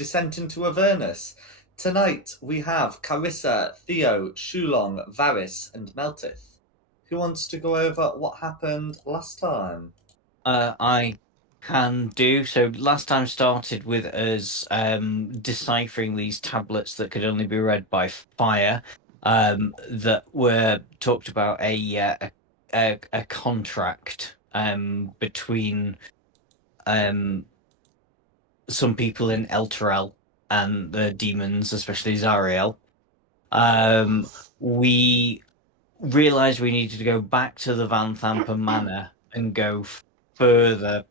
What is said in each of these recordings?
Descent into Avernus. Tonight we have Carissa, Theo, Shulong, Varys, and Meltith. Who wants to go over what happened last time? I can do. So last time started with us deciphering these tablets that could only be read by fire. That were talked about a contract between some people in Elturel and the demons, especially Zariel. We realized we needed to go back to the Van Thampen Manor and go further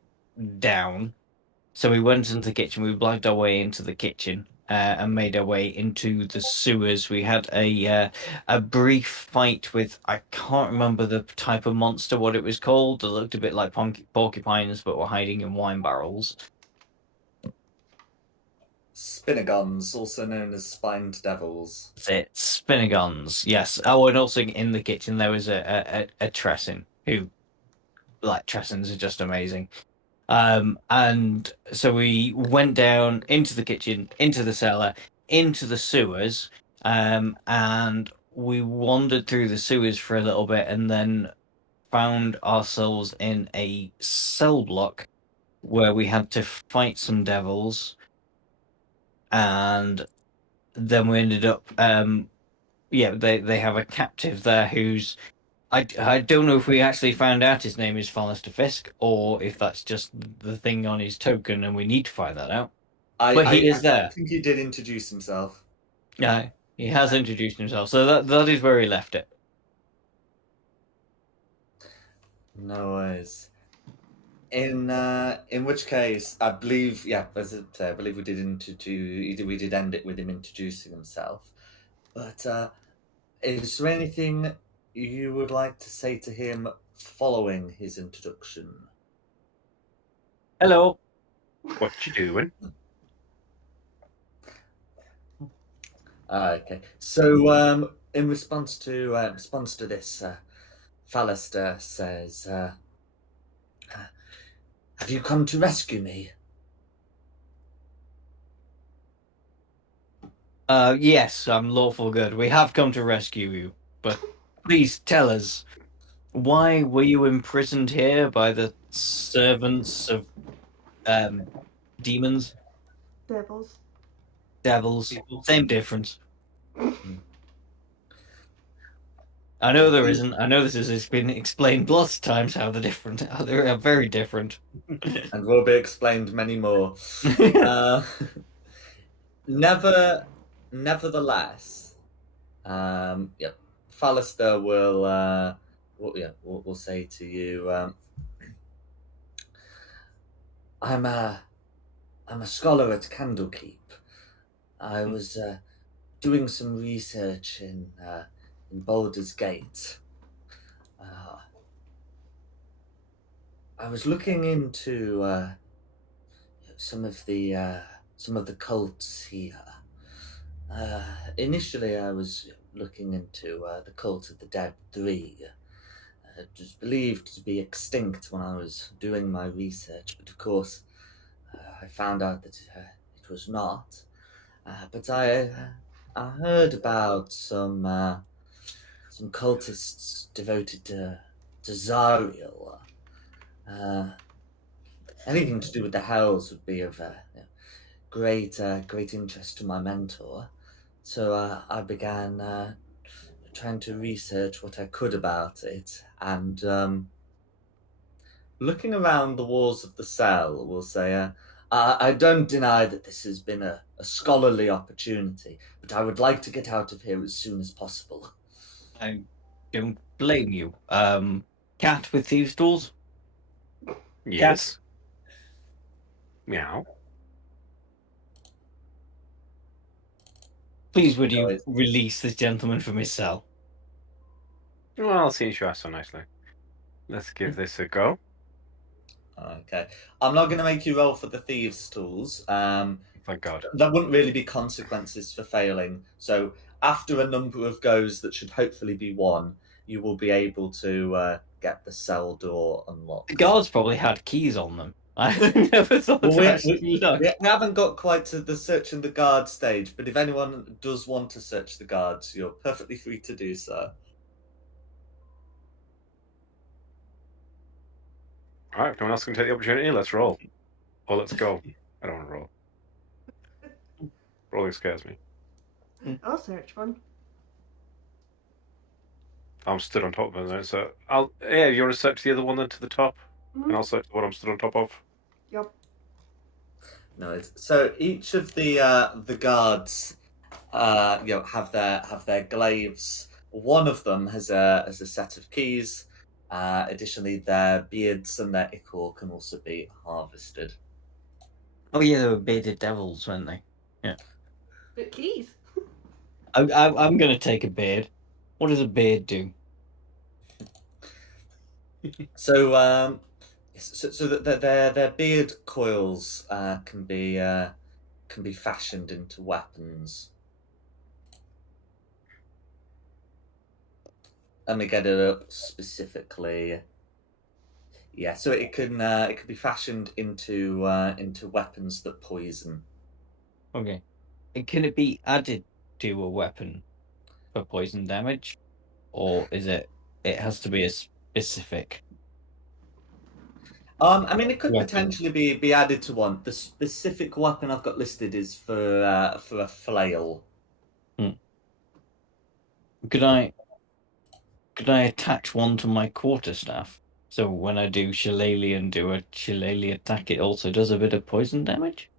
down. So we went into the kitchen. We blagged our way into the kitchen and made our way into the sewers. We had a brief fight with, I can't remember the type of monster, what it was called. It looked a bit like porcupines, but were hiding in wine barrels. Spinnegons, also known as spined devils. That's it, Spinnegons. Yes. Oh, and also in the kitchen there was a Tressin who, like, Tressins are just amazing. And so we went down into the kitchen, into the cellar, into the sewers, and we wandered through the sewers for a little bit and then found ourselves in a cell block where we had to fight some devils. And then we ended up, they have a captive there who's I don't know if we actually found out his name is Fallister Fisk, or if that's just the thing on his token, and we need to find that out. But he is there. I think he did introduce himself. Yeah, he has introduced himself, so that is where he left it. No worries. In which case, I believe, I believe we did end it with him introducing himself. But is there anything you would like to say to him following his introduction? Hello. What you doing? Okay. So, in response to this, Fallister says, "Have you come to rescue me?" Yes, I'm lawful good. We have come to rescue you, but please tell us, why were you imprisoned here by the servants of demons? Devils. Same difference. I know there isn't. I know this has been explained lots of times how they are very different. And will be explained many more. Nevertheless, Fallister will say to you, I'm a scholar at Candlekeep. I was doing some research in Baldur's Gate. I was looking into some of the cults here. Initially, I was looking into the cult of the Dead Three. It was believed to be extinct when I was doing my research, but of course, I found out that it was not. But I heard about some cultists devoted to Zariel. Anything to do with the Hells would be of great interest to my mentor. So I began trying to research what I could about it, and looking around the walls of the cell, we'll say, I don't deny that this has been a scholarly opportunity, but I would like to get out of here as soon as possible. I don't blame you. Cat with thieves' tools? Yes. Meow. Please would you release this gentleman from his cell? Well, since you asked so nicely, let's give this a go. Okay. I'm not going to make you roll for the thieves' tools. Thank God. There wouldn't really be consequences for failing. So after a number of goes that should hopefully be one, you will be able to get the cell door unlocked. The guards probably had keys on them. I never thought Well, to actually look. we haven't got quite to the searching the guard stage, but if anyone does want to search the guards, you're perfectly free to do so. All right, if no one else can take the opportunity, let's roll. Or let's go. I don't want to roll. Rolling scares me. I'll search one. I'm stood on top of it now, so yeah, you want to search the other one then to the top? And I'll search the one I'm stood on top of. Yep. No, so each of the guards, have their glaives. One of them has a set of keys. Additionally, their beards and their ichor can also be harvested. Oh yeah, they were bearded devils, weren't they? But keys. I'm going to take a beard. What does a beard do? So, so that their beard coils can be fashioned into weapons, and they get it up specifically. Yeah, so it can be fashioned into weapons that poison. Okay. Can it be added to a weapon for poison damage? Or is it has to be a specific? I mean, it could Weapon. potentially be added to one. The specific weapon I've got listed is for a flail. Could I attach one to my quarterstaff? So when I do shillelagh and do a shillelagh attack, it also does a bit of poison damage?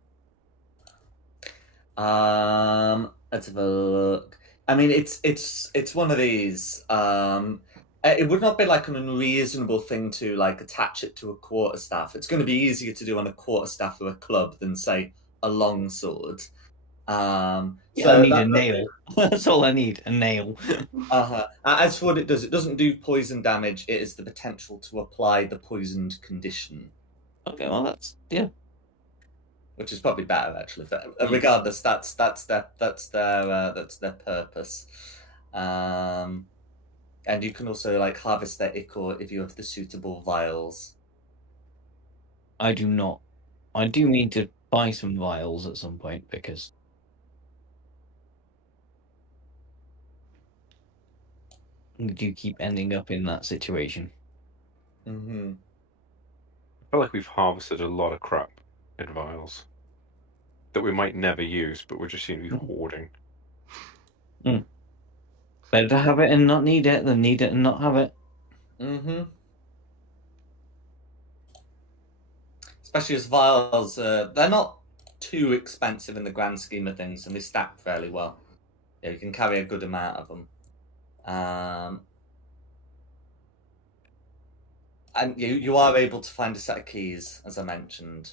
Let's have a look. I mean, it's one of these. It would not be like an unreasonable thing to like attach it to a quarterstaff. It's going to be easier to do on a quarterstaff or a club than say a longsword. Yeah, So I need a nail. That's all I need, a nail. As for what it doesn't do poison damage. It is the potential to apply the poisoned condition. Okay, well that's yeah. Which is probably better actually. But regardless, that's their purpose. And you can also like harvest their ichor if you have the suitable vials. I do not. I do need to buy some vials at some point because I do keep ending up in that situation. Mm-hmm. I feel like we've harvested a lot of crap in vials that we might never use, but we just seem to be hoarding. Better to have it and not need it than need it and not have it. Mm-hmm. Especially as vials, they're not too expensive in the grand scheme of things, and they stack fairly well. Yeah, you can carry a good amount of them. And you are able to find a set of keys, as I mentioned.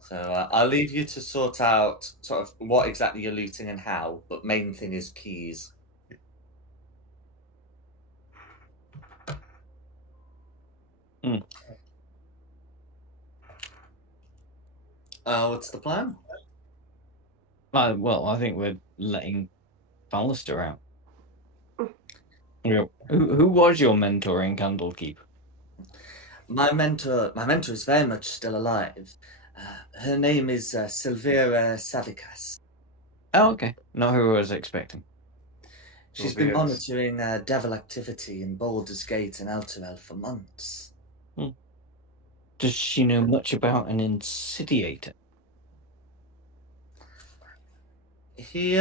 So I'll leave you to sort out sort of what exactly you're looting and how, but main thing is keys. What's the plan? Well, I think we're letting Ballister out. Who was your mentor in Candlekeep? My mentor is very much still alive. Her name is Silvira Savicas. Oh, okay. Not who I was expecting. She's been monitoring devil activity in Baldur's Gate and Elturel for months. Does she know much about an insidiator? He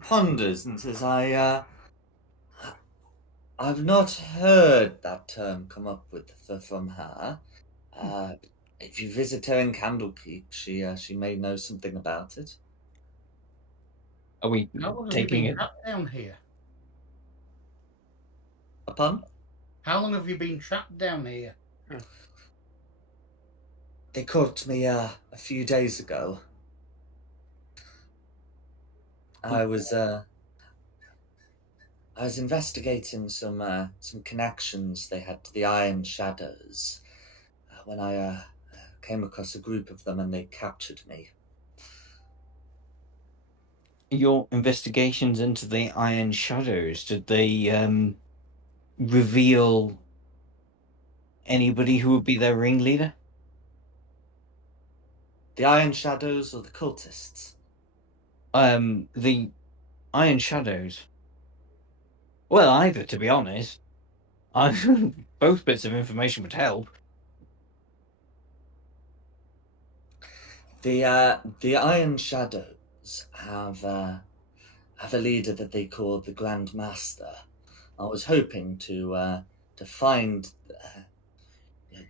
ponders and says, I've not heard that term come up from her. If you visit her in Candlekeep, she may know something about it. Are we How long have taking you it? been trapped down here? Upon? How long have you been trapped down here? They caught me a few days ago. I was investigating some connections they had to the Iron Shadows when I came across a group of them and they captured me. Your investigations into the Iron Shadows, did they reveal anybody who would be their ringleader? The Iron Shadows or the cultists? The Iron Shadows. Well, either, to be honest. Both bits of information would help. The Iron Shadows have a leader that they call the Grand Master. I was hoping to find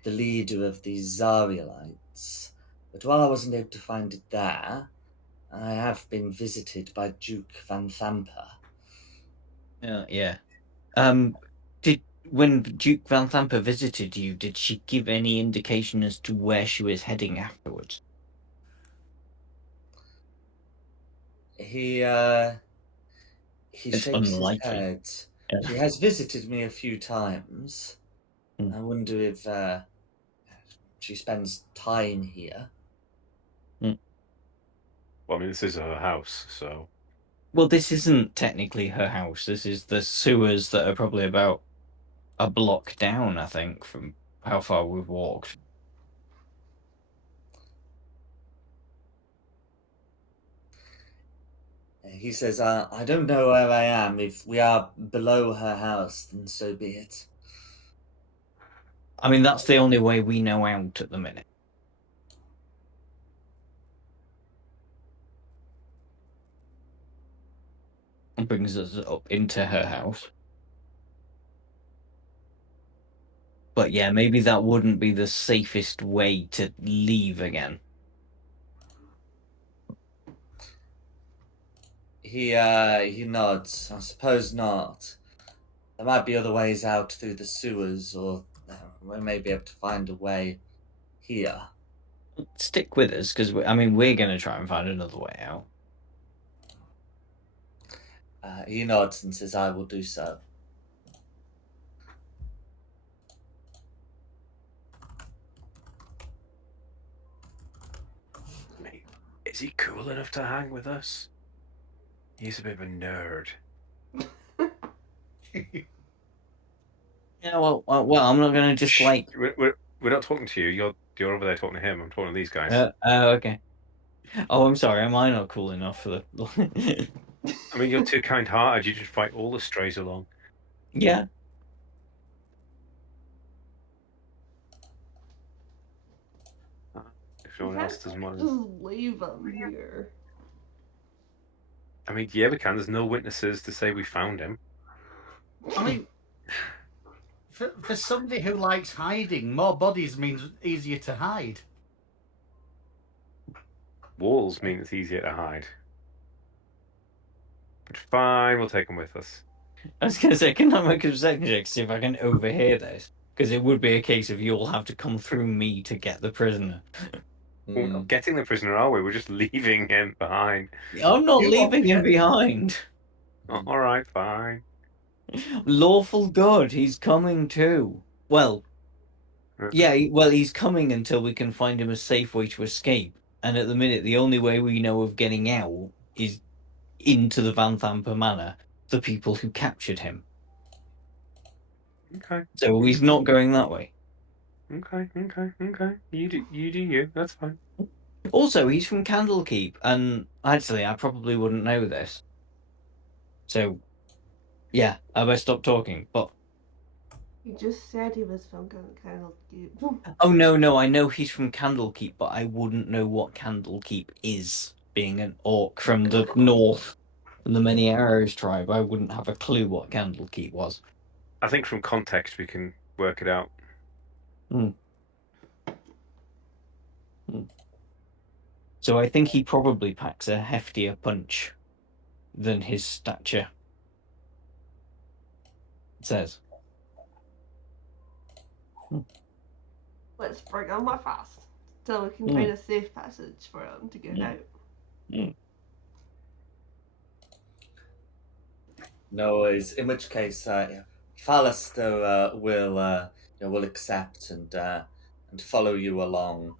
the leader of the Zarielites, but while I wasn't able to find it there, I have been visited by Duke Van Thamper. Yeah. When Duke Van Thamper visited you, did she give any indication as to where she was heading afterwards? He It's shakes unlikely. his head. Yeah. She has visited me a few times. Hmm. I wonder if she spends time here. Well, I mean, this is her house, so. Well, this isn't technically her house. This is the sewers that are probably about a block down, I think, from how far we've walked. He says, I don't know where I am. If we are below her house, then so be it. I mean, that's the only way we know out at the minute. It brings us up into her house. But yeah, maybe that wouldn't be the safest way to leave again. He nods. I suppose not. There might be other ways out through the sewers, or we may be able to find a way here. Stick with us, because we're going to try and find another way out. He nods and says, I will do so. Mate, is he cool enough to hang with us? He's a bit of a nerd. Yeah, well, I'm not going to just like. We're not talking to you. You're over there talking to him. I'm talking to these guys. Okay. Oh, I'm sorry. Am I not cool enough for the? I mean, you're too kind-hearted. You just fight all the strays along. Yeah. If no one else doesn't want Just to. leave him here. I mean, yeah, we can. There's no witnesses to say we found him. I mean, for somebody who likes hiding, more bodies means easier to hide. Walls mean it's easier to hide. But fine, we'll take him with us. I was going to say, can I make a perception check to see if I can overhear this? Because it would be a case of you'll have to come through me to get the prisoner. We're not getting the prisoner, are we? We're just leaving him behind. I'm not You leaving him won't. behind. Oh, all right, fine. Lawful God, he's coming too. Well, yeah, he's coming until we can find him a safe way to escape. And at the minute, the only way we know of getting out is into the Van Thamper Manor, the people who captured him. Okay. So he's not going that way. Okay. You do you. That's fine. Also, he's from Candlekeep, and actually, I probably wouldn't know this. So, yeah, I better stop talking. But He just said he was from Candlekeep. oh no, I know he's from Candlekeep, but I wouldn't know what Candlekeep is. Being an orc from the north, and the Many Arrows tribe, I wouldn't have a clue what Candlekeep was. I think from context we can work it out. So I think he probably packs a heftier punch than his stature says. Let's bring him with us so we can find a safe passage for him to get out. No worries. In which case, Fallister will accept and follow you along.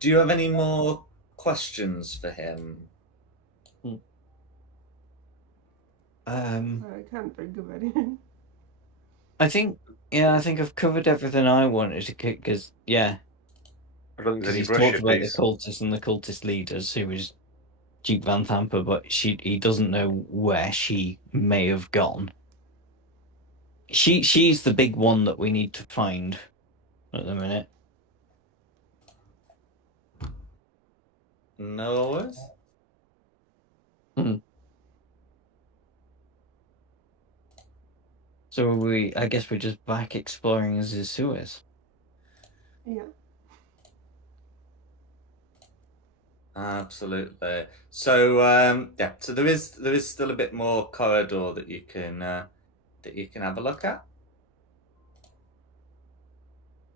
Do you have any more questions for him? I can't think of anything. I think I've covered everything I wanted to because I don't think because there's he's any rush talked here, about the please. cultists and the cultist leaders, who was Duke Van Thamper, but he doesn't know where she may have gone. She's the big one that we need to find at the minute. No worries. So I guess we're just back exploring the sewers. Yeah. Absolutely. So so there is still a bit more corridor that you can have a look at.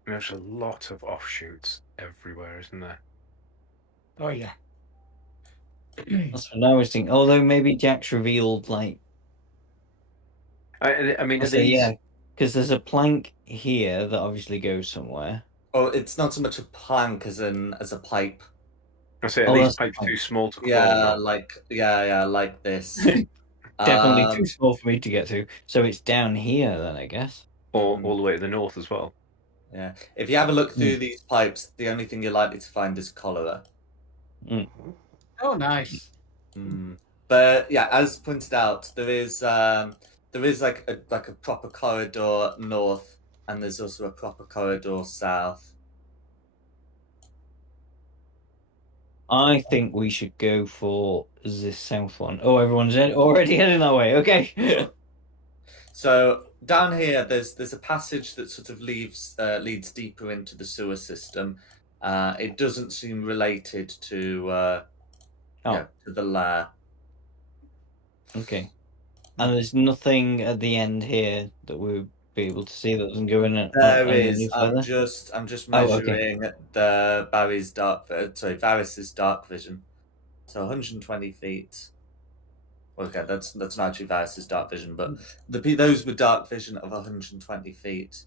There's a lot of offshoots everywhere, isn't there? Oh yeah. That's what I was thinking. Although maybe Jack's revealed like I mean, are so these? yeah, because there's a plank here that obviously goes somewhere. Oh, it's not so much a plank as a pipe. I say, are Oh, these that's pipes fine. too small to crawl Yeah, down? like this. Definitely too Um, small for me to get through. So it's down here then, I guess. Or all the way to the north as well? yeah. If you have a look through these pipes, the only thing you're likely to find is cholera. Oh, nice. But yeah, as pointed out, there is like a proper corridor north, and there's also a proper corridor south. I think we should go for this south one. Oh, everyone's already heading that way. Okay. So down here, there's a passage that sort of leads deeper into the sewer system. It doesn't seem related to to the lair. Okay. And there's nothing at the end here that we'll be able to see that doesn't go in it. There is. Further. I'm just Oh, okay. measuring Varys's dark vision. So 120 feet. Okay, that's not actually Varys's dark vision, but those with dark vision of 120 feet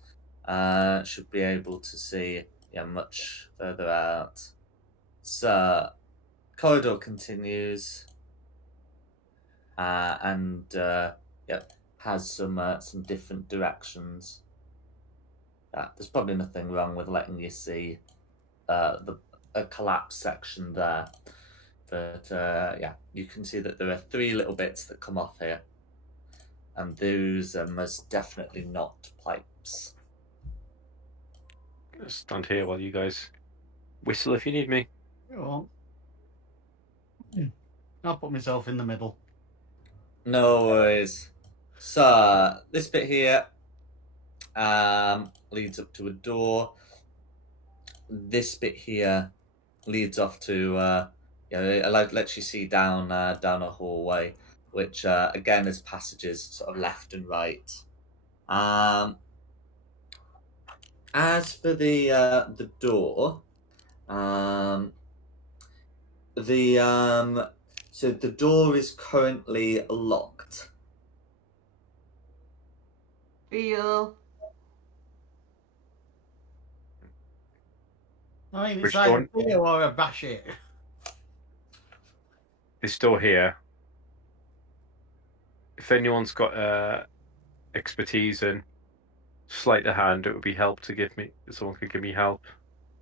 should be able to see much further out. So corridor continues, and has some different directions. There's probably nothing wrong with letting you see a collapsed section there. But you can see that there are 3 little bits that come off here. And those are most definitely not pipes. I'm gonna stand here while you guys whistle if you need me. Go on. I'll put myself in the middle. No worries. So this bit here leads up to a door. This bit here leads off to lets you see down a hallway, which again is passages sort of left and right. As for the door, so the door is currently locked. Feel. I mean, Which it's either door? feel or a bash it. This door here. If anyone's got expertise in sleight of hand, it would be help to give me. Someone could give me help,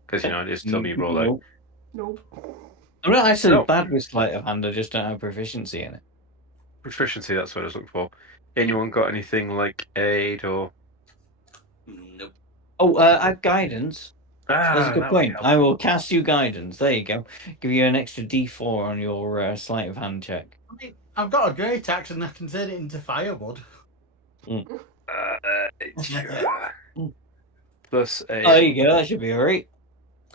because just tell me roll out. Nope. I'm not actually No. bad with sleight of hand. I just don't have proficiency in it. Proficiency, that's what I was looking for. Anyone got anything like aid or? Nope. Oh, I have guidance. That's a good that would point. help. I will cast you guidance. There you go. Give you an extra D4 on your sleight of hand check. I mean, I've got a great axe and I can turn it into firewood. Plus a There you go. That should be alright.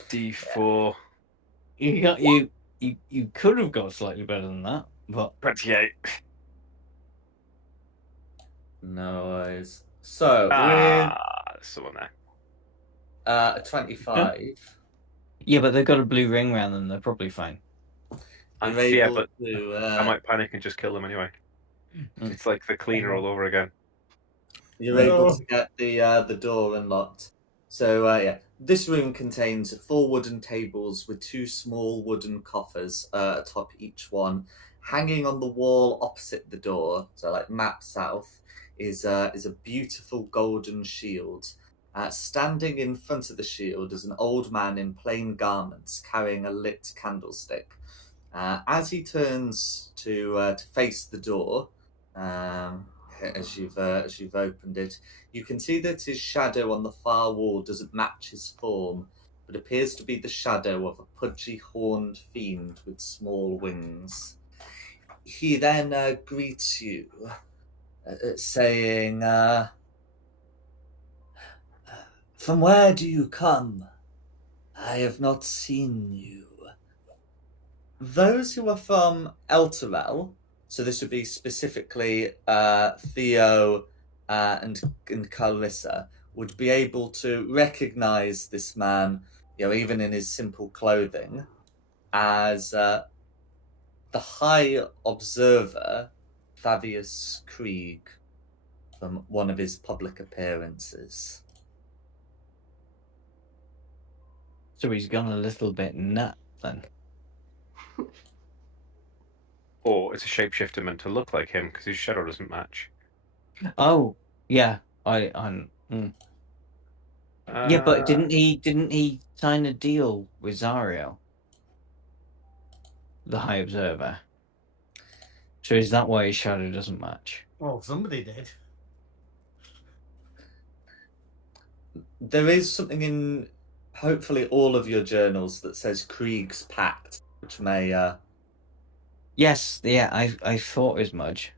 D4. You could have got slightly better than that, but 28. No worries. So That's the one there. a 25. yeah, but they've got a blue ring around them. They're probably fine. You're Yeah, able but to, I might panic and just kill them anyway. It's like the cleaner all over again. You're able to get the door unlocked. So this room contains 4 wooden tables with 2 small wooden coffers atop each one. Hanging on the wall opposite the door, so like map south, is a beautiful golden shield. Standing in front of the shield is an old man in plain garments carrying a lit candlestick. As he turns to face the door, as you've opened it, you can see that his shadow on the far wall doesn't match his form, but appears to be the shadow of a pudgy horned fiend with small wings. He then greets you, saying, "From where do you come? I have not seen you." Those who are from Elturel, so this would be specifically Theo and Carissa, would be able to recognize this man, even in his simple clothing, as the High Observer, Fabius Krieg, from one of his public appearances. So he's gone a little bit nuts then. Or it's a shapeshifter meant to look like him because his shadow doesn't match. Oh, yeah. Yeah, but didn't he sign a deal with Zariel, the High Observer? So is that why his shadow doesn't match? Well, somebody did. There is something in hopefully all of your journals that says Krieg's Pact, which may Yes, yeah, I thought as much.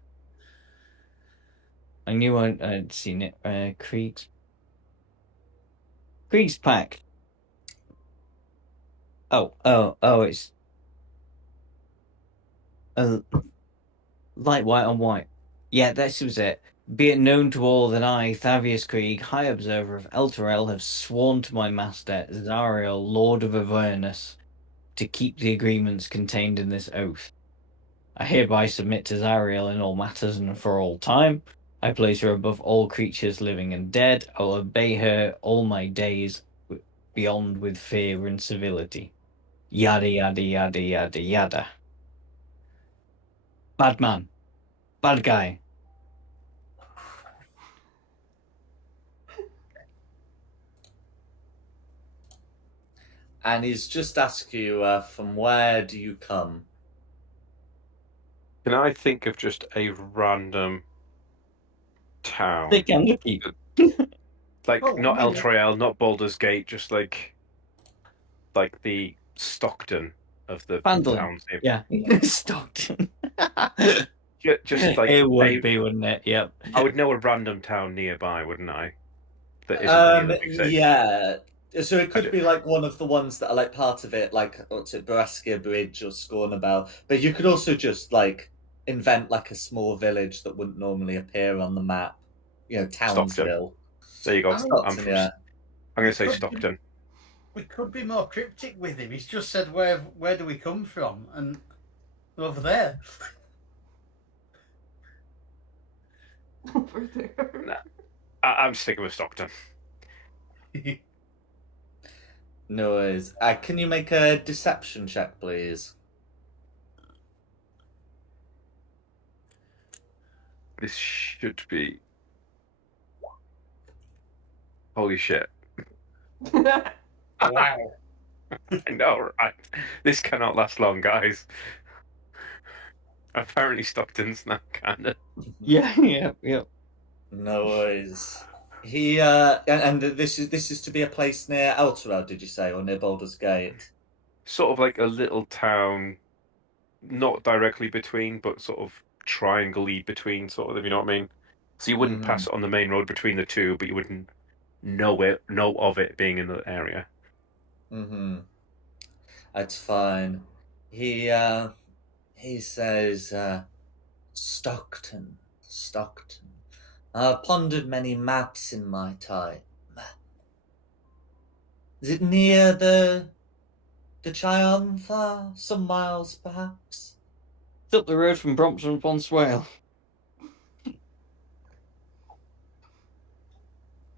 I knew I'd seen it. Krieg's Pact. Oh, it's light white on white. Yeah, this was it. Be it known to all that I, Thavius Krieg, High Observer of Elturel, have sworn to my master, Zariel, Lord of Avernus, to keep the agreements contained in this oath. I hereby submit to Zariel in all matters and for all time. I place her above all creatures living and dead. I will obey her all my days, beyond with fear and civility. Yada, yada, yada, yada, yada. Bad man. Bad guy. and he's just asked you, from where do you come? Can I think of just a random town? Thick and lucky. Like, Oh, not I mean, El Trail, not Baldur's Gate, just like the Stockton of the Fandolin. towns. Yeah. Stockton. Just like it would be, wouldn't it? Yep. I would know a random town nearby, wouldn't I? That isn't near the big city. Yeah. So it could be like one of the ones that are like part of it, like what's it, Boraskia Bridge or Scornabel. But you could also just like invent like a small village that wouldn't normally appear on the map. Townsville. There you go. Stockton, yeah. I'm going to say Could be- Stockton. we could be more cryptic with him. He's just said, where do we come from? And over there. Over there. I'm sticking with Stockton. No worries. Can you make a deception check, please? This should be. Holy shit. Wow. I know, right? This cannot last long, guys. Apparently, Stockton's now kind of. Yeah. No worries. He and this is to be a place near Elturel, did you say, or near Baldur's Gate? Sort of like a little town, not directly between, but sort of triangle-y between, sort of, if you know what I mean. So you wouldn't pass it on the main road between the two, but you wouldn't know of it being in the area. That's fine. He says, Stockton. I've pondered many maps in my time. Is it near the Triumpha? Some miles, perhaps? It's up the road from Brompton upon Swale.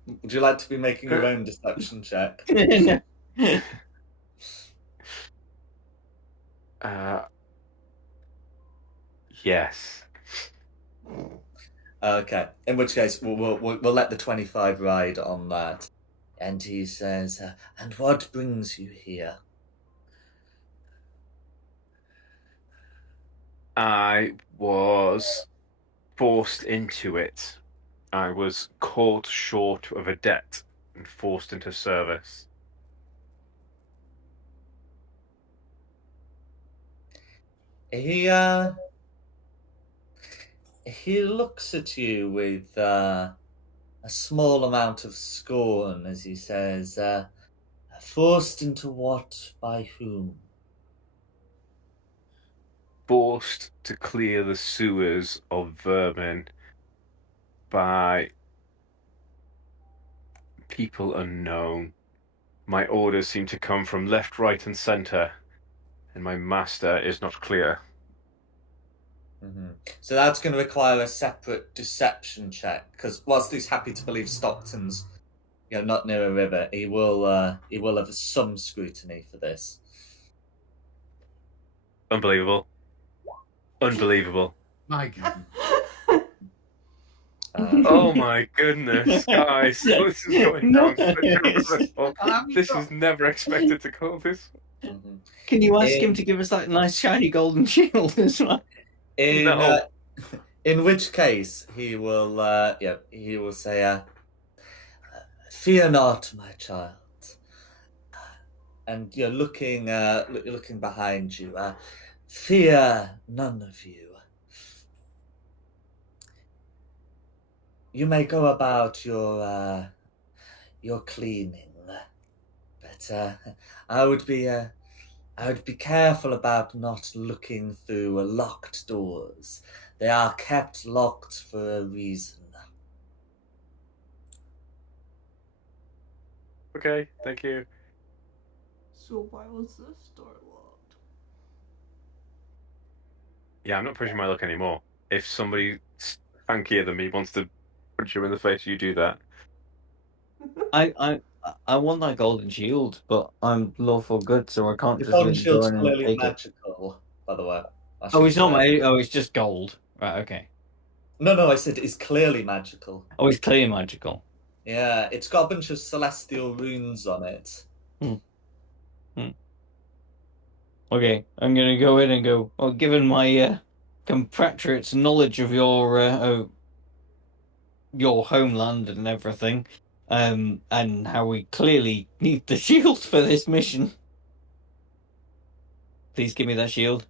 Would you like to be making your own deception check? Yes. Okay. In which case, we'll let the 25 ride on that. And he says, "And what brings you here?" I was forced into it. I was caught short of a debt and forced into service. He looks at you with a small amount of scorn as he says, "Forced into what by whom?" Forced to clear the sewers of vermin by people unknown. My orders seem to come from left, right, and center, and my master is not clear. Mm-hmm. So that's going to require a separate deception check, because whilst he's happy to believe Stockton's, not near a river, he will have some scrutiny for this. Unbelievable. Unbelievable. My God. Oh my goodness, guys, this is going down such a rabbit hole. This is never expected to go this. Mm-hmm. Can you ask him to give us that nice shiny golden shield as well? No. In which case he will say, "Fear not, my child." And you're looking behind you. Fear none of you. You may go about your cleaning, but I would be careful about not looking through locked doors. They are kept locked for a reason. Okay, thank you. So why was this door locked? Yeah, I'm not pushing my luck anymore. If somebody tankier than me wants to punch you in the face, you do that. I want that golden shield, but I'm lawful good, so I can't The just golden really go shield's in and clearly take it. magical, by the way. Oh, it's not my. Oh, it's just gold. Right. Okay. No, I said it's clearly magical. Oh, it's clearly magical. Yeah, it's got a bunch of celestial runes on it. Okay, I'm gonna go in and go. Well, given my compatriots' knowledge of your homeland and everything, and how we clearly need the shield for this mission. Please give me that shield.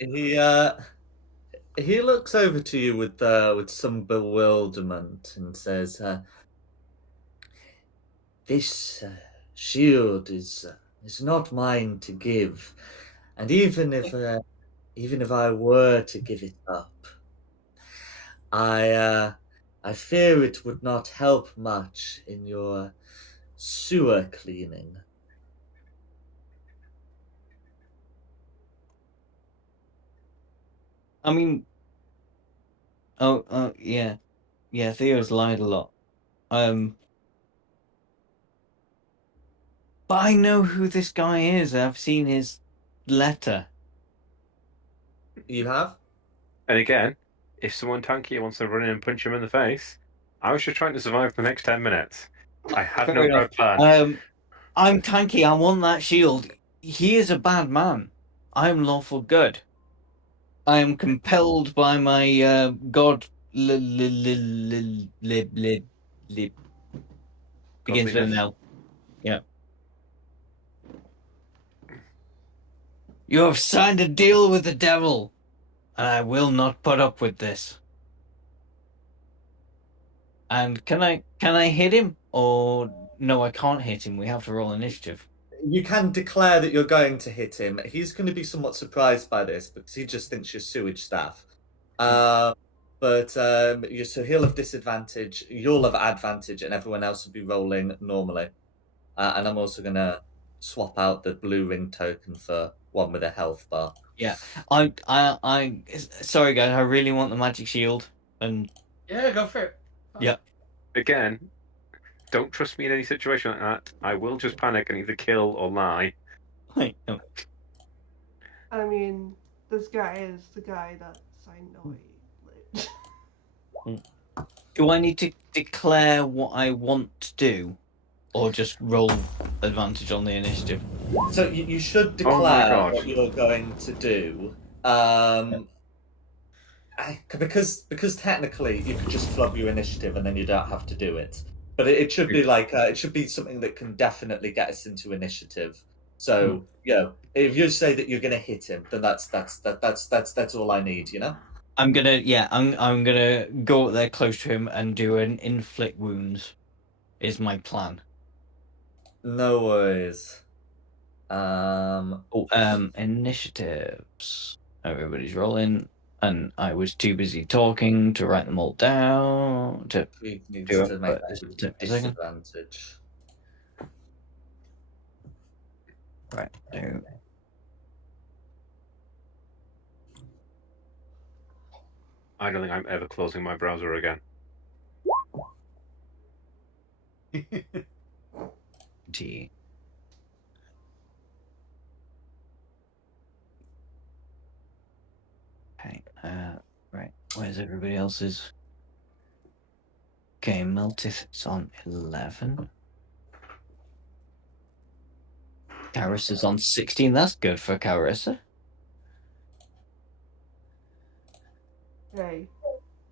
He looks over to you with some bewilderment and says, "This shield is not mine to give, and even if I were to give it up, I fear it would not help much in your sewer cleaning." I mean, yeah, Theo's lied a lot. But I know who this guy is. I've seen his letter. You have? And again, if someone tankier wants to run in and punch him in the face, I was just trying to survive the next 10 minutes. I had no Fair plan. I'm tanky. I want that shield. He is a bad man. I am lawful good. I am compelled by my god. Begins with an L. Yeah. You have signed a deal with the devil, and I will not put up with this. And can I hit him, or no? I can't hit him. We have to roll initiative. You can declare that you're going to hit him. He's going to be somewhat surprised by this because he just thinks you're sewage staff. So he'll have disadvantage, you'll have advantage, and everyone else will be rolling normally. And I'm also going to swap out the blue ring token for one with a health bar. Yeah, sorry guys, I really want the magic shield, and Yeah, go for it. Yeah. Again, don't trust me in any situation like that. I will just panic and either kill or lie. No. I mean, this guy is the guy that because I know I lit. Do I need to declare what I want to do, or just roll advantage on the initiative? So you should Oh my declare God. what you're going to do. Because technically you could just flub your initiative and then you don't have to do it. But it should be like it should be something that can definitely get us into initiative. So if you say that you're going to hit him, then that's all I need. I'm gonna go up there close to him and do an inflict wounds. Is my plan. No worries. Initiatives. Everybody's rolling, and I was too busy talking to write them all down. He needs do it, to make but this will take a second. disadvantage. Right. So, I don't think I'm ever closing my browser again. T. Okay. Right. Where's everybody else's? Okay, Meltith is on 11. Carissa's on 16. That's good for Carissa. Hey,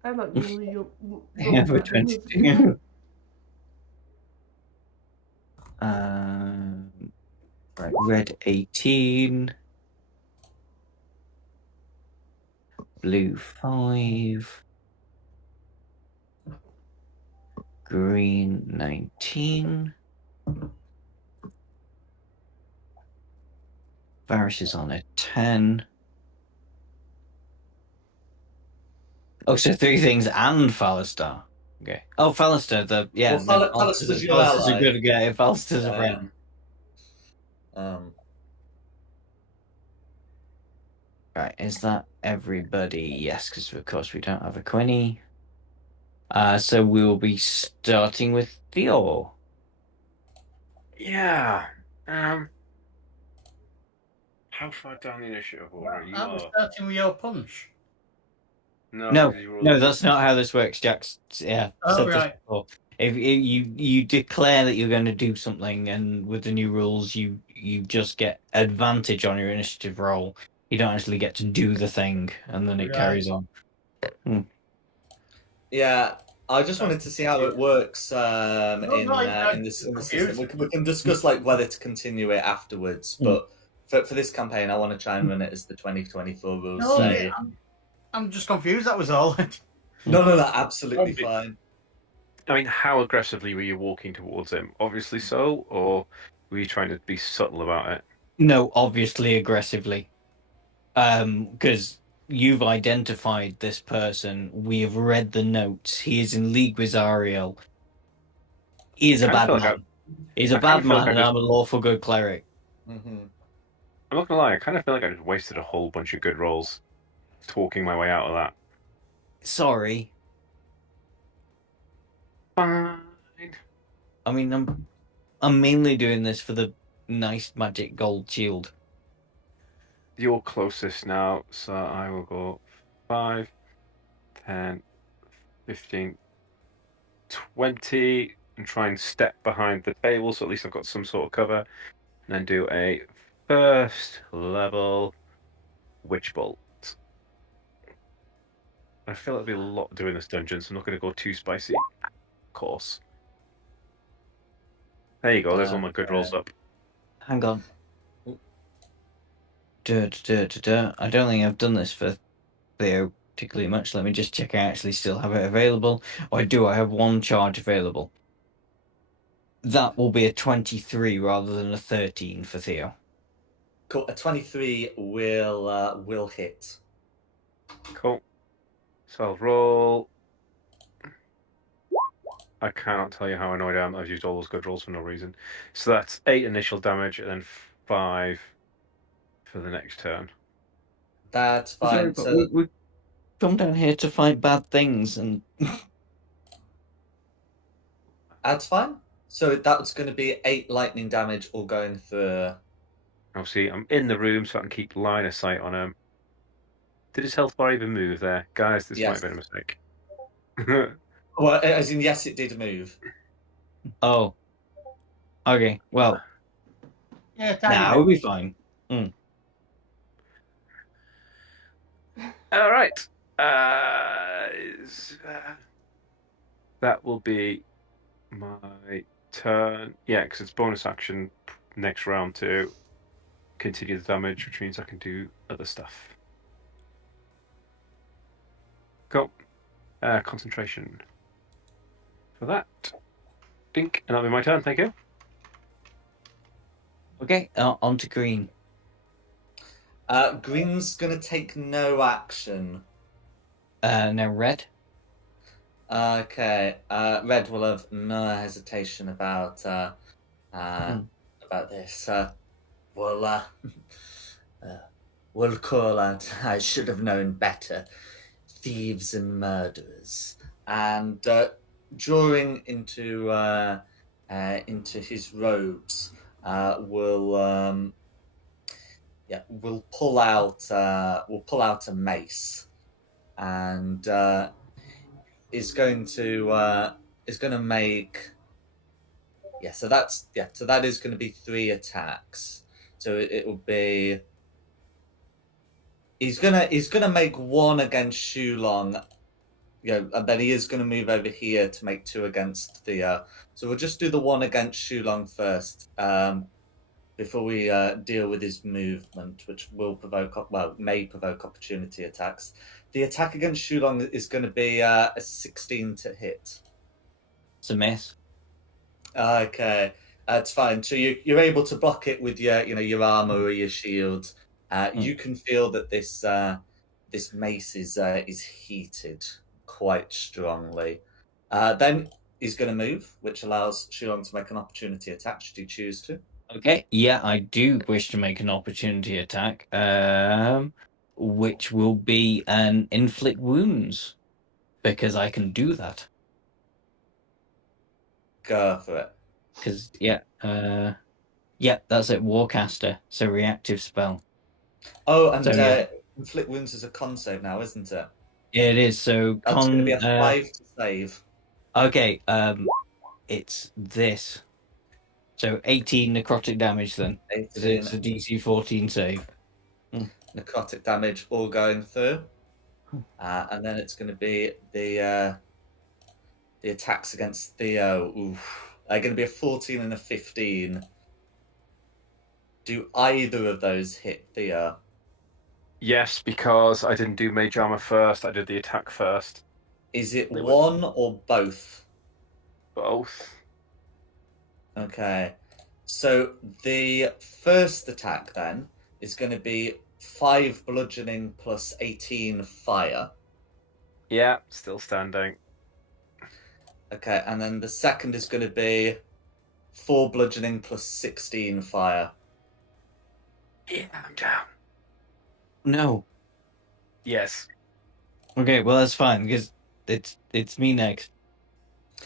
I'm not usually your. Yeah, for 22. Right, red 18. Blue 5. Green 19. Varys is on a 10. Oh, so 3 things and Fallister. Okay. Oh, Fallister, Fallister's your Fallister's a ally. good guy. Fallister's a friend. Right, is that everybody? Yes, because of course we don't have a Quinny. So we will be starting with Theo. Yeah. How far down the initiative order you I'm are? starting with your punch. No, that's not how this works, Jax. Yeah, said this Right. before. If you declare that you're going to do something, and with the new rules, you just get advantage on your initiative roll. You don't actually get to do the thing, and then it carries on. Yeah, I just wanted to see how it works in this system. We can discuss like whether to continue it afterwards, but for this campaign, I want to try and run it as the 2024 rules say. I'm just confused. That was all. No, absolutely fine. I mean, how aggressively were you walking towards him? Obviously so, or were you trying to be subtle about it? No, obviously aggressively. Because you've identified this person. We have read the notes. He is in league with Zariel. He is a bad man. He's a bad man, and I'm a lawful good cleric. Mm-hmm. I'm not gonna lie, I kind of feel like I just wasted a whole bunch of good rolls talking my way out of that. Sorry. Fine. I mean, I'm mainly doing this for the nice magic gold shield. You're closest now, so I will go 5, 10, 15, 20, and try and step behind the table, so at least I've got some sort of cover, and then do a first level witch bolt. I feel like there'll be a lot doing this dungeon, so I'm not going to go too spicy. Of course. There you go, there's all my good rolls up. Hang on. I don't think I've done this for Theo particularly much. Let me just check I actually still have it available. Or I do, I have 1 charge available. That will be a 23 rather than a 13 for Theo. Cool. A 23 will hit. Cool. So I'll roll. I cannot tell you how annoyed I am. I've used all those good rolls for no reason. So that's 8 initial damage and then 5 for the next turn. That's fine. Sorry, so we come down here to fight bad things, and that's fine. So that's going to be 8 lightning damage all going through. Obviously, I'm in the room, so I can keep line of sight on him. Did his health bar even move there? Guys, this might Yes. have been a mistake. Well, as in, yes, it did move. Oh. Okay. Well, Yeah, tiny nah, bit. we'll be fine. All right. That will be my turn. Yeah, because it's bonus action next round to continue the damage, which means I can do other stuff. Cool. Concentration. For that. Dink. And that'll be my turn. Thank you. Okay. On to green. Green's gonna take no action. Now red. Okay. Red will have no hesitation about this. We'll we'll call out. I should have known better. Thieves and murderers, and drawing into his robes, we'll pull out a mace, and is going to make so that is going to be 3 attacks. So it will be he's gonna make 1 against Shulong, and then he is gonna move over here to make 2 against Thea. So we'll just do the 1 against Shulong first, before we deal with his movement, which may provoke opportunity attacks. The attack against Shulong is going to be a 16 to hit. It's a miss. Okay, it's fine. So you're able to block it with your armor or your shield. You can feel that this mace is heated quite strongly. Then he's going to move, which allows Shulong to make an opportunity attack should he choose to. Okay. Yeah, I do wish to make an opportunity attack. Which will be an inflict wounds, because I can do that. Go for it. Because that's it. Warcaster, so reactive spell. Oh, and So, inflict wounds is a con save now, isn't it? Yeah, it is. So That's going to be a 5 to save. Okay. It's this. So 18 necrotic damage then. 18 It's a DC 14 save. necrotic damage all going through, and then it's going to be the attacks against Theo. Oof. They're going to be a 14 and a 15. Do either of those hit Theo? Yes, because I didn't do mage armor first. I did the attack first. Is it one or both? Both. Okay. So the first attack then is going to be 5 bludgeoning plus 18 fire. Yeah, still standing. Okay, and then the second is going to be 4 bludgeoning plus 16 fire. Yeah, I'm down. No. Yes. Okay, well that's fine because it's me next.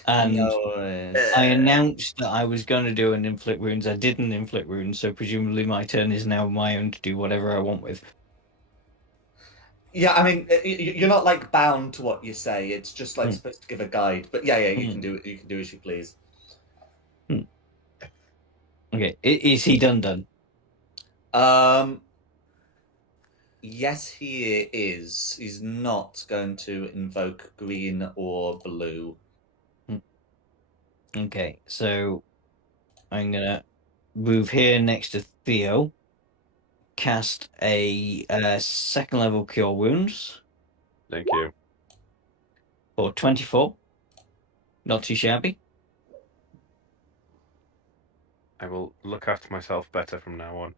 And I announced that I was going to do an inflict wounds. I didn't inflict wounds, so presumably my turn is now my own to do whatever I want with. Yeah, I mean, you're not like bound to what you say. It's just like supposed to give a guide. But yeah, you can do it. You can do as you please. Okay, is he done? Yes, he is. He's not going to invoke green or blue. Okay, so I'm gonna move here next to Theo. Cast a 2nd level Cure Wounds. Thank you. For 24. Not too shabby. I will look after myself better from now on.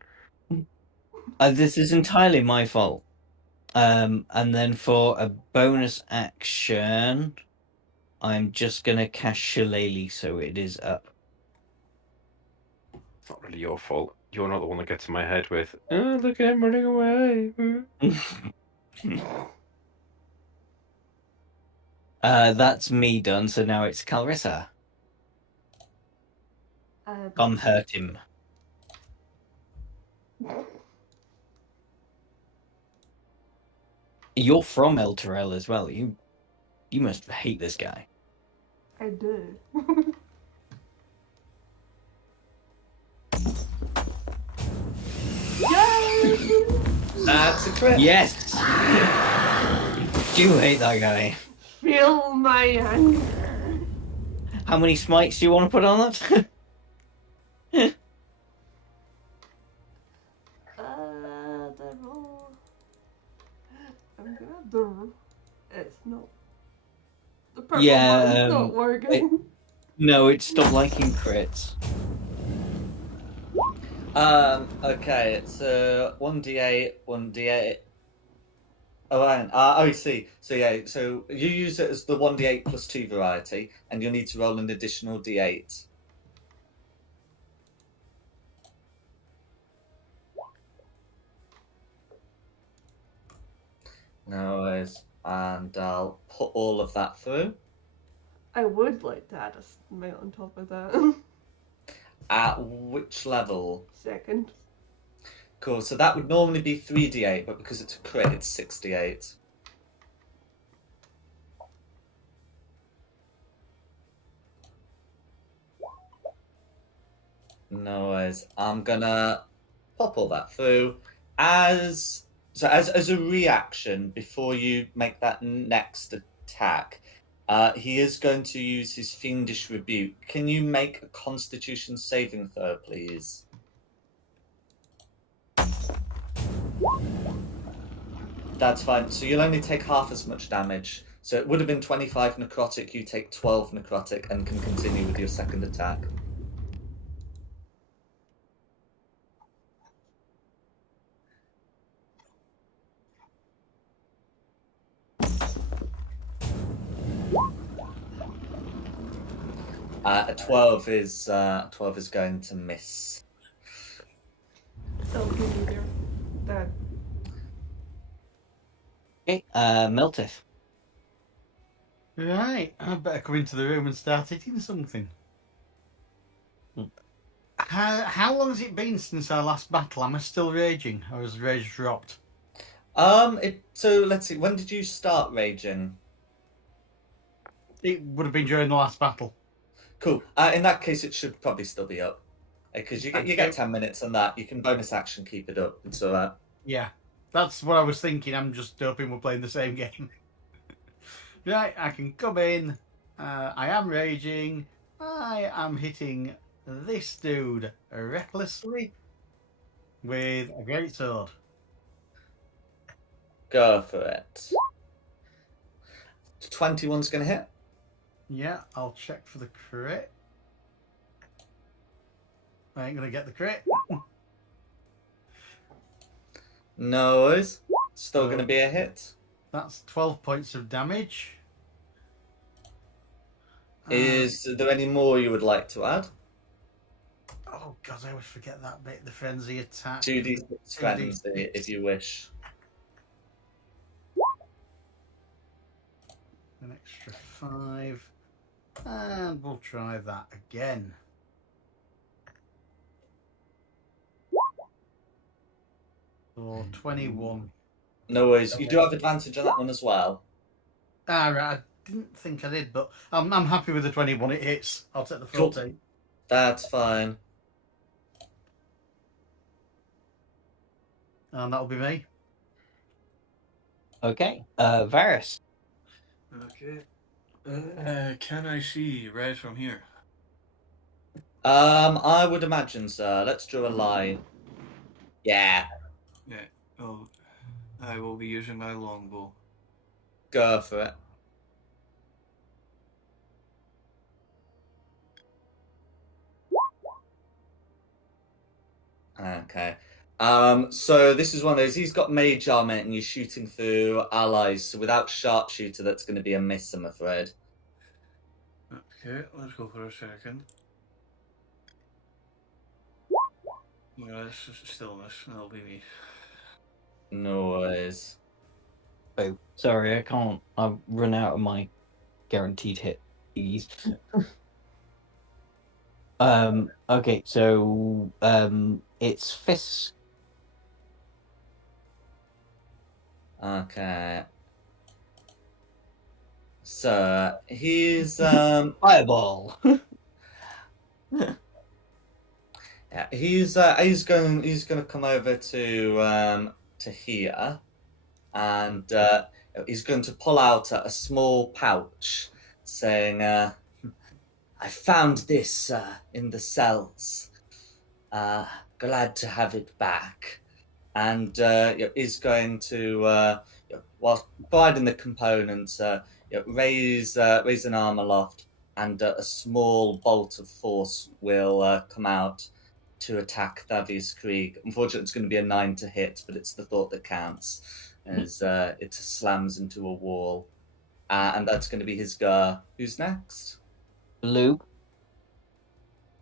This is entirely my fault. And then for a bonus action, I'm just going to cast Shillelagh, so it is up. It's not really your fault. You're not the one that gets in my head with, oh, look at him running away. That's me done, so now it's Calrissa. Come hurt him. You're from El Terrell as well. You must hate this guy. I do. Yay! That's a crit. Yes! Do hate that guy. Feel my anger. How many smites do you want to put on that? The roll. I'm gonna have the. It's not. The purple Yeah, button's not working. No, it stopped liking crits. Okay, so 1d8, 1d8. Oh, I see. So yeah, so you use it as the 1d8 plus 2 variety, and you'll need to roll an additional d8. No worries. And I'll put all of that through. I would like to add a smite on top of that. At which level? Second. Cool, so that would normally be 3d8, but because it's a crit, it's 6d8. No worries. I'm gonna pop all that through. As a reaction, before you make that next attack, he is going to use his Fiendish Rebuke. Can you make a Constitution saving throw, please? That's fine. So you'll only take half as much damage. So it would have been 25 necrotic. You take 12 necrotic and can continue with your second attack. A 12 is going to miss. Oh, can you hear that? Okay, Meltith. Right, I better come into the room and start eating something. How long has it been since our last battle? Am I still raging, or has rage dropped? So let's see. When did you start raging? It would have been during the last battle. Cool. In that case, it should probably still be up, because you get 10 minutes on that. You can bonus action keep it up. It's all right. Yeah, that's what I was thinking. I'm just hoping we're playing the same game. Right, I can come in. I am raging. I am hitting this dude recklessly with a great sword. Go for it. 21's gonna hit. Yeah, I'll check for the crit. I ain't gonna get the crit. No worries. Still gonna be a hit. That's 12 points of damage. Is there any more you would like to add? Oh god, I always forget that bit. The frenzy attack. 2d6 frenzy, if you wish. An extra 5. And we'll try that again. For 21. No worries. You do have advantage on that one as well. Right. I didn't think I did, but I'm happy with the 21. It hits. I'll take the 14. That's fine. And that'll be me. Okay, Varus. Okay. Can I see right from here? I would imagine, sir. Let's draw a line. Yeah. Yeah. Oh, I will be using my longbow. Go for it. Okay. So this is one of those. He's got mage armor, and you're shooting through allies. So without sharpshooter, that's going to be a miss, I'm afraid. Okay, let's go for a second. Yeah, this is still miss. That'll be me. No worries. Oh, sorry, I can't. I've run out of my guaranteed hit. Ease. Okay, so it's fists. Okay. So he's Fireball. yeah, he's going to come over to here, and he's going to pull out a small pouch, saying, "I found this in the cells. Uh, Glad to have it back." And is going to, whilst providing the components, raise an arm aloft, and a small bolt of force will come out to attack Thavius Krieg. Unfortunately, it's going to be a 9 to hit, but it's the thought that counts, as it slams into a wall. And that's going to be his go. Who's next? Blue.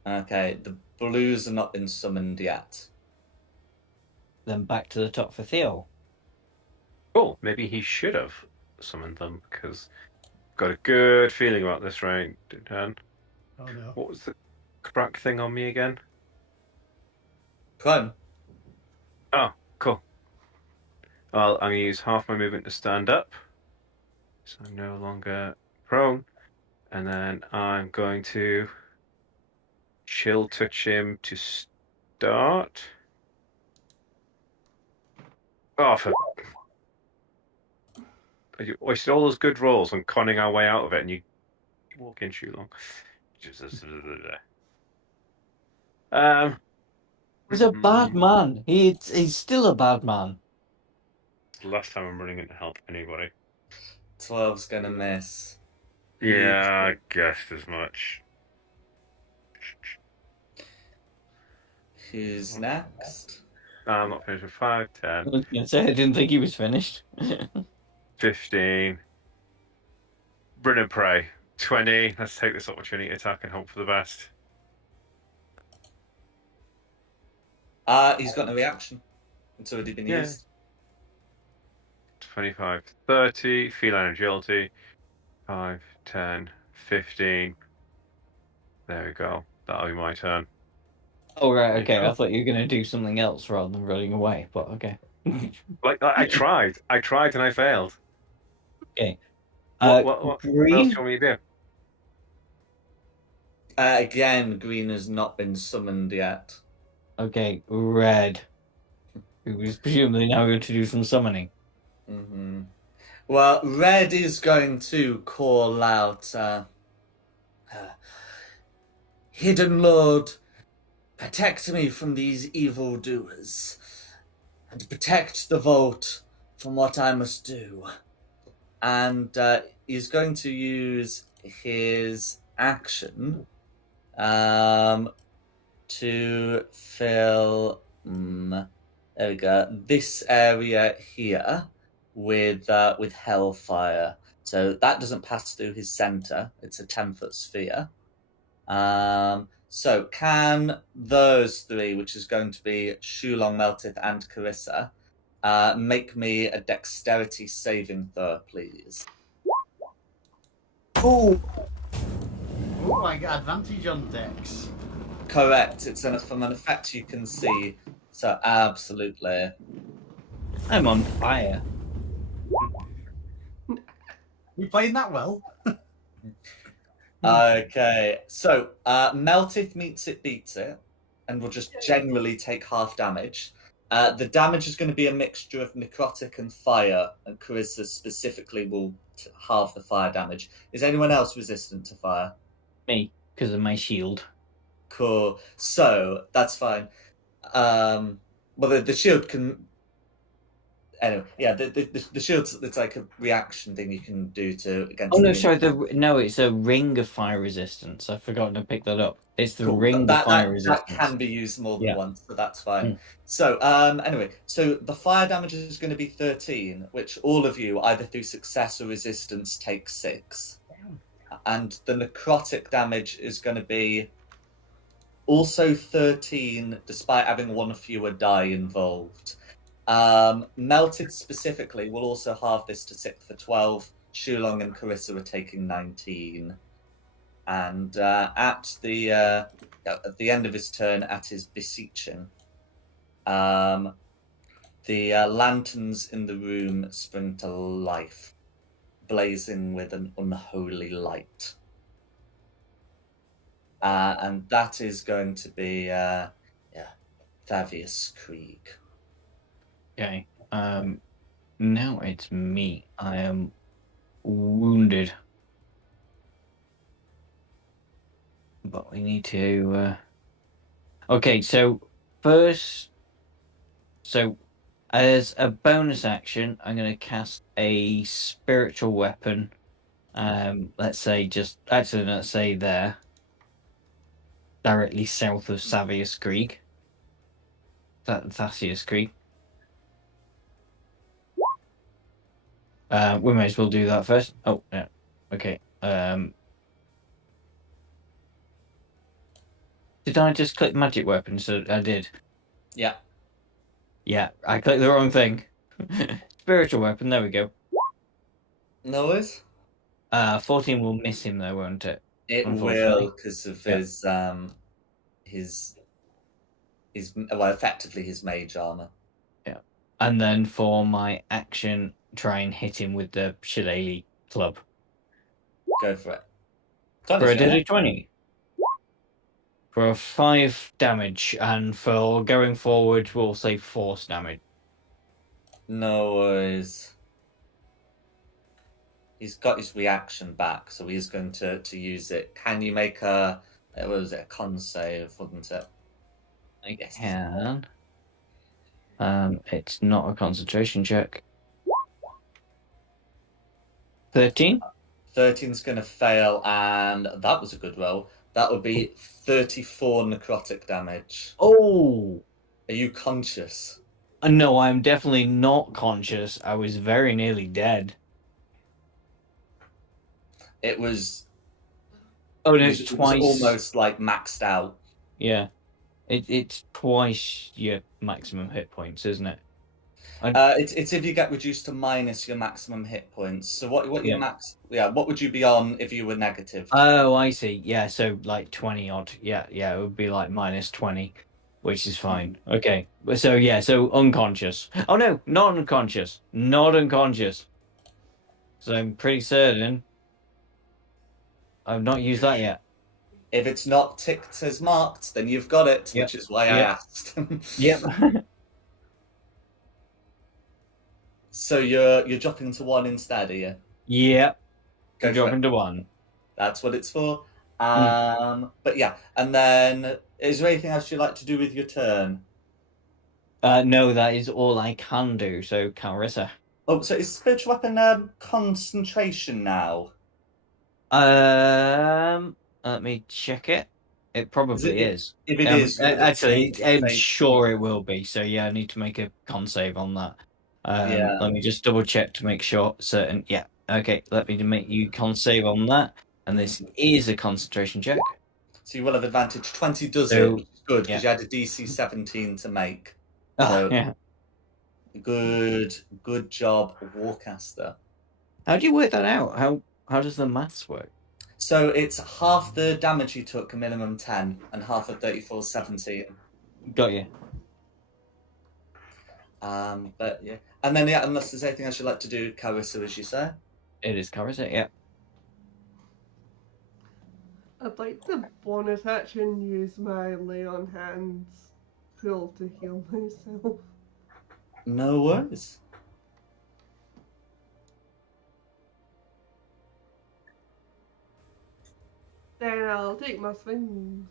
Okay, the blues have not been summoned yet. Then back to the top for Theo. Oh, maybe he should have summoned them, because I've got a good feeling about this right turn. Oh no. What was the crack thing on me again? Prone. Oh, cool. Well, I'm going to use half my movement to stand up, so I'm no longer prone. And then I'm going to chill touch him to start. Oh, for... You wasted all those good rolls on conning our way out of it, and you walk in too long. He's a bad man. He's still a bad man. Last time I'm running in to help anybody. 12's going to miss. Yeah, I guessed as much. Who's next? I'm not finished with 5, 10, I was going to say, I didn't think he was finished. 15. Brin and pray. 20. Let's take this opportunity to attack and hope for the best. He's got no reaction. It's already been Yeah. used. 25, 30. Feline agility. 5, 10, 15. There we go. That'll be my turn. Oh, right, There you okay. go. I thought you were going to do something else rather than running away, but okay. Like I tried and I failed. Okay. What else Green? do you want me to do? Again, green has not been summoned yet. Okay, red. Who is presumably now going to do some summoning. Mm-hmm. Well, red is going to call out, "Hidden Lord, protect me from these evildoers, and protect the vault from what I must do." And he's going to use his action to fill there we go, this area here with hellfire. So that doesn't pass through his center. It's a 10-foot sphere. So can those three, which is going to be Shulong, Meltith, and Carissa, make me a dexterity saving throw, please? Oh! Oh, I got advantage on dex. Correct. It's from an effect you can see. So absolutely. I'm on fire. You playing that well? Okay. So Meltith meets it, beats it, and will just generally take half damage. The damage is going to be a mixture of necrotic and fire, and Carissa specifically will halve the fire damage. Is anyone else resistant to fire? Me, because of my shield. Cool. So that's fine. Well, the shield can. Anyway, yeah, the shield's it's like a reaction thing you can do to against. Oh no, sorry. It's a ring of fire resistance. I've forgotten to pick that up. It's the ring of fire resistance. That can be used more than Yeah. once, so that's fine. Mm. So anyway, so the fire damage is going to be 13, which all of you, either through success or resistance, take 6. And the necrotic damage is going to be also 13, despite having one fewer die involved. Melted specifically will also halve this to 6 for 12. Shulong and Carissa are taking 19. And at the end of his turn, at his beseeching, The lanterns in the room spring to life, blazing with an unholy light. And that is going to be, Thavius Krieg. Okay. Now it's me. I am wounded. But we need to... Okay, so first... So, as a bonus action, I'm going to cast a spiritual weapon. Let's say just... Actually, let's say there. Directly south of Savius Krieg. Thassaeus Krieg. We may as well do that first. Oh, yeah. Okay. Did I just click magic weapon? So I did. Yeah. Yeah, I clicked the wrong thing. Spiritual weapon, there we go. No worries. 14 will miss him though, won't it? It Unfortunately. will, because of his well, effectively his mage armor. Yeah. And then for my action, try and hit him with the shillelagh club. Go for it. For a dirty 20. For 5 damage, and for going forward, we'll say force damage. No worries. He's got his reaction back, so he's going to use it. Can you make a what was it, a con save, wasn't it? I can. It's not a concentration check. 13? 13's going to fail, and that was a good roll. That would be 34 necrotic damage. Oh! Are you conscious? No, I'm definitely not conscious. I was very nearly dead. It was. Oh, no, It it's was twice. almost like maxed out. Yeah. It's twice your maximum hit points, isn't it? It's if you get reduced to minus your maximum hit points. So what Yeah. your max? Yeah, what would you be on if you were negative? Oh, I see. Yeah, so like 20 odd. Yeah, it would be like minus 20, which is fine. Okay. So unconscious. Oh no, not unconscious. Not unconscious. So I'm pretty certain I've not used that yet. If it's not ticked as marked, then you've got it, Yep. which is why I asked. Yep. So you're dropping to 1 instead, are you? Yep. Go for Dropping it. to 1. That's what it's for. But yeah, and then is there anything else you'd like to do with your turn? No, that is all I can do. So Carissa. Oh, so is spiritual weapon concentration now? Let me check it. It probably is. If it is, actually, I'm same- sure it will be. So yeah, I need to make a con save on that. Yeah. Let me just double check to make sure certain. Yeah. Okay. Let me make you con save on that. And this is a concentration check. So you will have advantage. 20 does So, it, which is good because yeah. you had a DC 17 to make. Oh, So yeah. good job, Warcaster. How do you work that out? How does the maths work? So it's half the damage you took, minimum 10, and half of 34 is 17. Got you. But yeah, and then yeah, unless there's anything else you'd like to do, Carissa, as you say. It is Carissa. Yeah. I'd like to bonus action use my lay on hands skill to heal myself. No worries. Then I'll take my swings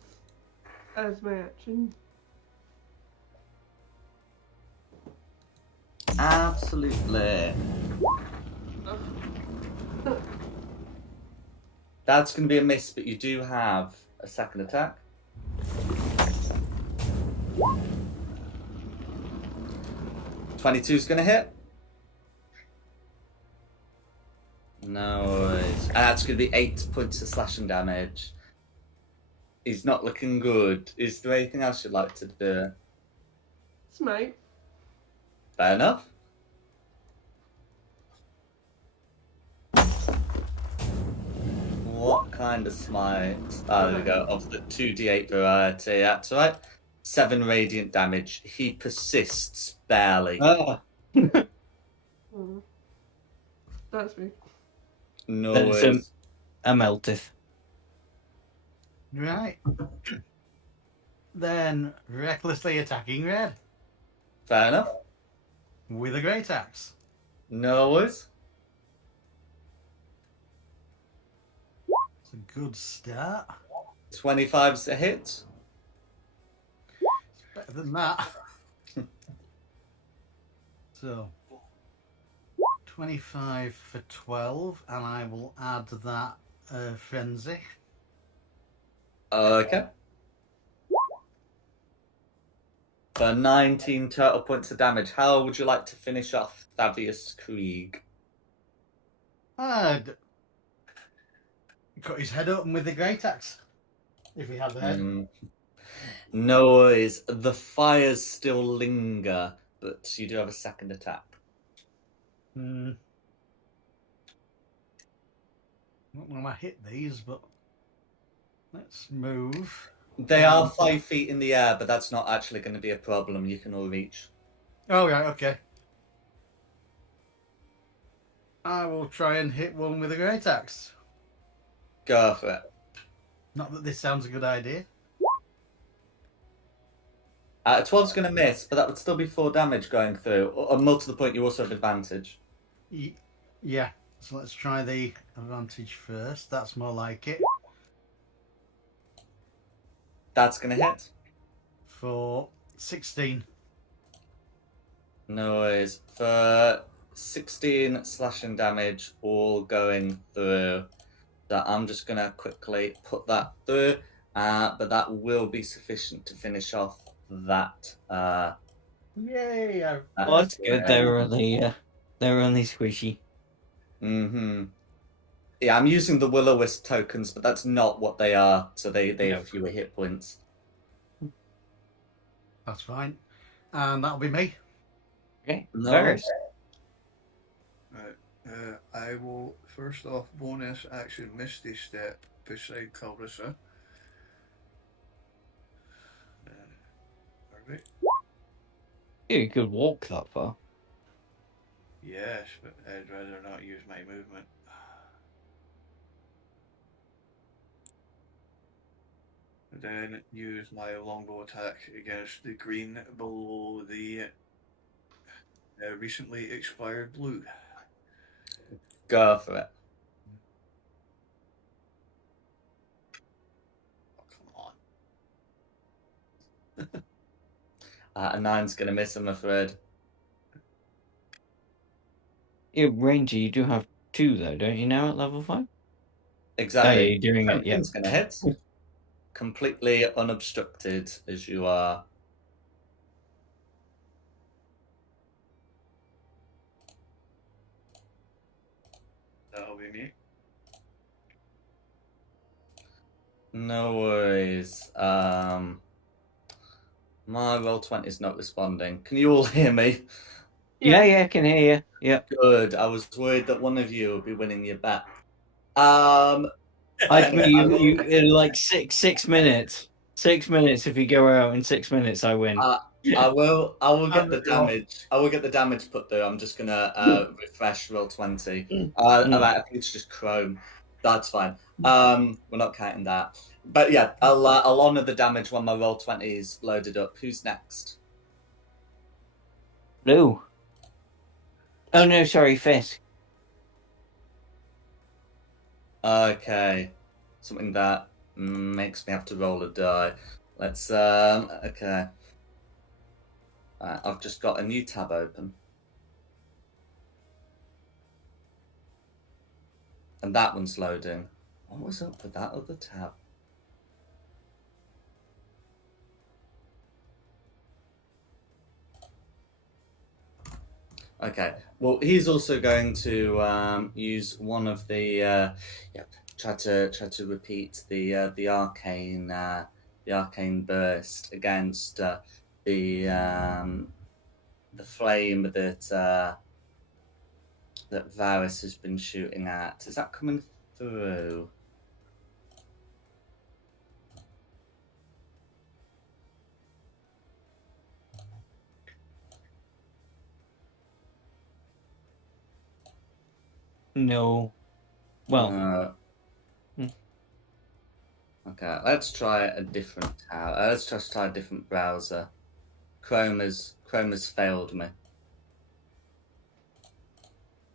as my action. Absolutely. That's going to be a miss, but you do have a second attack. '22's going to hit. No worries. And that's going to be 8 points of slashing damage. He's not looking good. Is there anything else you'd like to do? Smite. Fair enough. What kind of smite? Oh, there we go. Of the 2d8 variety. That's right. 7 radiant damage. He persists barely. Ah, Mm. That's me. No That's worries. a melteth. Right. Then recklessly attacking red Fair enough. with a great axe. No worries. It's a good start. 25's a hit. It's better than that. So 25 for 12, and I will add that frenzy. Okay. For 19 total points of damage, how would you like to finish off Thavius Krieg? I'd cut his head open with the great axe. If he had the head. No worries. The fires still linger, but you do have a second attack. I don't know if I hit these, but let's move. They are 5 feet in the air, but that's not actually going to be a problem. You can all reach. Oh, right, okay. I will try and hit one with a great axe. Go for it. Not that this sounds a good idea. 12's going to miss, but that would still be 4 damage going through. And more to the point, you also have advantage. Yeah, so let's try the advantage first. That's more like it. That's going to hit. For 16. No worries. For 16 slashing damage, all going through. So I'm just going to quickly put that through. But that will be sufficient to finish off that. Yay! Well, that's good. They were only squishy. Mm-hmm. Yeah, I'm using the Will-O-Wisp tokens, but that's not what they are. So they have fewer hit points. That's fine. And that'll be me. Okay, No. Varys. Right. I will first off bonus action Misty Step beside Calrissa. Perfect. You could walk that far. Yes, but I'd rather not use my movement. Then use my longbow attack against the green below the recently expired blue. Go for it. Oh, come on. A 9's going to miss, I'm afraid. Yeah, Ranger, you do have 2 though, don't you now at level 5? Exactly. Oh, you're doing it, yeah. 17's going to hit. Completely unobstructed as you are. That'll be me. No worries. My Roll20 is not responding. Can you all hear me? Yeah, I can hear you. Yeah. Good. I was worried that one of you would be winning your bet. I think you in like 6 minutes. 6 minutes. If you go out in 6 minutes, I win. I will get the I'm damage. I will get the damage put through. I'm just gonna refresh Roll20. Alright, I think it's just Chrome. That's fine. We're not counting that. But yeah, I'll honor the damage when my Roll20 is loaded up. Who's next? Blue. Oh no, sorry, Fisk. Okay, something that makes me have to roll a die. Let's okay. I've just got a new tab open. And that one's loading. What was up with that other tab? Okay. Well, he's also going to use one of the try to repeat the arcane burst against the flame that Varys has been shooting at. Is that coming through? No. Well, No. Hmm. Okay, let's try a different tab. Let's just try a different browser. Chrome has failed me.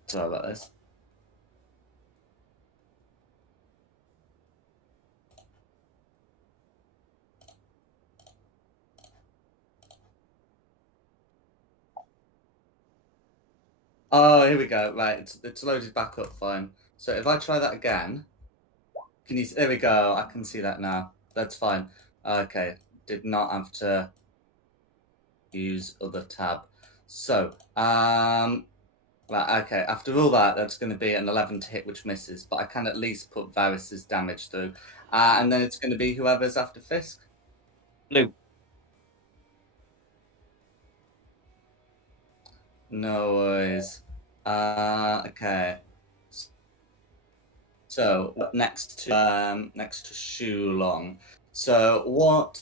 Sorry about this. Oh, here we go. Right, it's loaded back up fine. So if I try that again, can you? There we go. I can see that now. That's fine. Okay, did not have to use other tab. So, right, okay. After all that, that's going to be an 11 to hit, which misses. But I can at least put Varys's damage through, and then it's going to be whoever's after Fisk. blue. No worries. Okay. So next to Shu Long. So what?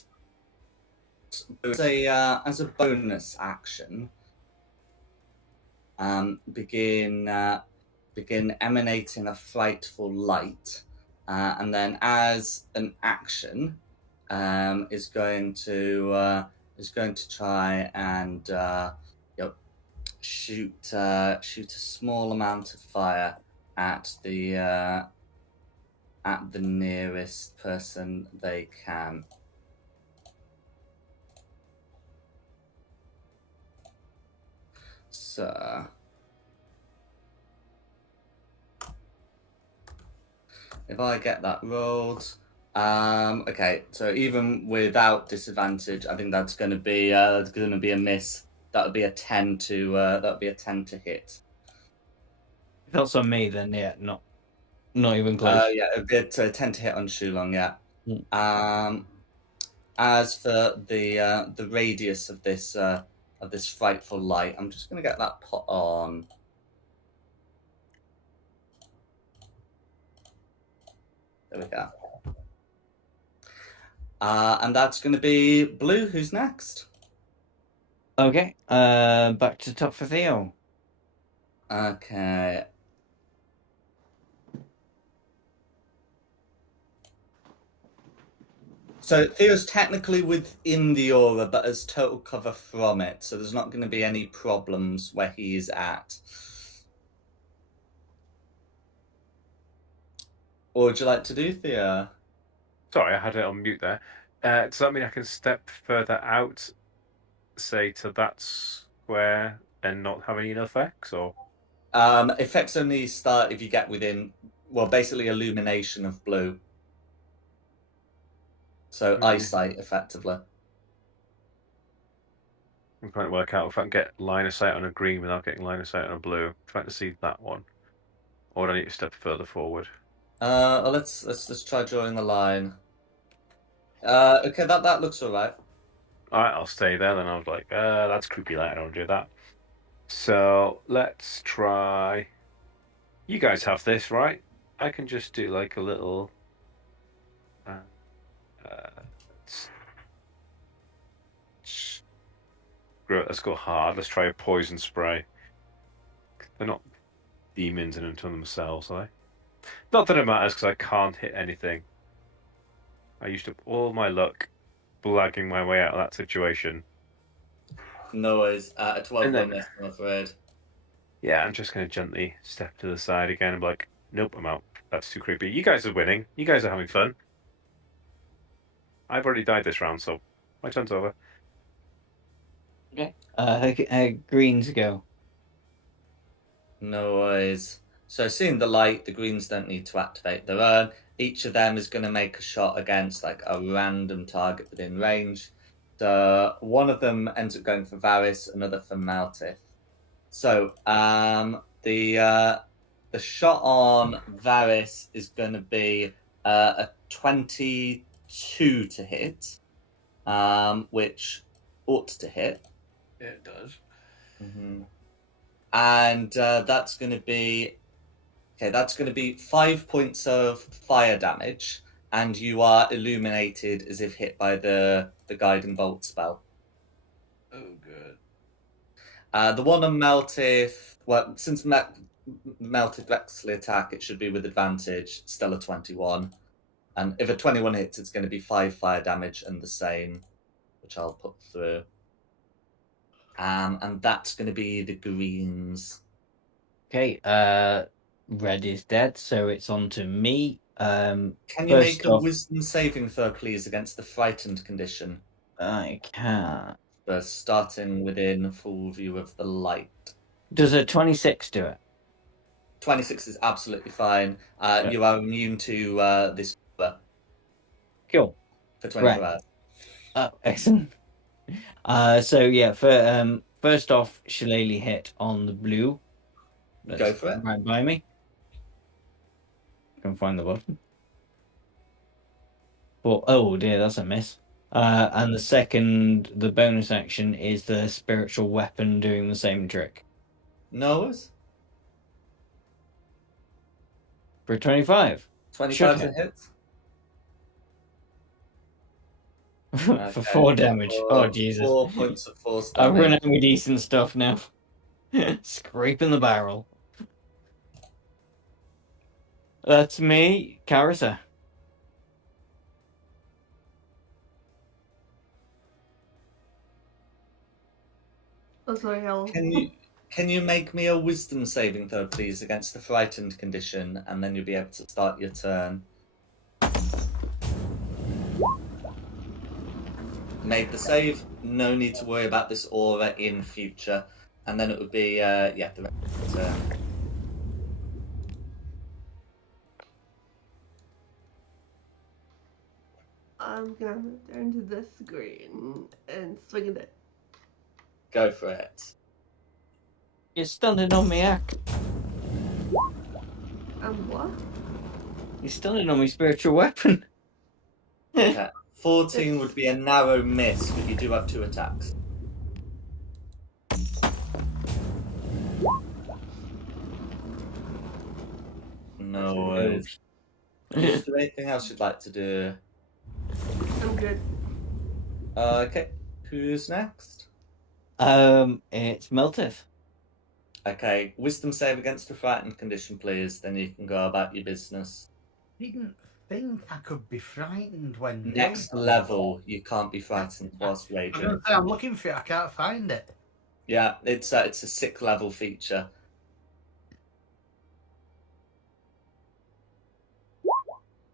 As a bonus action, begin emanating a frightful light, and then as an action, is going to try and shoot a small amount of fire at the nearest person they can. So if I get that rolled, okay. So even without disadvantage, I think that's going to be a miss. That would be a 10 to hit. If that's on me, then yeah, not even close. Yeah, a bit 10 to hit on Shulong. Yeah. As for the radius of this frightful light, I'm just going to get that put on. There we go. And that's going to be Blue. Who's next? Okay. Back to top for Theo. Okay. So Theo's technically within the aura, but has total cover from it, so there's not going to be any problems where he is at. What would you like to do, Theo? Sorry, I had it on mute there. Does that mean I can step further out, say to that square, and not have any effects, or? Effects only start if you get within, well, basically illumination of blue. So eyesight, effectively. I'm trying to work out if I can get line of sight on a green without getting line of sight on a blue. I'm trying to see that one, or do I need to step further forward? Well, let's try drawing the line. Okay, that looks alright. Alright, I'll stay there. Then I was like, that's creepy light. I don't do that. So let's try. You guys have this, right? I can just do like a little. Let's go hard. Let's try a poison spray. They're not demons in unto themselves, are they? Not that it matters because I can't hit anything. I used up all my luck blagging my way out of that situation. No worries. A 12 And then- miss, I'm afraid. Yeah, I'm just going to gently step to the side again and be like, nope, I'm out. That's too creepy. You guys are winning. You guys are having fun. I've already died this round, so my turn's over. Okay. Greens go. No worries. So seeing the light, the greens don't need to activate their own. Each of them is going to make a shot against like a random target within range. So one of them ends up going for Varys, another for Maltith. So the shot on Varys is going to be a 22 to hit, which ought to hit. It does. Mm-hmm. And that's going to be 5 points of fire damage, and you are illuminated as if hit by the guiding bolt spell. Oh, good. The one on Meltith, well, since melted Vexley attack, it should be with advantage, still a 21. And if a 21 hits, it's going to be 5 fire damage and the same, which I'll put through. And that's going to be the greens. Okay, red is dead, so it's on to me. Can you First make a off- wisdom saving throw, please, against the frightened condition? I can. First, starting within full view of the light. Does a 26 do it? 26 is absolutely fine. Yeah. You are immune to this Cool. for 24 Right. hours. Oh, excellent. So yeah, for first off, Shillelagh hit on the blue. Go for it. Right by me. Can find the button. Well, oh dear, that's a miss. And the second, the bonus action is the spiritual weapon doing the same trick. No worries. For 25. 25 Should to hit. for Okay. 4 damage. Oh, Jesus. 4 points of force I've damage. run out of decent stuff now. Scraping the barrel. That's me, Carissa. Oh, sorry, Helen. Can you make me a wisdom saving throw, please, against the frightened condition, and then you'll be able to start your turn. Made the save. No need to worry about this aura in future, and then it would be the rest of the turn. I'm gonna move down to this green and swing at it. Go for it. You're stunning on me, Ack. What? You're stunning on me, spiritual weapon. Okay. 14 would be a narrow miss, but you do have 2 attacks. No worries. Is there anything else you'd like to do? I'm good. Okay. Who's next? It's Meltith. Okay. Wisdom save against a frightened condition, please. Then you can go about your business. Didn't think I could be frightened when Next level, you can't be frightened whilst I'm raging. gonna say I'm looking for it. I can't find it. Yeah, it's a 6th level feature.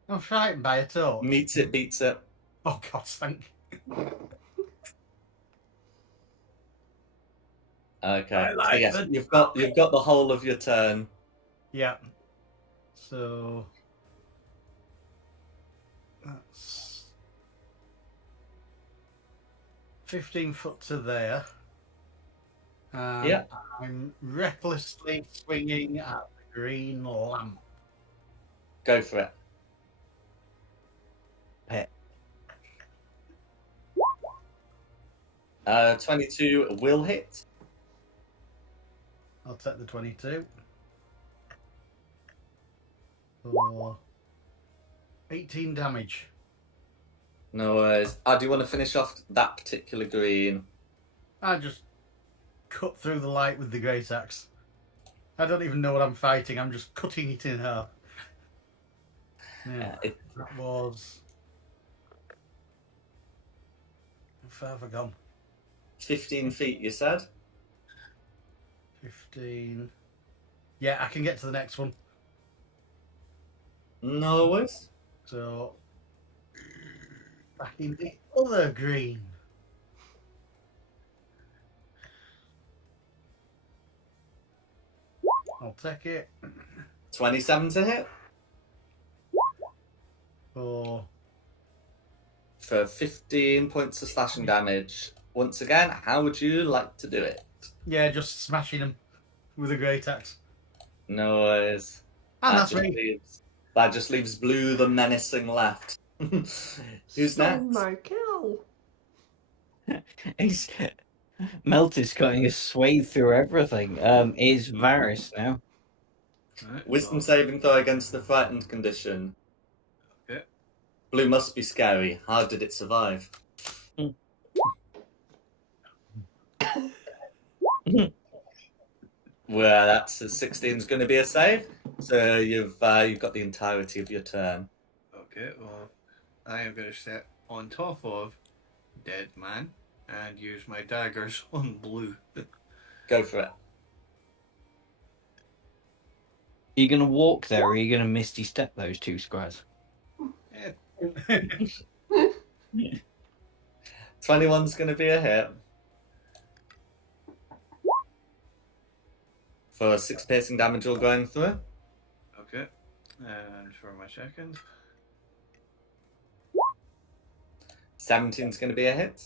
I'm frightened by a torch. Meets it, beats it. Oh God, thank. Okay. I like so yes, the you've got the whole of your turn. Yeah. So that's 15 foot to there. Yeah. I'm recklessly swinging at the green lamp. Go for it. Hit. 22 will hit. I'll take the 22. For 18 damage. No worries. Do you want to finish off that particular green? I just cut through the light with the great axe. I don't even know what I'm fighting. I'm just cutting it in half. Yeah, that was. How far have I gone? 15 feet, you said? 15. Yeah, I can get to the next one. No worries. So, back in the other green. I'll take it 27 to hit for for 15 points of slashing damage. Once again, how would you like to do it? yeah, just smashing them with a great axe. No worries. And that's just me. That just leaves Blue the menacing left. Who's Stole next? my kill. He's Meltith's cutting a swathe through everything. Is Varys now. Right, Wisdom so- saving throw against the frightened condition. Okay. Blue must be scary. How did it survive? Well, that's 16's going to be a save. So you've got the entirety of your turn. Okay, well, I am going to step on top of dead man and use my daggers on blue. Go for it. Are you going to walk there, or are you going to misty step those two squares? Eh, 21's going to be a hit. For 6 piercing damage all going through. okay, and for my second, 17's going to be a hit.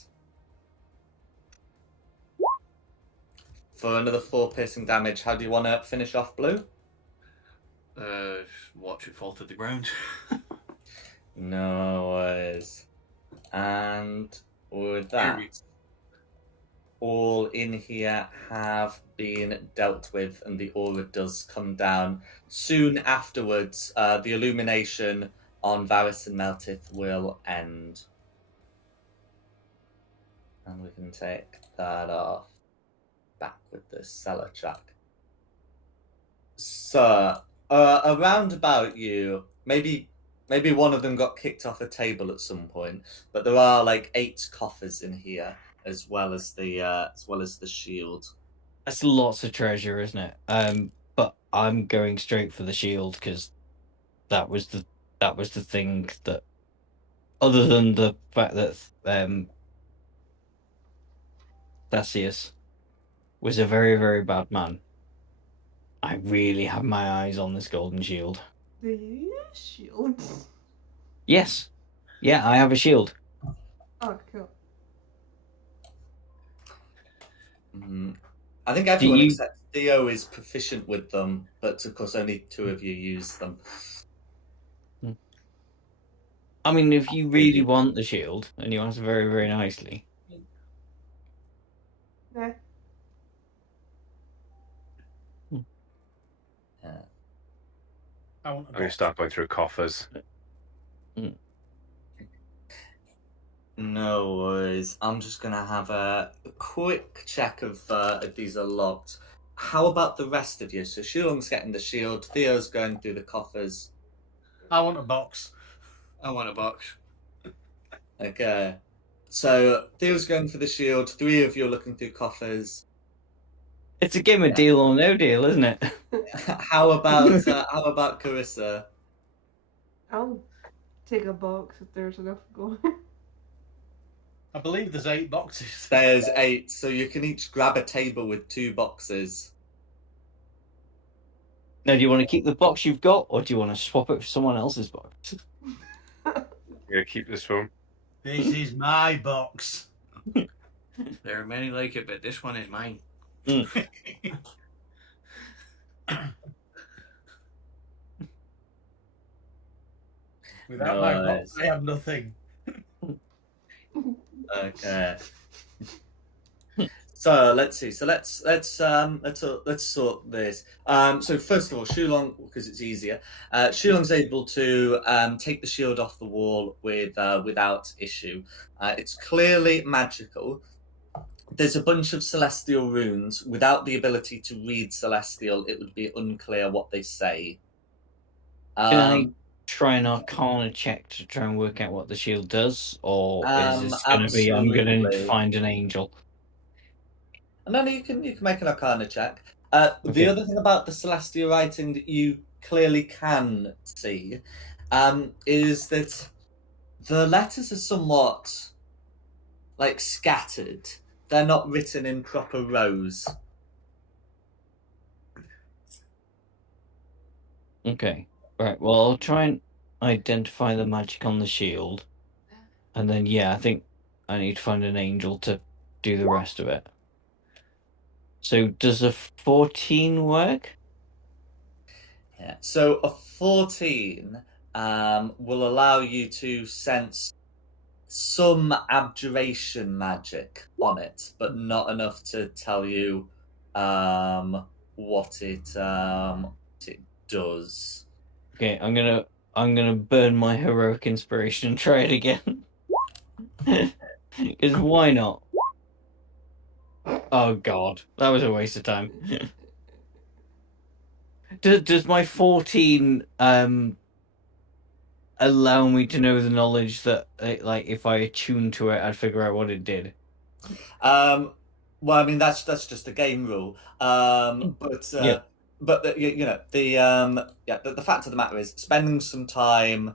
For another 4 piercing damage, how do you want to finish off Blue? watch it fall to the ground. No worries. And with that, all in here have been dealt with, and the aura does come down. Soon afterwards, the illumination on Varys and Meltith will end. And we can take that off. Back with the cellar track. So, around about you, maybe one of them got kicked off a table at some point, but there are like 8 coffers in here, as well as the shield. That's lots of treasure, isn't it? But I'm going straight for the shield because that was the thing that, other than the fact that Theseus was a very, very bad man, I really have my eyes on this golden shield. The shield. Yes. Yeah, I have a shield. Oh, cool. I think everyone except Theo is proficient with them, but of course only 2 of you use them. I mean, if you really want the shield, and you ask very, very nicely. Yeah. I want a I'm going to box. start going through coffers. No worries. I'm just going to have a quick check of if these are locked. How about the rest of you? So Shulong's getting the shield, Theo's going through the coffers. I want a box. I want a box. Okay. So Theo's going for the shield, 3 of you are looking through coffers. It's a game of deal or no deal, isn't it? How about Carissa? I'll take a box if there's enough going. I believe there's 8 boxes. There's 8, so you can each grab a table with 2 boxes. Now, do you want to keep the box you've got, or do you want to swap it for someone else's box? I'm going to keep this one. This is my box. There are many like it, but this one is mine. Without my box, I have nothing. Okay. So let's see. So let's sort this. So first of all, Shulong, because it's easier. Shulong's able to take the shield off the wall without issue. It's clearly magical. There's a bunch of celestial runes. Without the ability to read celestial, it would be unclear what they say. Can I try an Arcana check to try and work out what the shield does, or is this going to be I'm going to need to absolutely. find an angel? No, you can make an Arcana check. The other thing about the celestial writing that you clearly can see is that the letters are somewhat like scattered. They're not written in proper rows. Okay. Right, well, I'll try and identify the magic on the shield. And then, I think I need to find an angel to do the rest of it. So, does a 14 work? Yeah. So a 14 will allow you to sense some abjuration magic on it, but not enough to tell you what it does. Okay, I'm gonna burn my heroic inspiration and try it again. Because why not? Oh god, that was a waste of time. Does my 14 allow me to know the knowledge that, like, if I attuned to it, I'd figure out what it did? Well, I mean that's just a game rule. Yeah. But the fact of the matter is, spending some time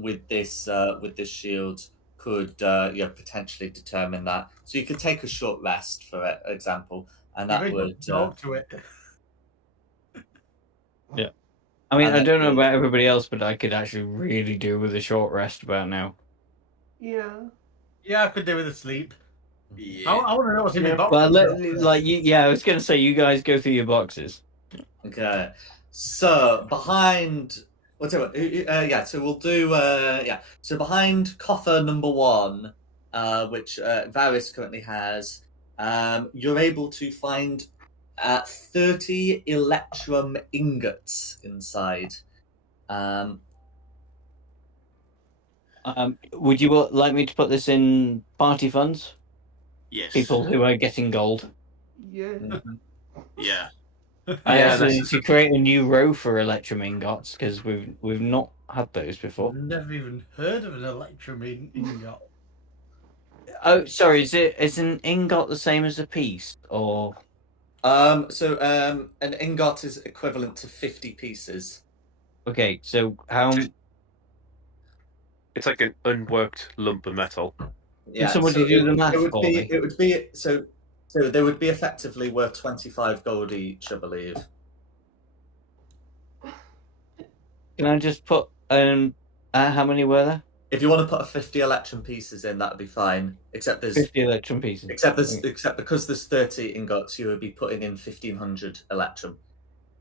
with this shield could potentially determine that. So you could take a short rest, for example, and that Even would talk to it. Yeah. I mean, And I that don't know would- about everybody else, but I could actually really do with a short rest about now. Yeah. Yeah, I could do with a sleep. Yeah. I want to know what's in my Yeah. box. Well, I was gonna say, you guys go through your boxes. Okay, so behind whatever, So we'll do So behind coffer number 1, which Varys currently has, you're able to find 30 electrum ingots inside. Would you like me to put this in party funds? Yes. People who are getting gold. Yeah. Yeah. I Yeah, actually that's need to create a new row for electrum ingots because we've not had those before. I've never even heard of an electrum ingot. Oh, sorry. Is an ingot the same as a piece, or An ingot is equivalent to 50 pieces. okay? So how It's like an unworked lump of metal. Yeah, somebody do the math for me? It would be so they would be effectively worth 25 gold each, I believe. Can I just put how many were there? If you want to put 50 electrum pieces in, that'd be fine. Except 50 electrum pieces. except because there's 30 ingots, you would be putting in 1500 electrum.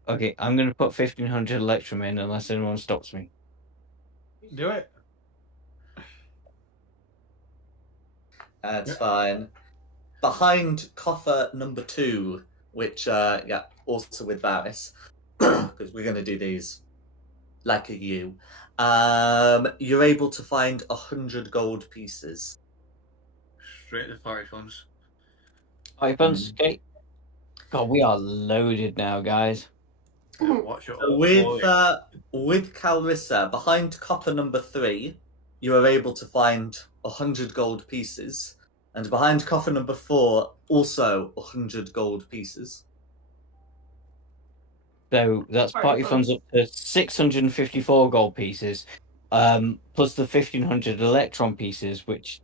Okay, I'm going to put 1500 electrum in unless anyone stops me. Do it. That's fine. Behind coffer number 2, which also with Varys, because we're going to do these like a U. You're able to find 100 gold pieces. Straight to the party funds. Party funds, okay. God, we are loaded now, guys. Watch it. So with Calrissa, behind copper number 3, you are able to find 100 gold pieces, and behind coffer number 4, also 100 gold pieces. So that's party funds up to 654 gold pieces, plus the 1500 electron pieces, which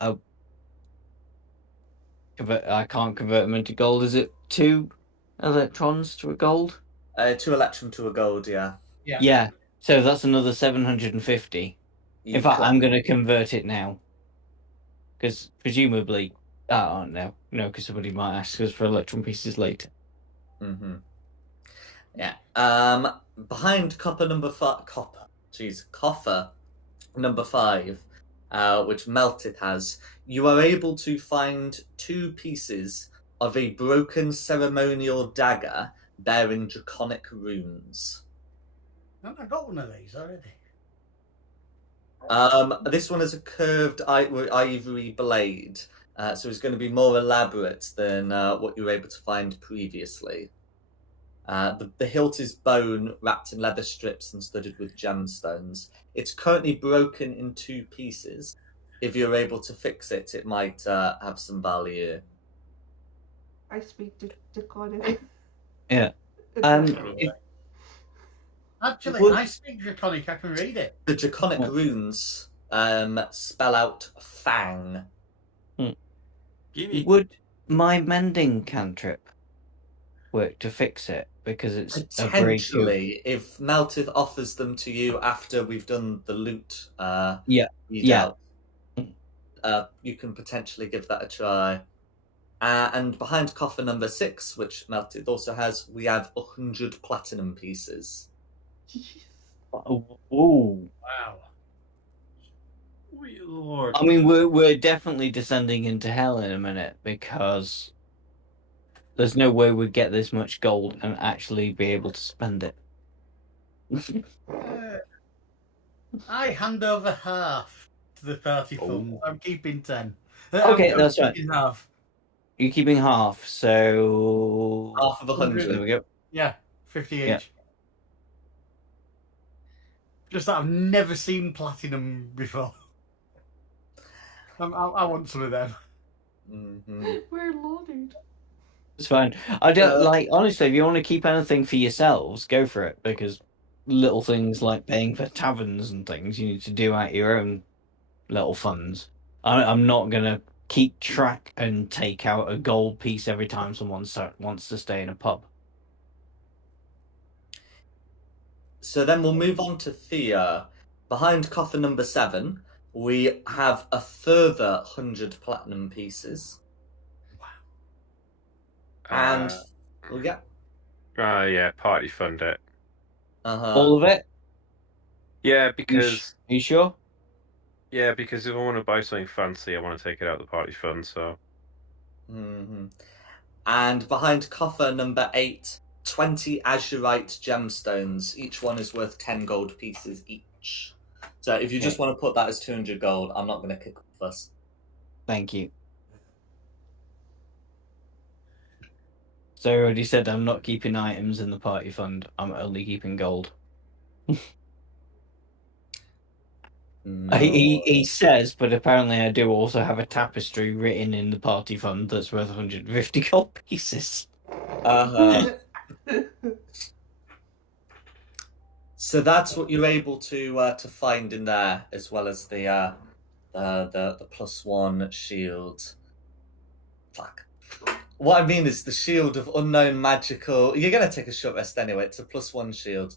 I can't convert them into gold. Is it 2 electrons to a gold? 2 electrum to a gold, yeah. Yeah. So that's another 750. In fact, I'm going to convert it now, because presumably, no, because somebody might ask us for electron pieces later. Mm-hmm. Yeah. Behind coffer number 5, which Melted has, you are able to find 2 pieces of a broken ceremonial dagger bearing draconic runes. I got one of these already. This one is a curved ivory blade, so it's going to be more elaborate than what you were able to find previously. The hilt is bone wrapped in leather strips and studded with gemstones. It's currently broken in 2 pieces. If you're able to fix it, it might have some value. I speak Draconic. Yeah. Actually, I speak Draconic. I can read it. The draconic runes spell out fang. Would my mending cantrip work to fix it? Because it's potentially, if Meltith offers them to you after we've done the loot Yeah. You can potentially give that a try. And behind coffer number 6, which Meltith also has, we have 100 platinum pieces. Ooh. Wow. Sweet Lord. I mean, we're definitely descending into hell in a minute, because there's no way we'd get this much gold and actually be able to spend it. I hand over half to the party fund. I'm keeping 10. Okay, I'm that's right. keeping half. You're keeping half, so Half of 100. There we go. Yeah, 50 each. Yeah. Just that I've never seen platinum before. I want some of them. We're loaded. It's fine. I don't like honestly. If you want to keep anything for yourselves, go for it because little things like paying for taverns and things you need to do out your own little funds. I'm not gonna keep track and take out a gold piece every time someone wants to stay in a pub. So then we'll move on to Thea. Behind coffer number 7, we have a further 100 platinum pieces. And yeah, party fund it. All of it? Yeah, because Are you sure? Yeah, because if I want to buy something fancy, I want to take it out of the party fund. So. And behind coffer number 8, 20 azurite gemstones. Each one is worth 10 gold pieces each. So if you just want to put that as 200 gold, I'm not going to kick up a fuss. Thank you. So I already said I'm not keeping items in the party fund. I'm only keeping gold. No. He says, but apparently I do also have a tapestry written in the party fund that's worth 150 gold pieces. So that's what you're able to find in there, as well as the +1 shield. Fuck. What I mean is the shield of unknown magical. You're gonna take a short rest anyway. It's a +1 shield.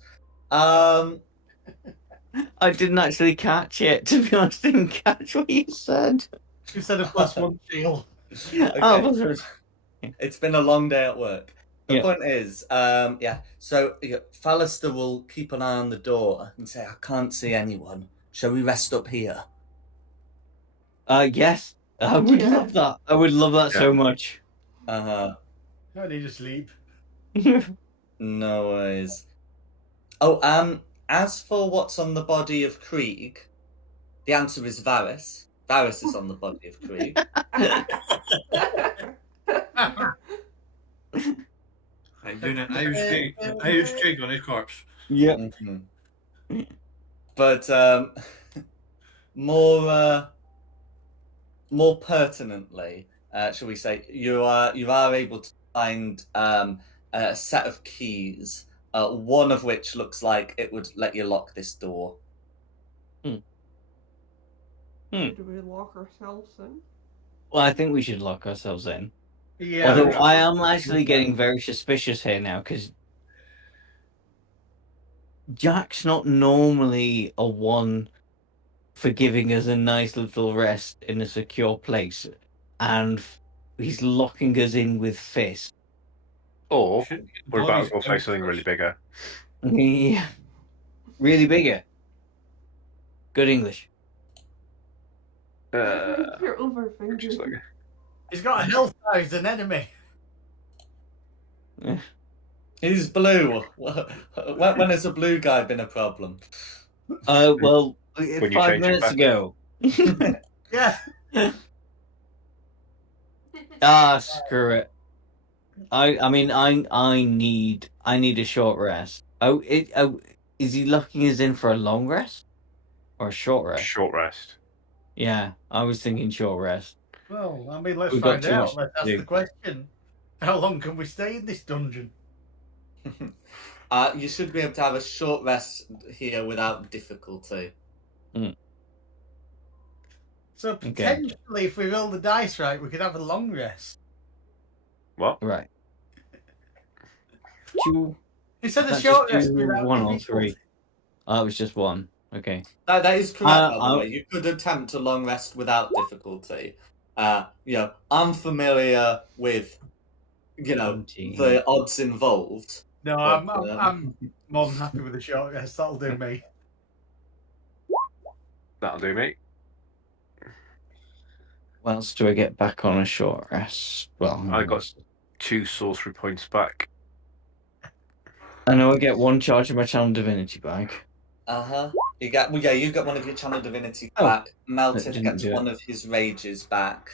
I didn't actually catch it. To be honest, I didn't catch what you said. You said a +1 shield. Okay. Oh, it's been a long day at work. The Yeah. point is, so Fallister will keep an eye on the door and say, I can't see anyone. Shall we rest up here? Yes. I would love that. I would love that so much. I need to sleep. No worries. Oh, as for what's on the body of Krieg, the answer is Varys. Varys is on the body of Krieg. I'm doing an Irish jig on his corpse. Yeah. Mm-hmm. But more pertinently, shall we say, you are able to find a set of keys. One of which looks like it would let you lock this door. Do we lock ourselves in? Well, I think we should lock ourselves in. Yeah. Although I am actually getting very suspicious here now because Jack's not normally a one for giving us a nice little rest in a secure place, and he's locking us in with fists. Or we're about to go fight something really bigger. Yeah. Really bigger. Good English. You're overthinking. Like... He's got a health as an enemy. He's blue. When has a blue guy been a problem? Well, When you 5 change it minutes back. ago. Yeah. Screw it. I mean, I need a short rest. Is he locking us in for a long rest or a short rest? Short rest. Yeah, I was thinking short rest. Well, I mean, let's We've got find too much out. Let's to ask do. the question. How long can we stay in this dungeon? You should be able to have a short rest here without difficulty. So potentially, if we roll the dice right, we could have a long rest. What? Right. Instead of Let's short just rest do without 1 or difficulty. 3. Oh, it was just 1. Okay. That is correct, by the way. You could attempt a long rest without difficulty. I'm familiar with, the odds involved. No, but, I'm more than happy with a short rest. That'll do me. That'll do, mate. What else do I get back on a short rest? Well, I got 2 sorcery points back. I know I get 1 charge of my channel divinity back. You got one of your channel divinity Oh, back. that Melted didn't gets do it. one of his rages back.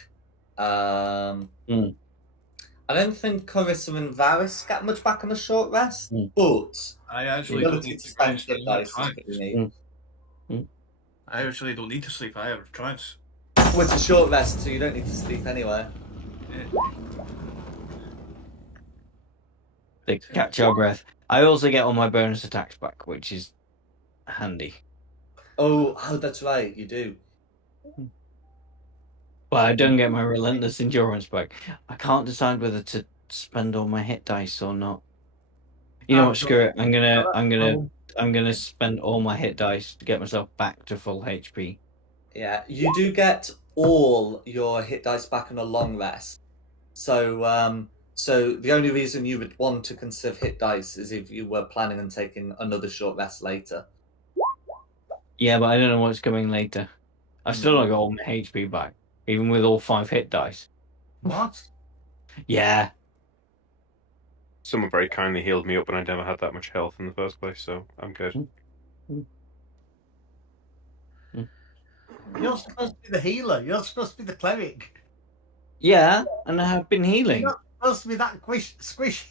I don't think Carissa and Varys get much back on a short rest, but I the actually don't ability need to to spend rest. hit I have dice is pretty trance. neat. I actually don't need to sleep. I have trance. Well, it's a short rest, so you don't need to sleep anyway. Yeah. They catch our breath. I also get all my bonus attacks back, which is handy. Oh, that's right, you do. But I don't get my relentless endurance back. I can't decide whether to spend all my hit dice or not. You know what? Screw it. I'm gonna spend all my hit dice to get myself back to full HP. Yeah, you do get all your hit dice back on a long rest. So the only reason you would want to conserve hit dice is if you were planning on taking another short rest later. Yeah, but I don't know what's coming later. I've still not got all my HP back, even with all 5 hit dice. What? Yeah. Someone very kindly healed me up, and I never had that much health in the first place, so I'm good. You're supposed to be the healer. You're supposed to be the cleric. Yeah, and I have been You're healing. not supposed to be that squishy.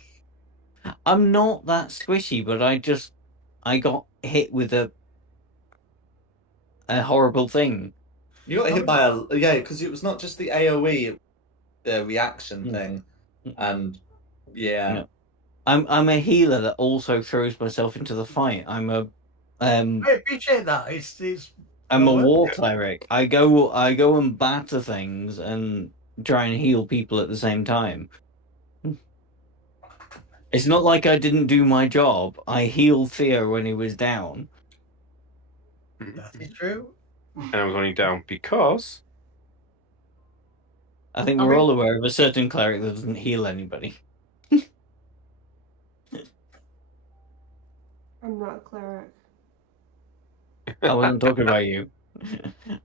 I'm not that squishy, but I got hit with a horrible thing. You got hit by because it was not just the AOE, the reaction thing, and yeah. No. I'm a healer that also throws myself into the fight. I'm a I appreciate that. It's I'm a well war cleric. I go and batter things and try and heal people at the same time. It's not like I didn't do my job. I healed Theo when he was down. that is true. And I was only down because I think we're all aware of a certain cleric that doesn't heal anybody. I'm not a cleric. I wasn't talking about you.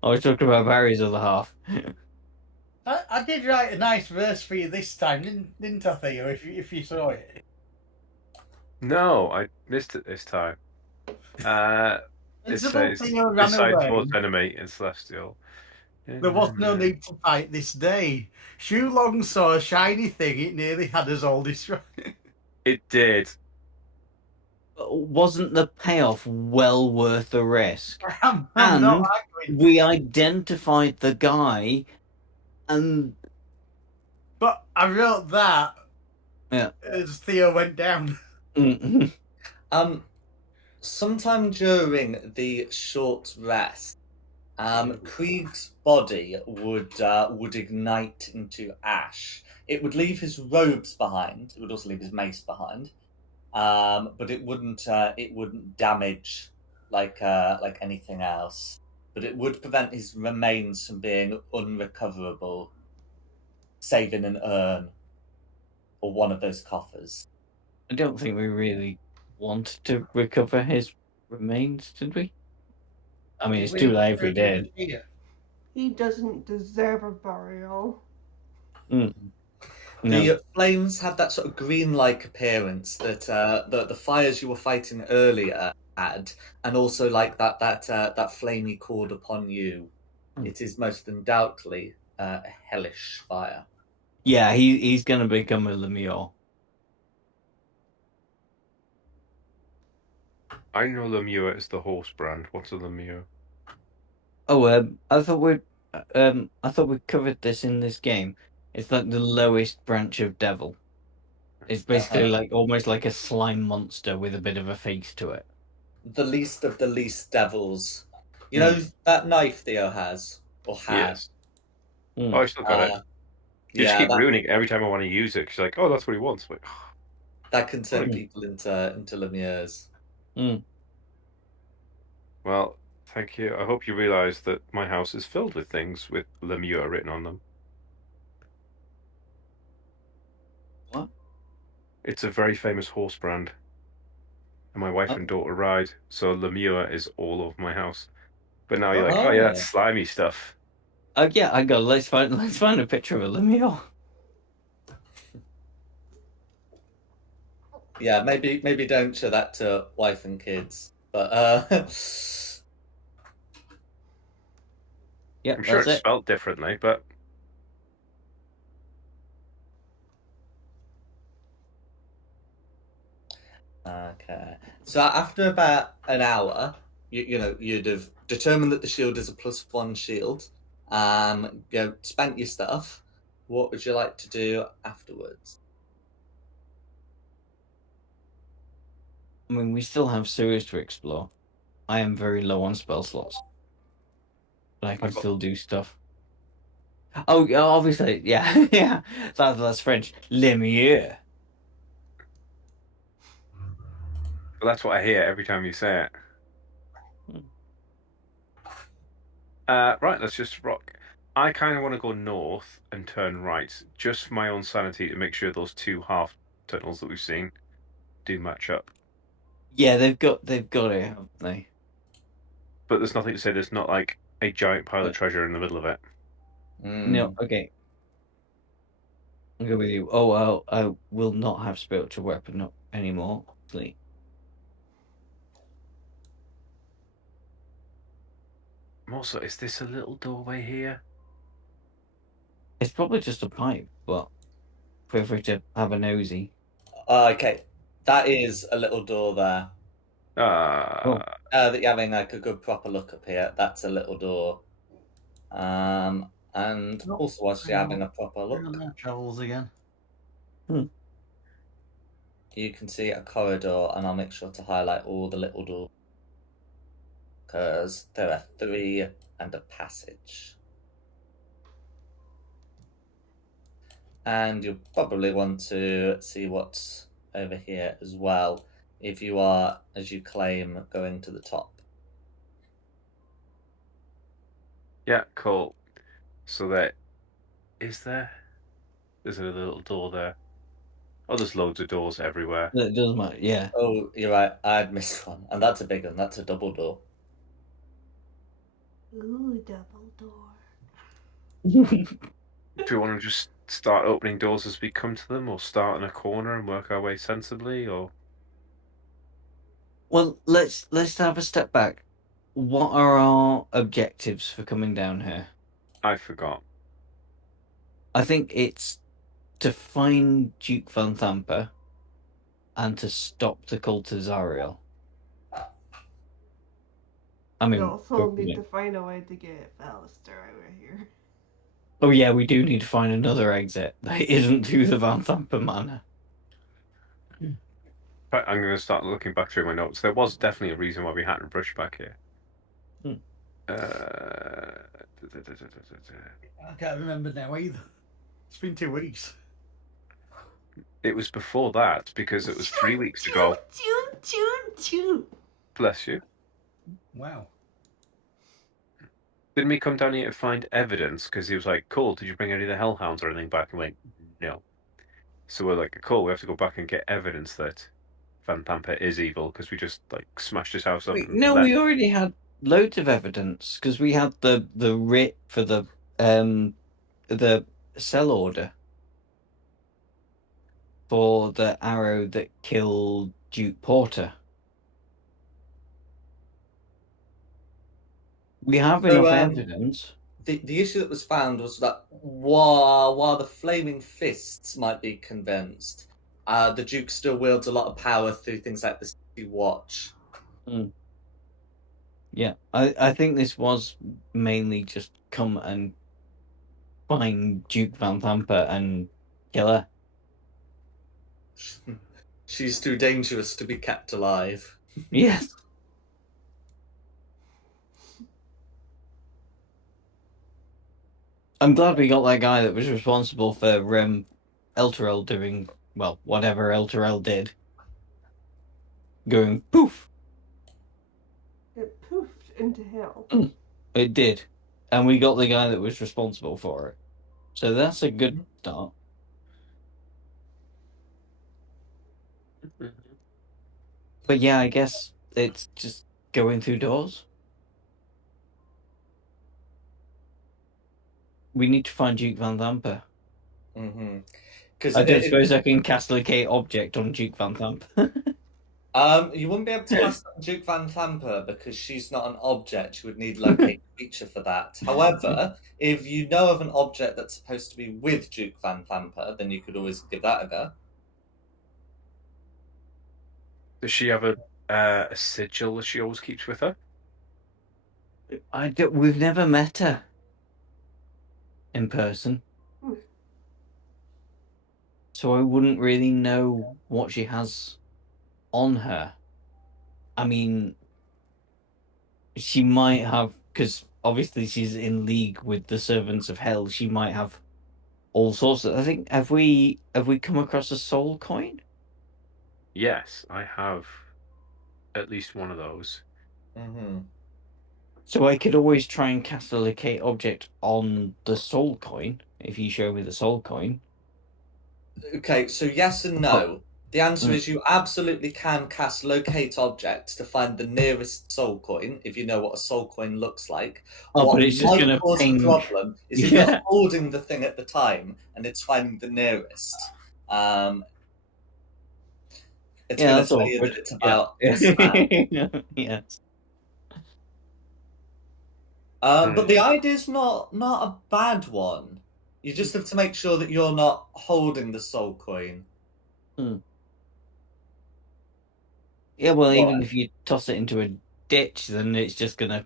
I was talking about Barry's other half. I did write a nice verse for you this time, didn't I, Theo? If you saw it. No, I missed it this time. It says, Theo ran "Decide away. towards enemy in Celestial." There was no need to fight this day. Shulong saw a shiny thing; it nearly had us all destroyed. It did. Wasn't the payoff well worth the risk? I'm And not arguing. we identified the guy, and But I wrote that yeah. as Theo went down. Sometime during the short rest, Krieg's body would ignite into ash. It would leave his robes behind. It would also leave his mace behind, but it wouldn't damage like anything else. But it would prevent his remains from being unrecoverable, save in an urn or one of those coffers. I don't think we really wanted to recover his remains, did we? I mean, it's too late if we did. He doesn't deserve a burial. No. The flames had that sort of green-like appearance that the fires you were fighting earlier had, and also like that flamey cord upon you. It is most undoubtedly a hellish fire. Yeah, he's going to become a Lemure. I know Lemure is the horse brand. What's a Lemure? Oh, I thought we covered this in this game. It's like the lowest branch of devil. It's basically like almost like a slime monster with a bit of a face to it. The least of the least devils. You know that knife Theo has or had. Yes. Oh, I still got it. You just keep ruining it every time I want to use it. She's like, "Oh, that's what he wants." Like, that can turn people into Lemures. Well, thank you. I hope you realise that my house is filled with things with Lemure written on them. What? It's a very famous horse brand. And my wife and daughter ride, so Lemure is all over my house. But now you're like, oh yeah, that's slimy stuff. Yeah, I got. Let's find a picture of a Lemure. Yeah, maybe don't show that to wife and kids. But yeah, I'm sure it's spelled differently, but Okay. So after about an hour, you'd have determined that the shield is a +1 shield. Spent your stuff. What would you like to do afterwards? I mean, we still have sewers to explore. I am very low on spell slots, but I can I've got- still do stuff. Oh, yeah, obviously, yeah, yeah. That's French. Lumiere. But that's what I hear every time you say it. Right, let's just rock. I kind of want to go north and turn right, just for my own sanity, to make sure those two half tunnels that we've seen do match up. Yeah, they've got it, haven't they? But there's nothing to say there's not like a giant pile of treasure in the middle of it. No, okay. I'll go with you. Oh, well, I will not have spiritual weapon anymore. Please. Also, is this a little doorway here? It's probably just a pipe, but feel free to have a nosy. Okay, that is a little door there. Oh. That you're having like a good proper look up here. That's a little door. And also whilst you're having a proper look, Travels again. you can see a corridor, and I'll make sure to highlight all the little doors because there are 3 and a passage. And you'll probably want to see what's over here as well if you are, as you claim, going to the top. Yeah, cool. So there's a little door there. Oh, there's loads of doors everywhere. It doesn't matter, yeah. Oh, you're right, I'd missed one, and that's a big one. That's a double door. Ooh, double door. Do we want to just start opening doors as we come to them, or start in a corner and work our way sensibly, or? Well, let's have a step back. What are our objectives for coming down here? I forgot. I think it's to find Duke Van Thamper and to stop the cult of Zariel. I We mean, also need to find a way to get Alistair over here. oh yeah, we do need to find another exit that isn't to the Van Thamper Manor. I'm going to start looking back through my notes. There was definitely a reason why we hadn't brushed back here. I can't remember now either. It's been 2 weeks. It was before that because it was 3 weeks ago. Bless you. Wow. Didn't we come down here to find evidence? Because he was like, cool, did you bring any of the hellhounds or anything back? And we went, no. So we're like, cool, we have to go back and get evidence that Van Thamper is evil because we just like smashed his house up. Wait, no, we already had loads of evidence because we had the writ for the sell order for the arrow that killed Duke Porter. We have enough evidence. The issue that was found was that while the Flaming Fists might be convinced, the Duke still wields a lot of power through things like the City Watch. Yeah, I think this was mainly just come and find Duke Van Thamper and kill her. She's too dangerous to be kept alive. Yes. I'm glad we got that guy that was responsible for Elturel doing, well, whatever Elturel did. Going poof. It poofed into hell. It did. And we got the guy that was responsible for it. So that's a good start. But yeah, I guess it's just going through doors. We need to find Duke Van Thamper. I don't suppose I can cast locate object on Duke Van Thamper. You wouldn't be able to cast on Duke Van Thamper because she's not an object. You would need locate creature for that. However, if you know of an object that's supposed to be with Duke Van Thamper, then you could always give that a go. Does she have a sigil that she always keeps with her? We've never met her in person. Hmm. So I wouldn't really know what she has on her. I mean, she might have, because obviously she's in league with the servants of hell. She might have all sorts of. I think have we come across a soul coin? Yes, I have at least one of those. Mm-hmm. So I could always try and cast a locate object on the soul coin if you show me the soul coin. Okay, so yes and no. The answer Mm. is you absolutely can cast locate objects to find the nearest soul coin if you know what a soul coin looks like. Oh, What but it's just might gonna cause a ping. problem is if Yeah. you're holding the thing at the time and it's finding the nearest. It's Yeah, going to that's tell you awkward. that it's Yeah. about this man. Yes. But the idea's not a bad one. You just have to make sure that you're not holding the soul coin. Yeah, well, What? even if you toss it into a ditch, then it's just gonna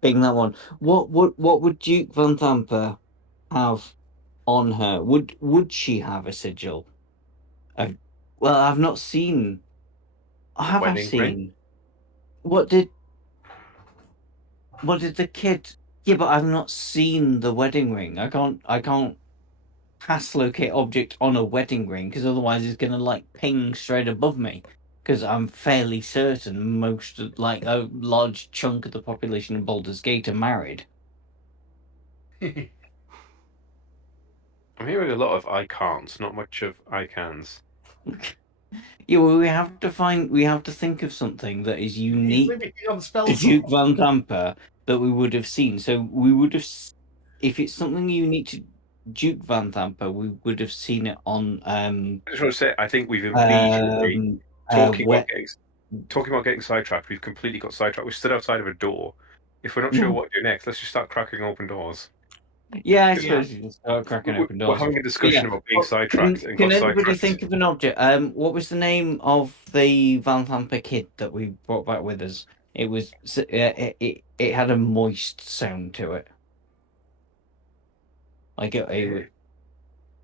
ping that one. What would Duke Van Thamper have on her? Would she have a sigil? Well, I've not seen. I have Wedding ring? seen. What did the kid? Yeah, but I've not seen the wedding ring. I can't cast locate object on a wedding ring because otherwise it's gonna like ping straight above me. Because I'm fairly certain most like a large chunk of the population of Baldur's Gate are married. I'm hearing a lot of I can'ts, not much of I cans. Yeah, well, we have to think of something that is He's unique limited on spell to Duke slots. Van Tamper that we would have seen. So we would have, if it's something unique to Duke Van Tamper, we would have seen it on I just want to say, I think we've immediately talking about getting sidetracked. We've completely got sidetracked. We stood outside of a door. If we're not sure what to do next, let's just start cracking open doors. Yeah, I Yeah. suppose you can start cracking open We're doors. having a discussion about being sidetracked and Can got anybody sidetracked. think of an object? What was the name of the Van Tamper kid that we brought back with us? It was it had a moist sound to it. Like it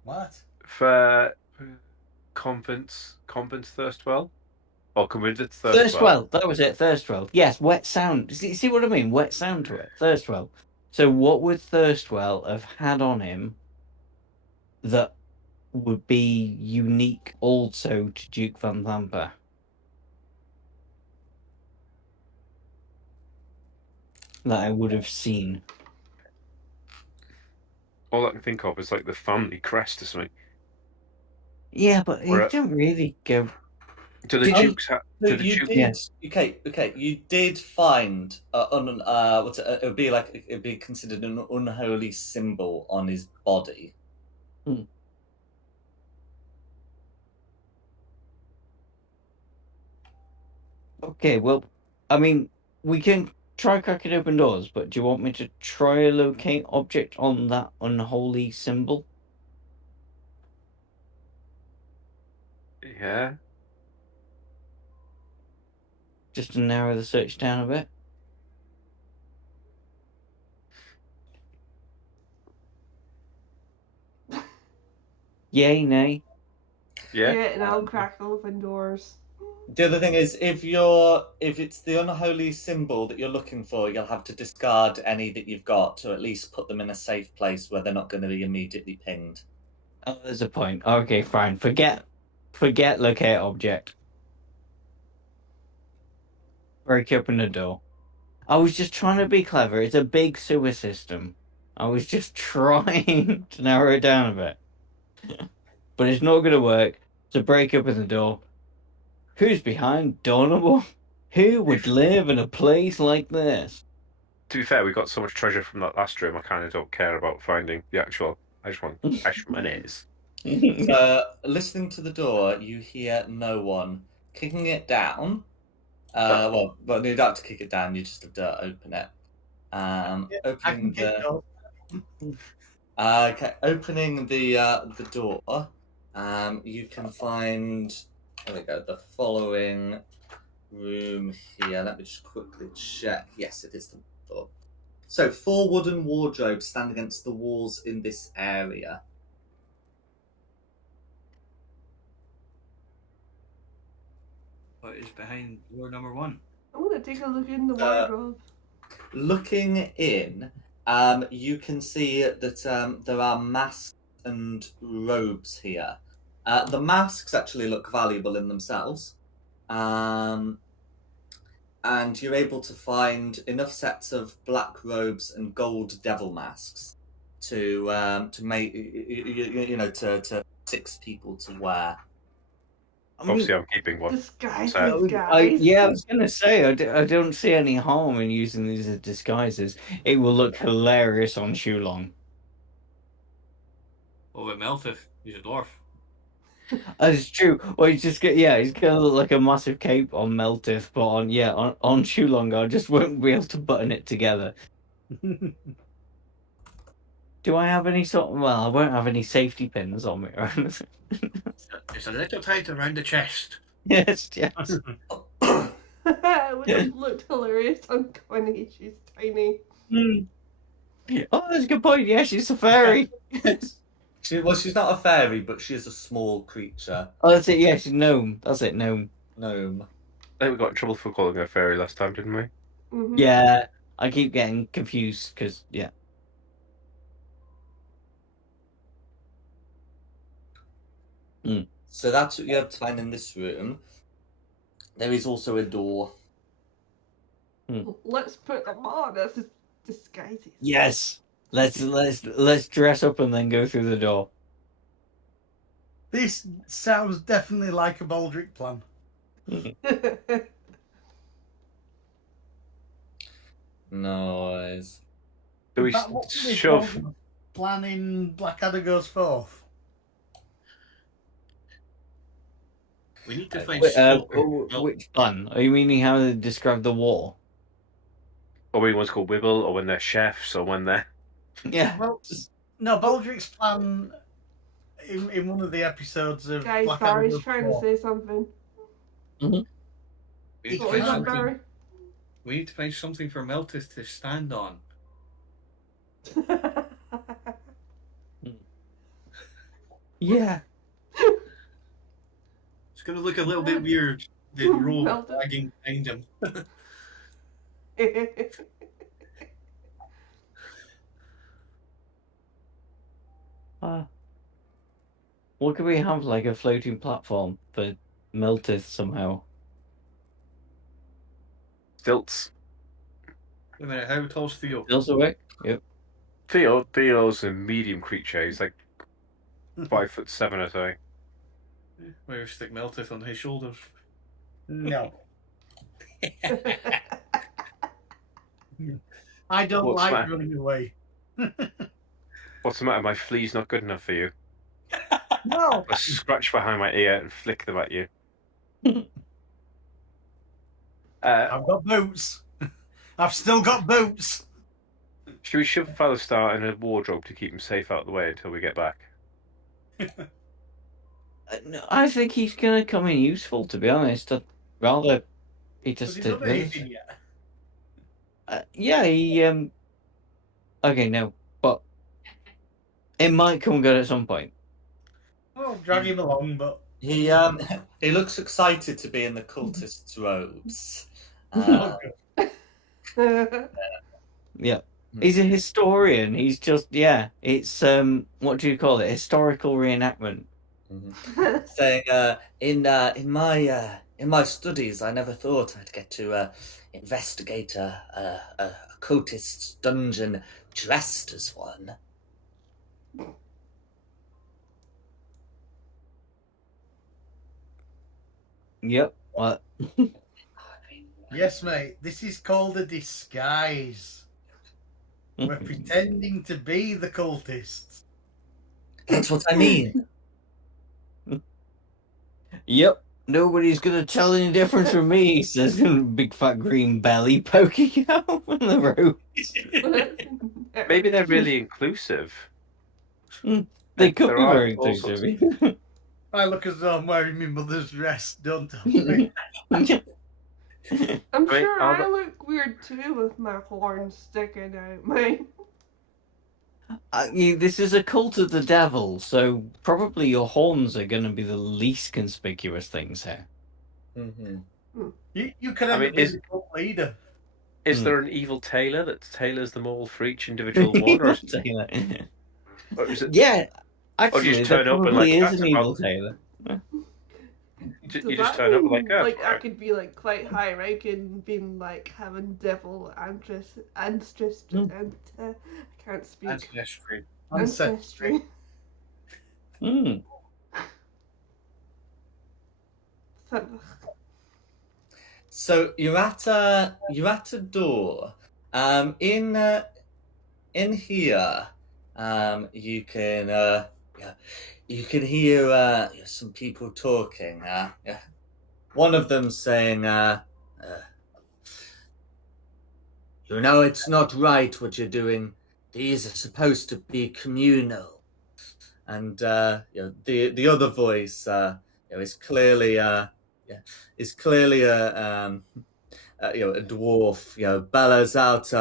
What? For convents Thirstwell? Or converted Thirstwell? Thirstwell, that was it. Thirstwell, yes. Wet sound. See what I mean? Wet sound to it. Thirstwell. So what would Thirstwell have had on him that would be unique also to Duke Van Thamper? That I would have seen. All I can think of is like the family crest or something. Yeah, but Or you don't really go. Do the Did you- Dukes have? So Do the you Duke? did. Yeah. Okay. You did find what's it? It would be like it'd be considered an unholy symbol on his body. Okay, well, I mean, we can try cracking open doors, but do you want me to try a locate object on that unholy symbol? Yeah. Just to narrow the search down a bit? Yay, nay? Yeah. And I'll crack open doors. The other thing is, if it's the unholy symbol that you're looking for, you'll have to discard any that you've got to at least put them in a safe place where they're not going to be immediately pinged. Oh, there's a point. Okay, fine. Forget locate object. Break open the door. I was just trying to be clever. It's a big sewer system. I was just trying to narrow it down a bit. But it's not going to work. So break open the door. Who's behind Doornable? Who would live in a place like this? To be fair, we got so much treasure from that last room. I kind of don't care about finding the actual. I just want monies. Listening to the door, you hear no one. Kicking it down. Oh. Well, you don't have to kick it down. You just have to open it. I Opening can get the. Okay, opening the door. You can find There we go. The following room here. Let me just quickly check. Yes, it is the door. So 4 wooden wardrobes stand against the walls in this area. What is behind door number 1? I'm gonna take a look in the wardrobe. Looking in, you can see that there are masks and robes here. The masks actually look valuable in themselves. And you're able to find enough sets of black robes and gold devil masks to make to 6 people to wear. Obviously, I'm keeping one. Disguises, So- guys. Yeah, I was gonna say I don't see any harm in using these as disguises. It will look hilarious on Shulong. Oh, with Melfith, he's a dwarf. That's true. Well, he's gonna look like a massive cape on Meltith, but on Shulong, I just won't be able to button it together. Do I have any sort? Well, I won't have any safety pins on me or anything. It's a little tight around the chest. Yes. It would have looked hilarious on Connie. She's tiny. Oh, that's a good point. Yeah, she's a fairy. She's not a fairy, but she is a small creature. Oh, that's it. Yeah, she's gnome. That's it, gnome. Gnome. I think we got in trouble for calling her a fairy last time, didn't we? Mm-hmm. Yeah, I keep getting confused because So that's what you have to find in this room. There is also a door. Let's put them on as disguises. Yes. Let's dress up and then go through the door. This sounds definitely like a Baldric plan. Nice. Do we Is that what this shove? one plan in Blackadder Goes Forth? We need to find Which plan? Are you meaning how they describe the war? Or when one's called Wibble, or when they're chefs, or when they're. Yeah. Well, no, Baldric's plan in one of the episodes of Guys, Blackadder Barry's Goes trying to Forth. say something. we need, to What find was that, something, Barry? we need to find something for Meltith to stand on. Yeah. It's going to look a little bit weird. The robe Meltith. dragging behind him. What could we have like a floating platform for Meltith somehow? Stilts. Wait a minute, how tall's Theo? Feels away? Yep. Theo's a medium creature. He's like 5'7" or so. Maybe stick Meltith on his shoulders. No. I don't What's like that? running away. What's the matter? My flea's not good enough for you. No. I scratch behind my ear and flick them at you. I've got boots. I've still got boots. Should we shove Featherstar in a wardrobe to keep him safe out of the way until we get back? No, I think he's gonna come in useful. To be honest, I'd rather he Has just he did done this. anything yet? Yeah, he Okay, no, but it might come good at some point. Well, drag him along, but He looks excited to be in the cultist's robes. Yeah, he's a historian. He's just it's what do you call it? Historical reenactment. Saying, in my studies, I never thought I'd get to investigate a cultist's dungeon dressed as one. Yep. What? yes, mate, this is called a disguise. We're pretending to be the cultists. That's what I mean. Yep. Nobody's gonna tell any difference from me, says big fat green belly poking out from the robe. Maybe they're really inclusive. They could There be are very all sorts inclusive. I look as though I'm wearing my mother's dress, don't I? I'm Wait, sure I'll- I look weird too with my horns sticking out. My This is a cult of the devil, so probably your horns are going to be the least conspicuous things here. Mm-hmm. You could I end mean, up being is- the cult leader. Is Hmm. there an evil tailor that tailors them all for each individual one, or is it? Yeah, Or do you actually, just there turn up and probably like is that's an about? evil tailor. does You just that turn up and mean like that's like I right. could be like quite high ranking, being like having devil ancestry? I can't speak. Ancestry. Ancestry. Hmm. So you're at a door. In here, you can yeah, you can hear some people talking. Yeah. One of them saying, "You know, it's not right what you're doing. These are supposed to be communal." And the other voice, is clearly a dwarf, bellows out,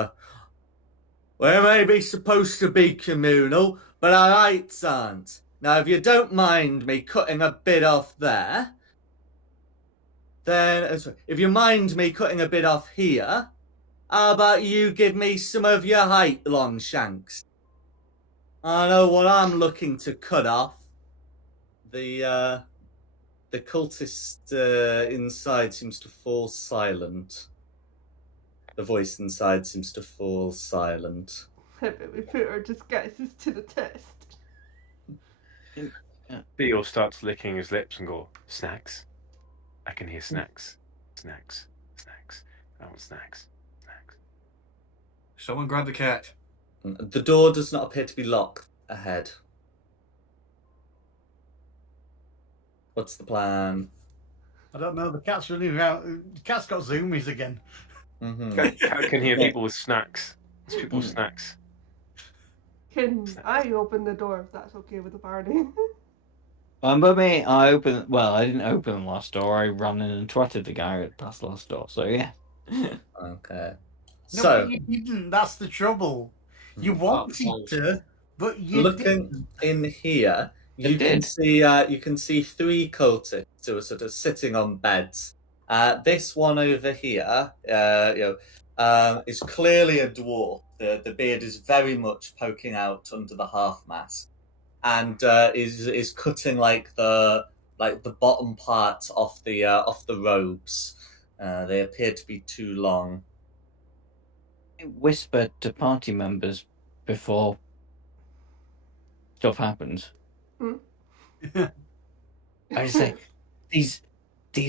"We may be supposed to be communal, but our rights aren't. Now, if you don't mind me cutting a bit off there, then if you mind me cutting a bit off here, how about you give me some of your height, Longshanks? I know what I'm looking to cut off." The cultist inside seems to fall silent. The voice inside seems to fall silent. I bet we put our disguises to the test. Theo starts licking his lips and go, "Snacks. I can hear snacks, snacks, snacks. I want snacks, snacks." Someone grab the cat. The door does not appear to be locked ahead. What's the plan? I don't know. The cat's running around. The cat's got zoomies again. Mm-hmm. I can hear people with snacks. It's people with snacks. Can I open the door if that's okay with the party? But me, I opened. Well, I didn't open the last door. I ran in and twatted the guy at past the last door. So yeah. Okay. No, So, but you didn't. That's the trouble. You wanted to, but you looking didn't. in here, It you can did. see three cultists who are sort of sitting on beds. This one over here, is clearly a dwarf. The beard is very much poking out under the half mask, and is cutting like the bottom part off the robes. They appear to be too long. I whispered to party members before stuff happens. I say these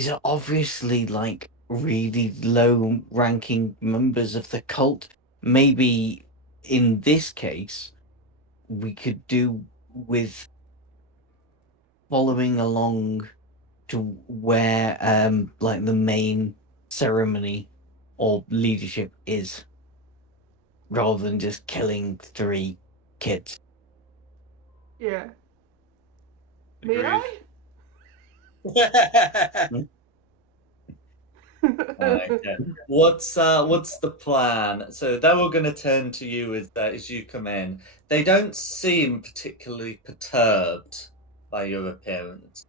are obviously like really low ranking members of the cult. Maybe in this case we could do with following along to where like the main ceremony or leadership is, rather than just killing 3 kids. Yeah. May I? Okay. What's the plan? So they're all going to turn to you as you come in. They don't seem particularly perturbed by your appearance.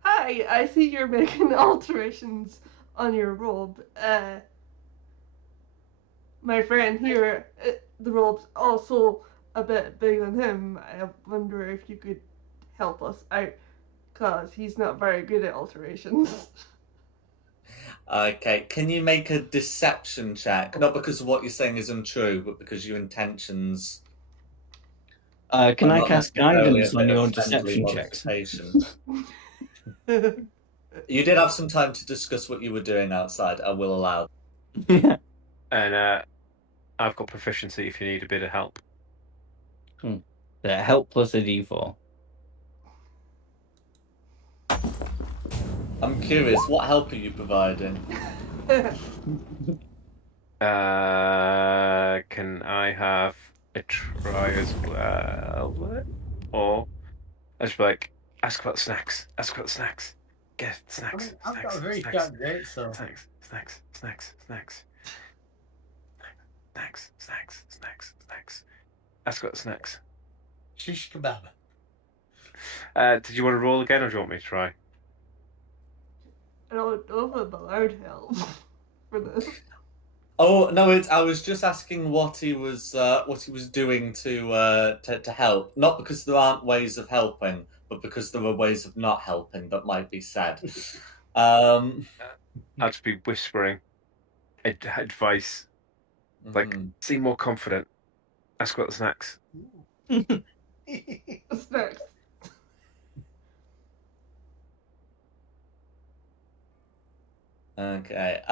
Hi, I see you're making alterations on your robe. My friend here, the robe's also a bit big on him. I wonder if you could help us out, cause he's not very good at alterations. Okay, can you make a deception check? Not because what you're saying is untrue, but because your intentions. Can I not cast necessarily guidance a on bit your of friendly deception checks? modification. You did have some time to discuss what you were doing outside. I will allow. Yeah. And I've got proficiency if you need a bit of help. Help plus a d4. I'm curious, what help are you providing? Can I have a try as well? Or I just be like, ask about the snacks. Ask about the snacks. Get snacks. I've got a very snacks, sharp grade, so snacks. Snacks. Ask about the snacks. shish kebab. Did you want to roll again, or do you want me to try? I don't know if I'm allowed help for this. Oh no! I was just asking what he was doing to help. Not because there aren't ways of helping, but because there are ways of not helping that might be said. I'll just be whispering advice, like mhm. seem more confident. Ask about the snacks. Snacks. Okay.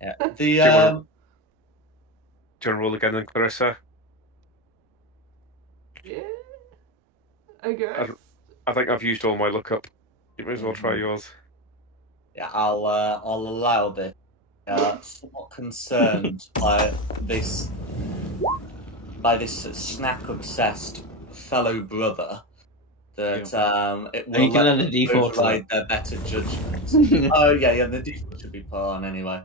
Yeah. The Do you want to roll again, then, Clarissa? Yeah, I guess. I think I've used all my lookup. You may as well try Mhm. yours. Yeah, I'll allow this. Somewhat concerned this by this snack obsessed fellow brother that it Are you will let gonna add a them D4 to override their better judgment. Oh yeah, the default should be put on anyway.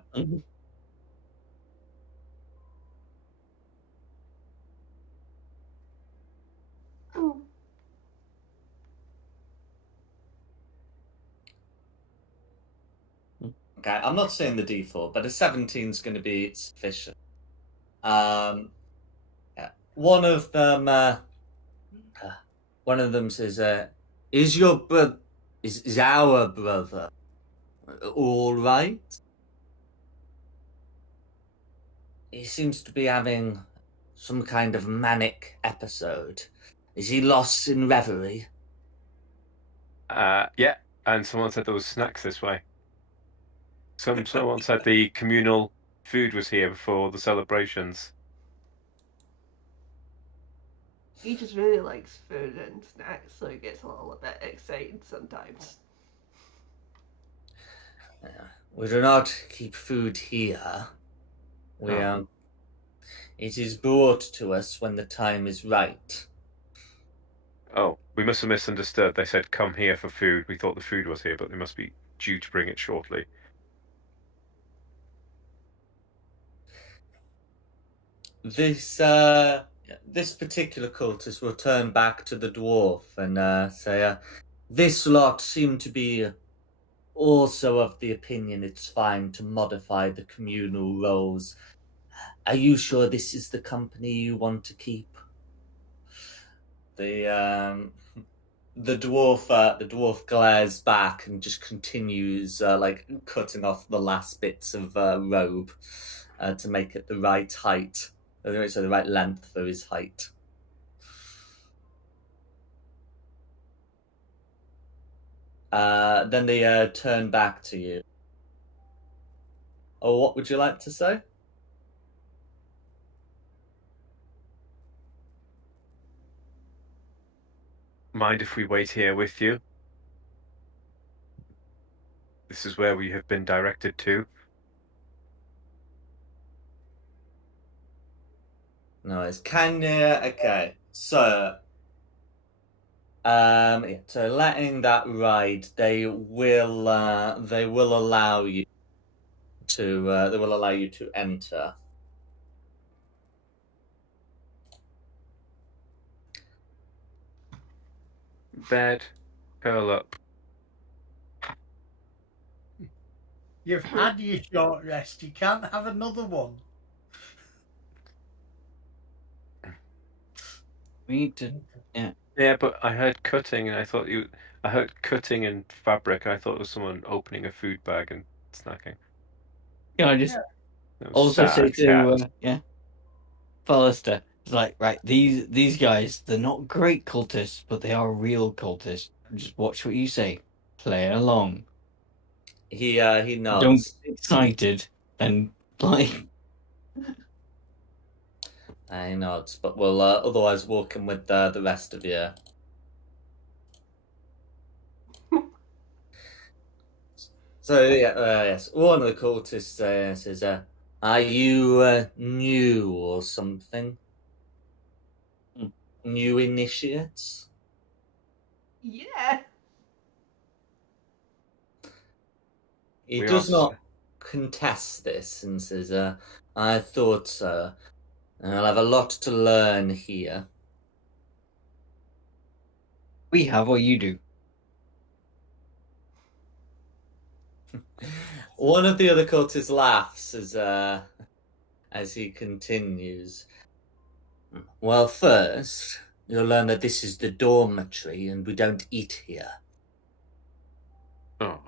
Oh, Okay, I'm not saying the default, but a 17 is going to be sufficient. Yeah. One of them says, "Is your brother, is our brother all right? He seems to be having some kind of manic episode. Is he lost in reverie?" Yeah, and someone said there was snacks this way. Someone said the communal food was here before the celebrations. he just really likes food and snacks, so he gets a little bit excited sometimes. We do not keep food here. Oh. It is brought to us when the time is right. Oh, we must have misunderstood. They said come here for food. We thought the food was here, but they must be due to bring it shortly. This particular cultist will turn back to the dwarf and say, "This lot seem to be also of the opinion it's fine to modify the communal roles. Are you sure this is the company you want to keep?" The dwarf glares back and just continues like cutting off the last bits of robe to make it the right height, so the right length for his height. Then they turn back to you. Oh, what would you like to say? Mind if we wait here with you? This is where we have been directed to. No, it's okay. So, yeah, so letting that ride, they will allow you to enter. Bed, curl up. You've had your short rest. You can't have another one. We need to. Yeah, but I heard cutting, and I heard cutting and fabric, and I thought it was someone opening a food bag and snacking. Can I just It was also say sad, to Forrester, it's like, right, these guys, they're not great cultists, but they are real cultists. Just watch what you say. Play along. He Don't nods. get excited and like. He nods, but we'll otherwise walk in with the rest of you. So yeah, yes, one of the cultists says, "Are you new or something? Hmm. New initiates?" Yeah. He We does are not contest this and says, I thought so. And I'll have a lot to learn here. We have what you do. One of the other cultists laughs as he continues. Well, first, you'll learn that this is the dormitory and we don't eat here. Oh.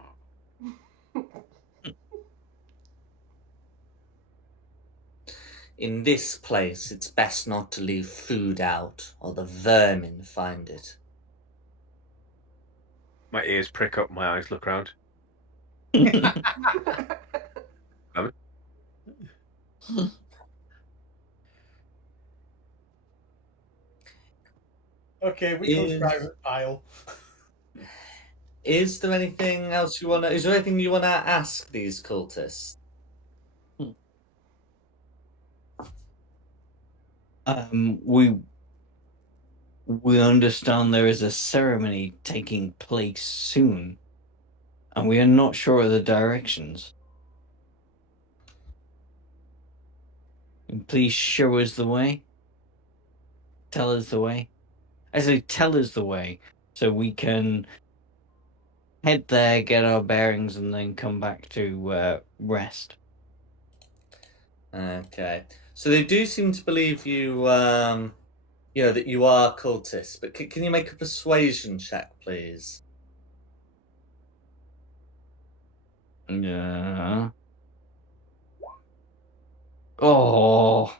In this place, it's best not to leave food out, or the vermin find it. My ears prick up, my eyes look round. Okay, which one's private pile? Is there anything else you wanna? Is there anything you wanna ask these cultists? We understand there is a ceremony taking place soon, and we are not sure of the directions. Please show us the way. Tell us the way. I say tell us the way, so we can head there, get our bearings, and then come back to rest. Okay, so they do seem to believe you. That you are cultists, but can you make a persuasion check, please? Yeah. Oh.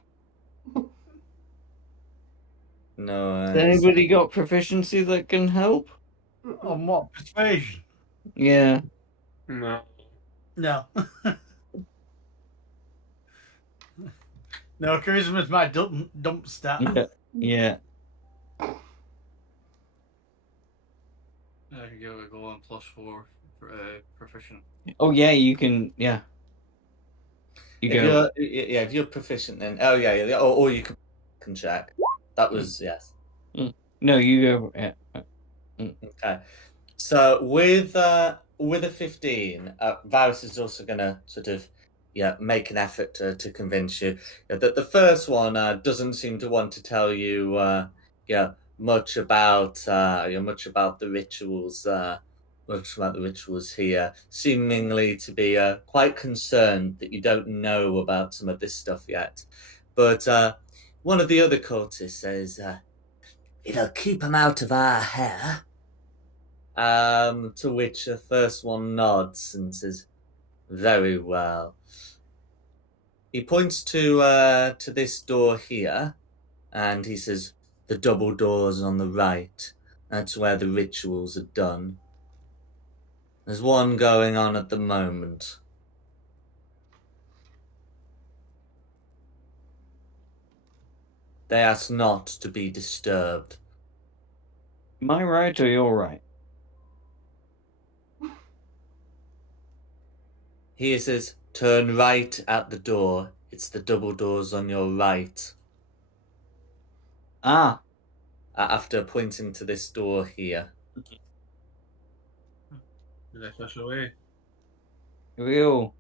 No. Has anybody got proficiency that can help? On what? Persuasion? Yeah. No. No. No, charisma's my dump stat. Yeah. I can give it a go on +4 for proficient. Oh yeah, you can. Yeah. If you're proficient, then or you can check. That was yes. No, you go. Yeah. Okay, so with a 15, Varus is also gonna sort of make an effort to convince you that the first one doesn't seem to want to tell you much about the rituals. Much about the rituals here, seemingly to be quite concerned that you don't know about some of this stuff yet. But one of the other cultists says, it'll keep them out of our hair. To which the first one nods and says, very well. He points to this door here, and he says, the double doors on the right. That's where the rituals are done. There's one going on at the moment. They ask not to be disturbed. Am I right or you're right? He says, turn right at the door. It's the double doors on your right. Ah. After pointing to this door here. Let us away. Real.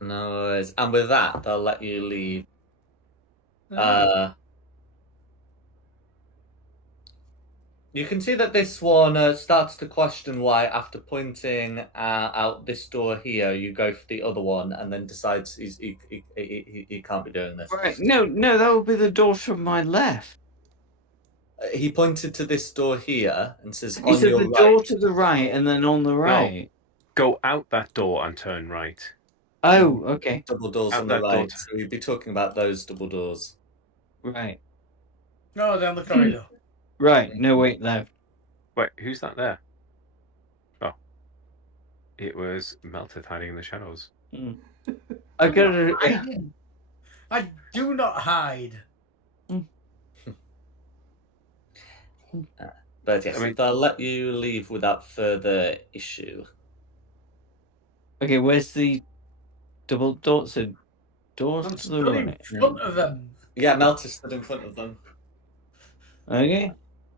No worries. And with that, they'll let you leave. You can see that this one starts to question why, after pointing out this door here, you go for the other one, and then decides he can't be doing this. Right. No, that would be the door to my left. He pointed to this door here and says, He on said your the right. door to the right and then on the right. Go out that door and turn right. Oh, okay. Double doors Out on the that door. right. So we'd be talking about those double doors. Right. No, down the corridor. Right. No, wait, left. Wait, who's that there? Oh. It was Meltith hiding in the shadows. I got it. I do not hide. But yes, I mean- they'll let you leave without further issue. Okay, where's the double door? So doors I'm to the stood in right. front of them. Yeah, Melter stood in front of them. Okay.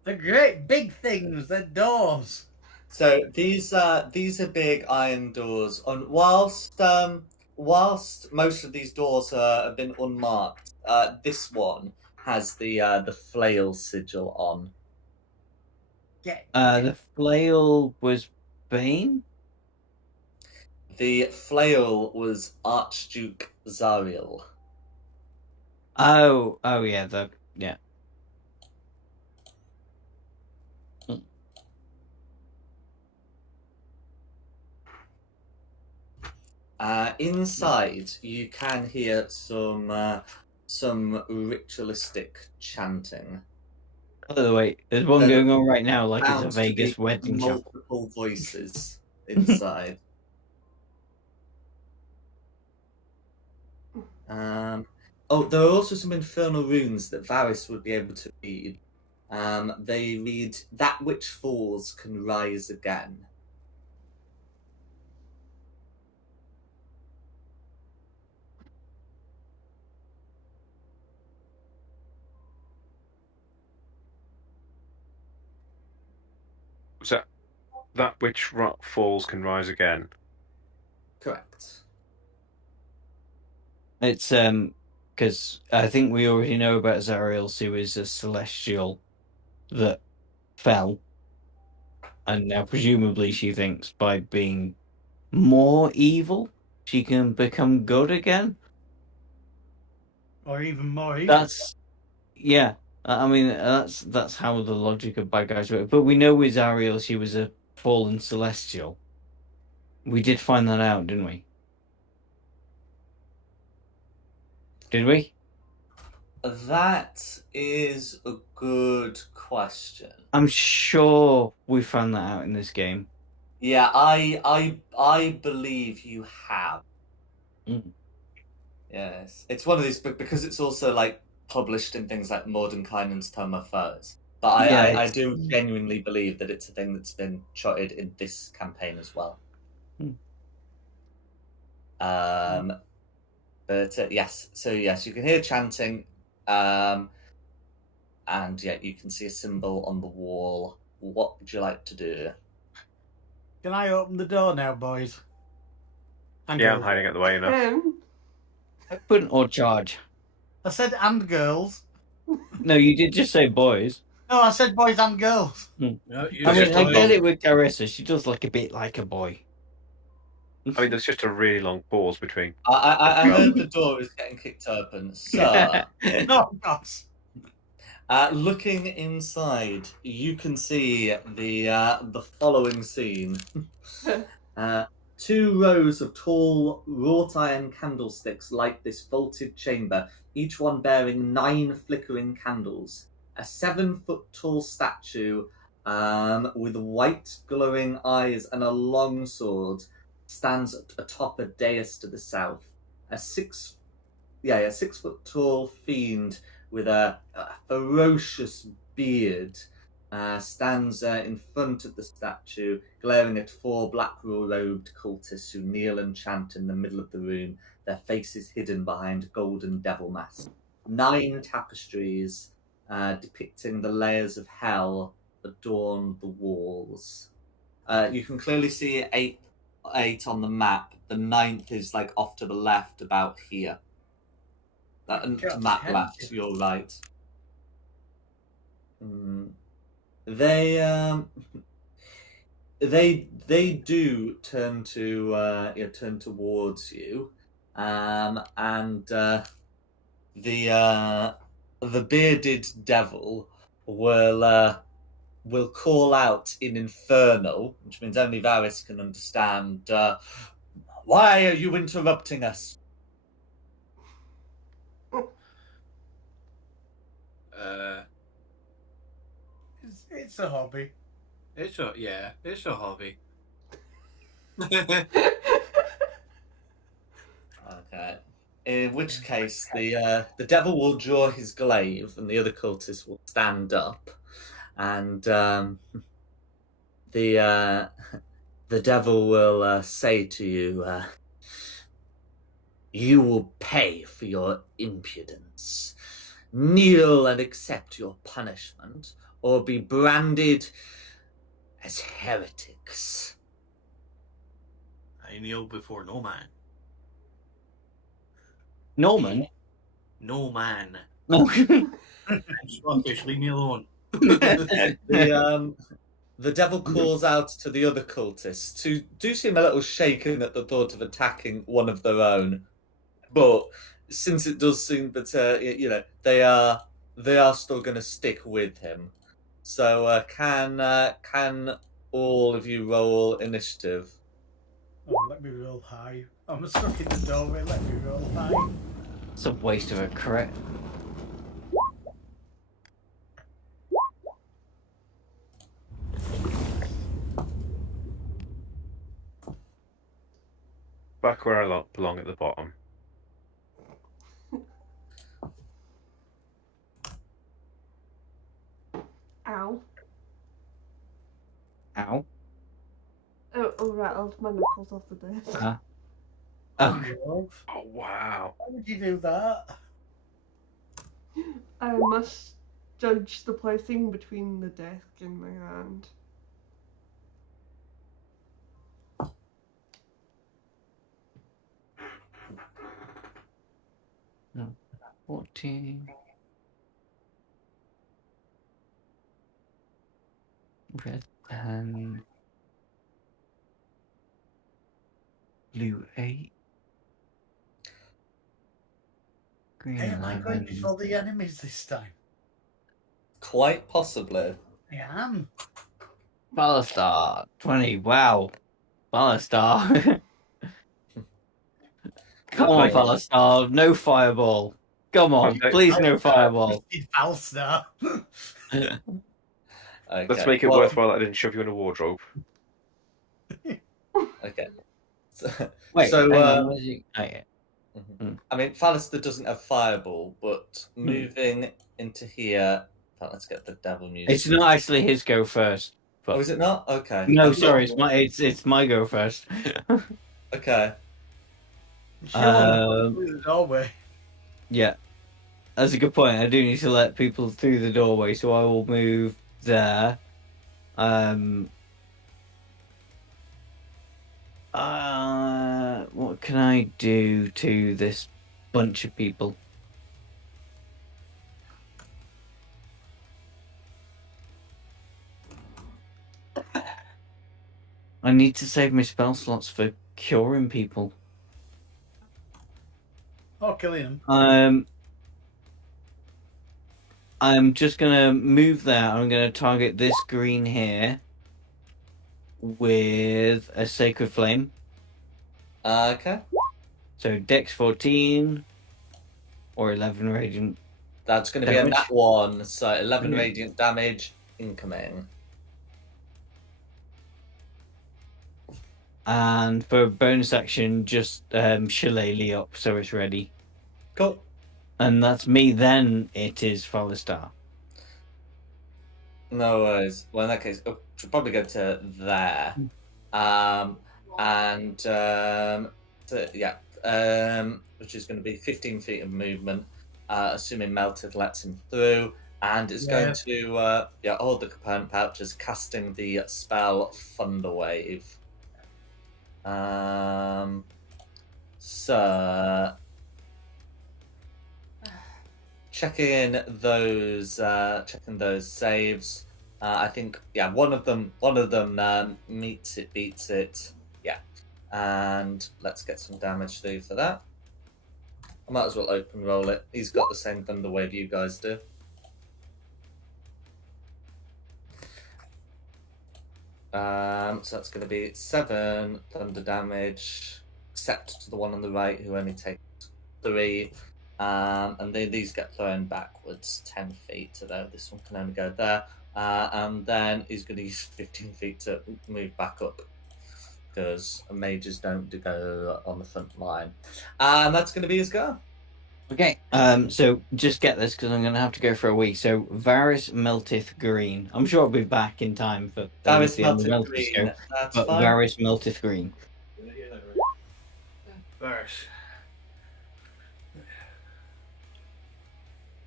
The great big things, the doors. So these are big iron doors. And whilst most of these doors have been unmarked, this one has the flail sigil on. The flail was Bane? The flail was Archduke Zariel. Oh, yeah, yeah. Inside, you can hear some ritualistic chanting. By the way, there's one There going on right now, like it's a sounds to be Vegas wedding shop. multiple voices inside. There are also some infernal runes that Varys would be able to read. They read, "That which falls can rise again." So that which falls can rise again. Correct. It's because I think we already know about Zariel, who is a celestial that fell, and now presumably she thinks by being more evil she can become good again. Or even more evil. That's yeah. I mean, that's how the logic of bad guys work. But we know with Zariel, she was a fallen celestial. We did find that out, didn't we? Did we? That is a good question. I'm sure we found that out in this game. Yeah, I believe you have. Mm. Yes, it's one of these because it's also like published in things like Mordenkainen's Tome of Foes. But Yeah, I do genuinely believe that it's a thing that's been trotted in this campaign as well. But yes, so yes, you can hear chanting, and yeah, you can see a symbol on the wall. What would you like to do? Can I open the door now, boys? And Yeah, I'm girls. hiding out the way enough. open or charge. I said and girls. No, you did just say boys. No, I said boys and girls. No, you I mean, just I don't get know. it with Carissa. She does look a bit like a boy. I mean, there's just a really long pause between. I heard the door is getting kicked open, so No, gosh. looking inside, you can see the following scene. Two rows of tall wrought iron candlesticks light this vaulted chamber, each one bearing 9 flickering candles. A 7-foot tall statue with white glowing eyes and a long sword stands atop a dais to the south. A 6-foot tall fiend with a ferocious beard stands in front of the statue, glaring at 4 black-robed cultists who kneel and chant in the middle of the room, their faces hidden behind golden devil masks. 9 tapestries depicting the layers of hell adorn the walls. You can clearly see 8 on the map. The 9th is like off to the left, about here. To map left, you're right. They do turn towards you, and the bearded devil will call out in Infernal, which means only Varys can understand. Why are you interrupting us? It's a hobby. It's a hobby. Okay. In which case, the devil will draw his glaive, and the other cultists will stand up, and the devil will say to you, "You will pay for your impudence. kneel and accept your punishment, or be branded as heretics. I kneel before no man. Norman. No man. No. I'm Scottish, leave me alone. The devil calls out to the other cultists, who do seem a little shaken at the thought of attacking one of their own. But since it does seem that they are still going to stick with him. So can all of you roll initiative? Oh, let me roll high. I'm stuck in the doorway. Let me roll high. It's a waste of a crit. Back where I belong at the bottom. Ow. Ow. Oh, rattled my knuckles off the desk. Oh. Love. Oh, wow. Why would you do that? I must judge the placing between the desk and my hand. No. 14. Red 10. Blue 8. Green Hey, am I going 11. before the enemies this time? Quite possibly. I am. Balastar 20. Wow. Balastar. Come on, Like- Balastar. No fireball. Come on, Okay. please, no fireball. Falstar. Okay. Let's make it well, worthwhile that I didn't shove you in a wardrobe. Okay. Wait, So, hang on, where's he? Oh, yeah. I mean, Fallister doesn't have fireball, but moving into here. Let's get the devil music. It's not actually his go first. Oh, is it not? Okay. No, I sorry, thought- it's my go first. Okay. Through the doorway. Yeah, that's a good point. I do need to let people through the doorway, so I will move there. What can I do to this bunch of people? I need to save my spell slots for curing people. Oh, killing them. I'm just gonna move there. I'm gonna target this green here with a sacred flame. Okay. So Dex 14 or 11 radiant. That's going to be a Damage? nat 1, so 11 Okay. radiant damage incoming. And for bonus action, just shillelagh up so it's ready. Cool. And that's me. Then it is Fallistar. No worries. Well, in that case, should probably go to there. Which is going to be 15 feet of movement, assuming Melted lets him through. And it's going to hold the component pouches, casting the spell Thunderwave. So checking those saves. I think one of them meets it, beats it. Yeah, and let's get some damage through for that. I might as well open roll it. He's got the same thunder wave you guys do. So that's going to be 7 thunder damage, except to the one on the right who only takes 3. And then these get thrown backwards 10 feet, so this one can only go there. And then he's going to use 15 feet to move back up, because mages don't go on the front line. And that's going to be his go. Okay, so just get this because I'm going to have to go for a week. So Varys melteth green. I'm sure I'll be back in time for Varys the end of melted Melteth green. Go, That's but fine. Varys melteth green. Verse.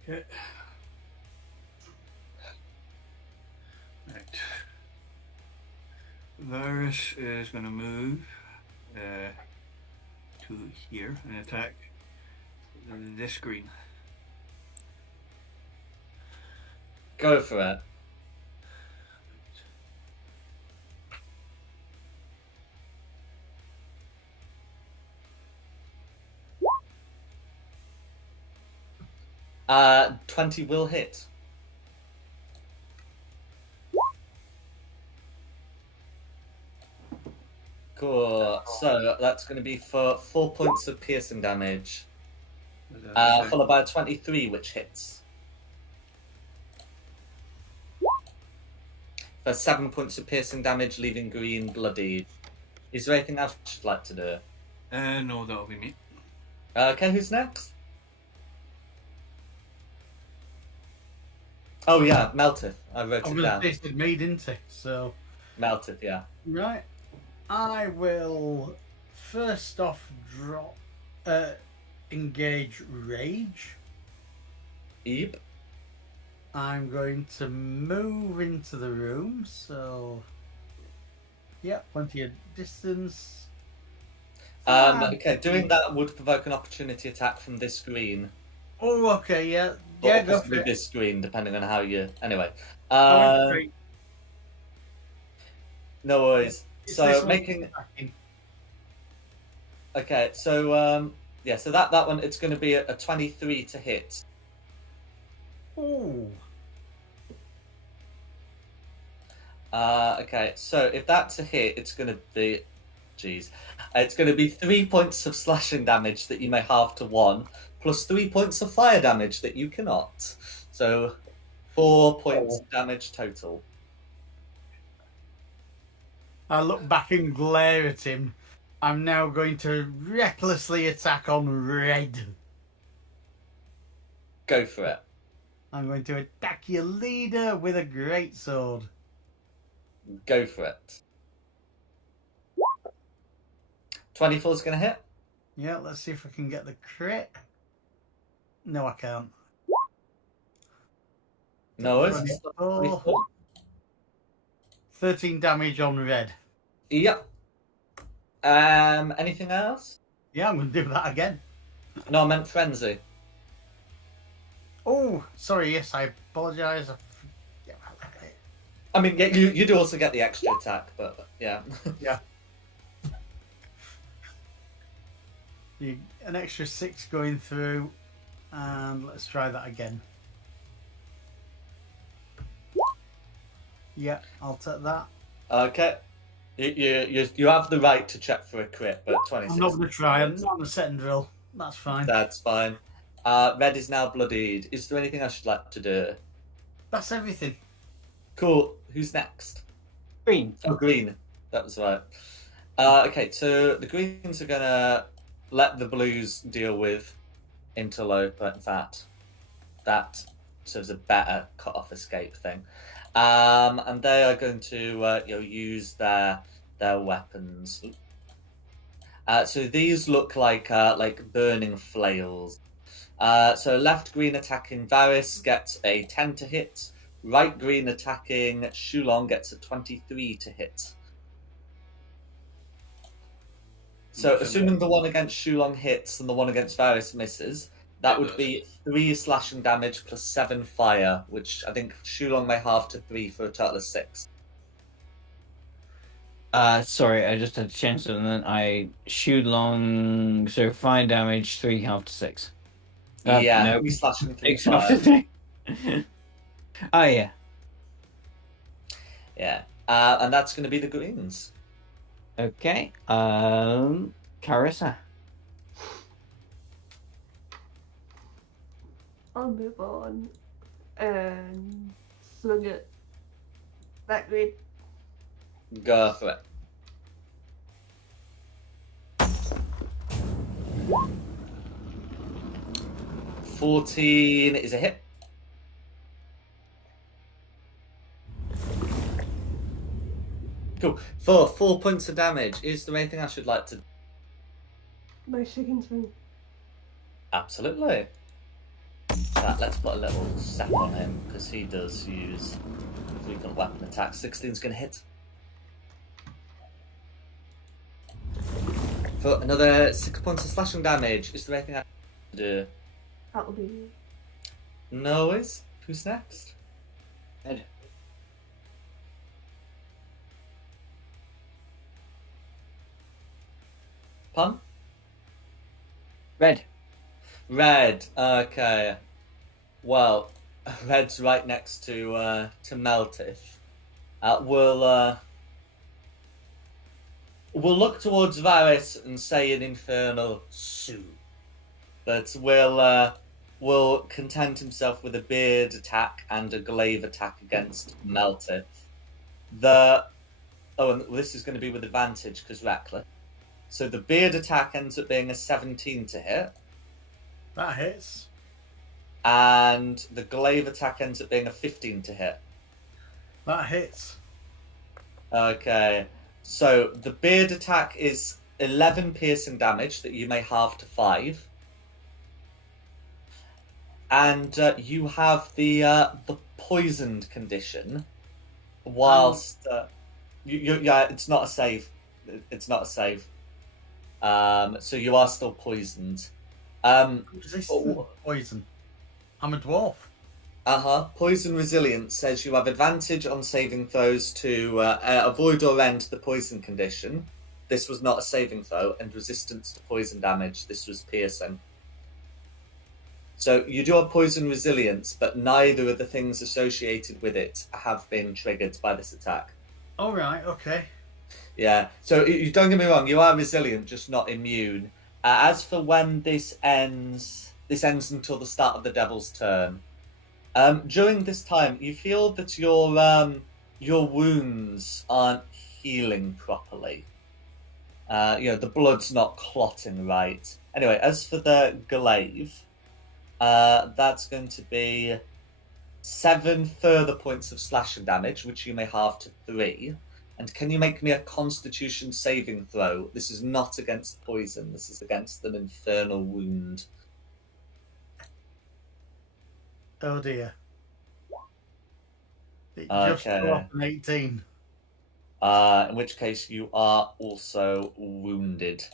Okay. Right. Varus is going to move to here and attack this green. Go for it. Uh, 20 will hit. Cool. So that's going to be for 4 points of piercing damage, followed by a 23, which hits. For 7 points of piercing damage, leaving green bloodied. Is there anything else you'd like to do? No, that'll be me. Okay, who's next? Oh yeah, Meltith. I wrote I'm it going down. to taste it me, didn't it? So, Meltith, yeah. right. I will first off drop, engage rage. Ebe. I'm going to move into the room, so yeah, plenty of distance. Okay, doing that would provoke an opportunity attack from this screen. Oh, okay, yeah, Or yeah, go for possibly it. this screen, depending on how you. Anyway. I went straight. No worries. It's So this one making. attacking. Okay, so yeah, so that one it's going to be a 23 to hit. Ooh. Okay, so if that's a hit, it's going to be, jeez, it's going to be 3 points of slashing damage that you may halve to 1, plus 3 points of fire damage that you cannot. So 4 points of damage total. I look back and glare at him. I'm now going to recklessly attack on red. Go for it. I'm going to attack your leader with a greatsword. Go for it. 24 is going to hit. Yeah, let's see if I can get the crit. No, I can't. No worries. 24. 13 damage on red. Yep. Anything else? Yeah, I'm going to do that again. No, I meant frenzy. Oh, sorry, yes, I apologise. I mean, yeah, you do also get the extra attack, but yeah. Yeah. An extra 6 going through, and let's try that again. Yeah, I'll take that. Okay. You have the right to check for a crit, but 26. I'm not going to try. I'm not going to set and drill. That's fine. That's fine. Red is now bloodied. Is there anything else you'd like to do? That's everything. Cool. Who's next? Green. Oh, green. That was right. Okay, so the greens are going to let the blues deal with interloper. In fact, that serves a better cut-off escape thing. And they are going to use their weapons. So these look like burning flails. So left green attacking Varys gets a 10 to hit. Right green attacking Shulong gets a 23 to hit. So assuming the one against Shulong hits and the one against Varys misses, that would be 3 slashing damage plus 7 fire, which I think Shulong may halve to 3 for a total of 6. Sorry, I just had to change something. Then I shoot long, so 5 damage, 3 half to 6. Yeah, no. 3 slashing, 3 6 half to fire. 3. Oh yeah. Yeah, and that's going to be the greens. Okay. Carissa. I'll move on and swing it that way. Go for it. $14 is a hit. Cool. For 4 points of damage, is there anything else you'd like to? My chicken swing. Absolutely. fact, let's put a little step on him because he does use frequent weapon attack. 16's going to hit. For another 6 points of slashing damage. Is there anything I can do? That'll be me. No worries. Who's next? Red. Pun? Red. Red. Okay. Well, Red's right next to Meltith. We'll look towards Varys and say an infernal Sue, but will content himself with a beard attack and a glaive attack against Meltith. And this is going to be with advantage because reckless. So the beard attack ends up being a 17 to hit. That hits. And the glaive attack ends up being a 15 to hit. That hits. Okay. So the beard attack is 11 piercing damage that you may halve to 5. And you have the poisoned condition. Whilst it's not a save. It's not a save. So you are still poisoned. Resistant poison. I'm a dwarf. Poison resilience says you have advantage on saving throws to avoid or end the poison condition. This was not a saving throw, and resistance to poison damage. This was piercing. So you do have poison resilience, but neither of the things associated with it have been triggered by this attack. All right. Okay. Yeah. So you don't get me wrong. You are resilient, just not immune. As for when this ends until the start of the Devil's turn. During this time, you feel that your wounds aren't healing properly. The blood's not clotting right. Anyway, as for the glaive, that's going to be 7 further points of slashing damage, which you may halve to 3. And can you make me a Constitution saving throw? This is not against poison. This is against an infernal wound. Oh dear. It just Okay. got an 18. In which case you are also wounded.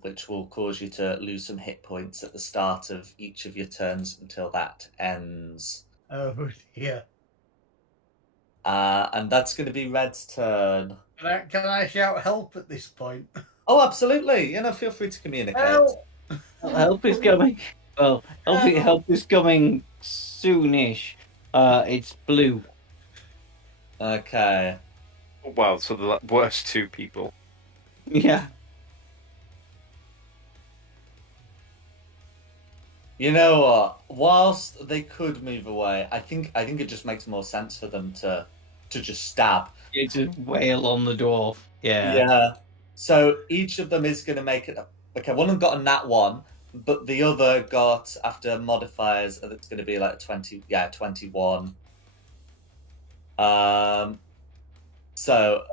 Which will cause you to lose some hit points at the start of each of your turns until that ends. Oh dear. And that's going to be Red's turn. Can I shout help at this point? Oh, absolutely. Feel free to communicate. Help! Help is coming. Well, help is coming soonish. It's blue. Okay. Wow, so the worst 2 people. Yeah. You know what? Whilst they could move away, I think it just makes more sense for them to just stab. You just wail on the dwarf. Yeah. Yeah. So each of them is going to make it. Okay, one of them got a nat 1, but the other got, after modifiers, it's going to be like 20. Yeah, 21. So.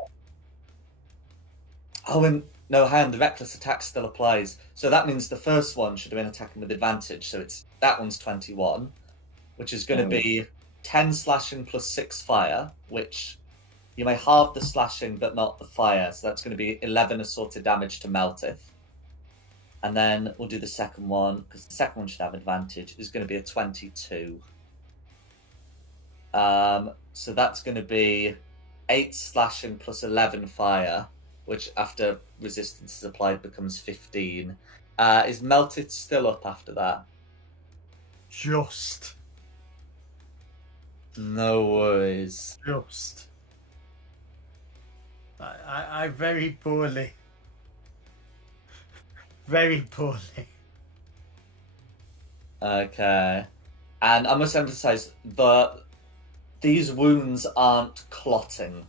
Oh, and no, hang on, the reckless attack still applies. So that means the first one should have been attacking with advantage. So that one's 21, which is going to be 10 slashing plus 6 fire, which you may halve the slashing but not the fire. So that's going to be 11 assaulted damage to Meltith. And then we'll do the second one, because the second one should have advantage, is going to be a 22. So that's going to be 8 slashing plus 11 fire, which after resistance is applied becomes 15. Is Meltith still up after that? Just. No worries. Just. I very poorly. Very poorly. Okay. And I must emphasize these wounds aren't clotting.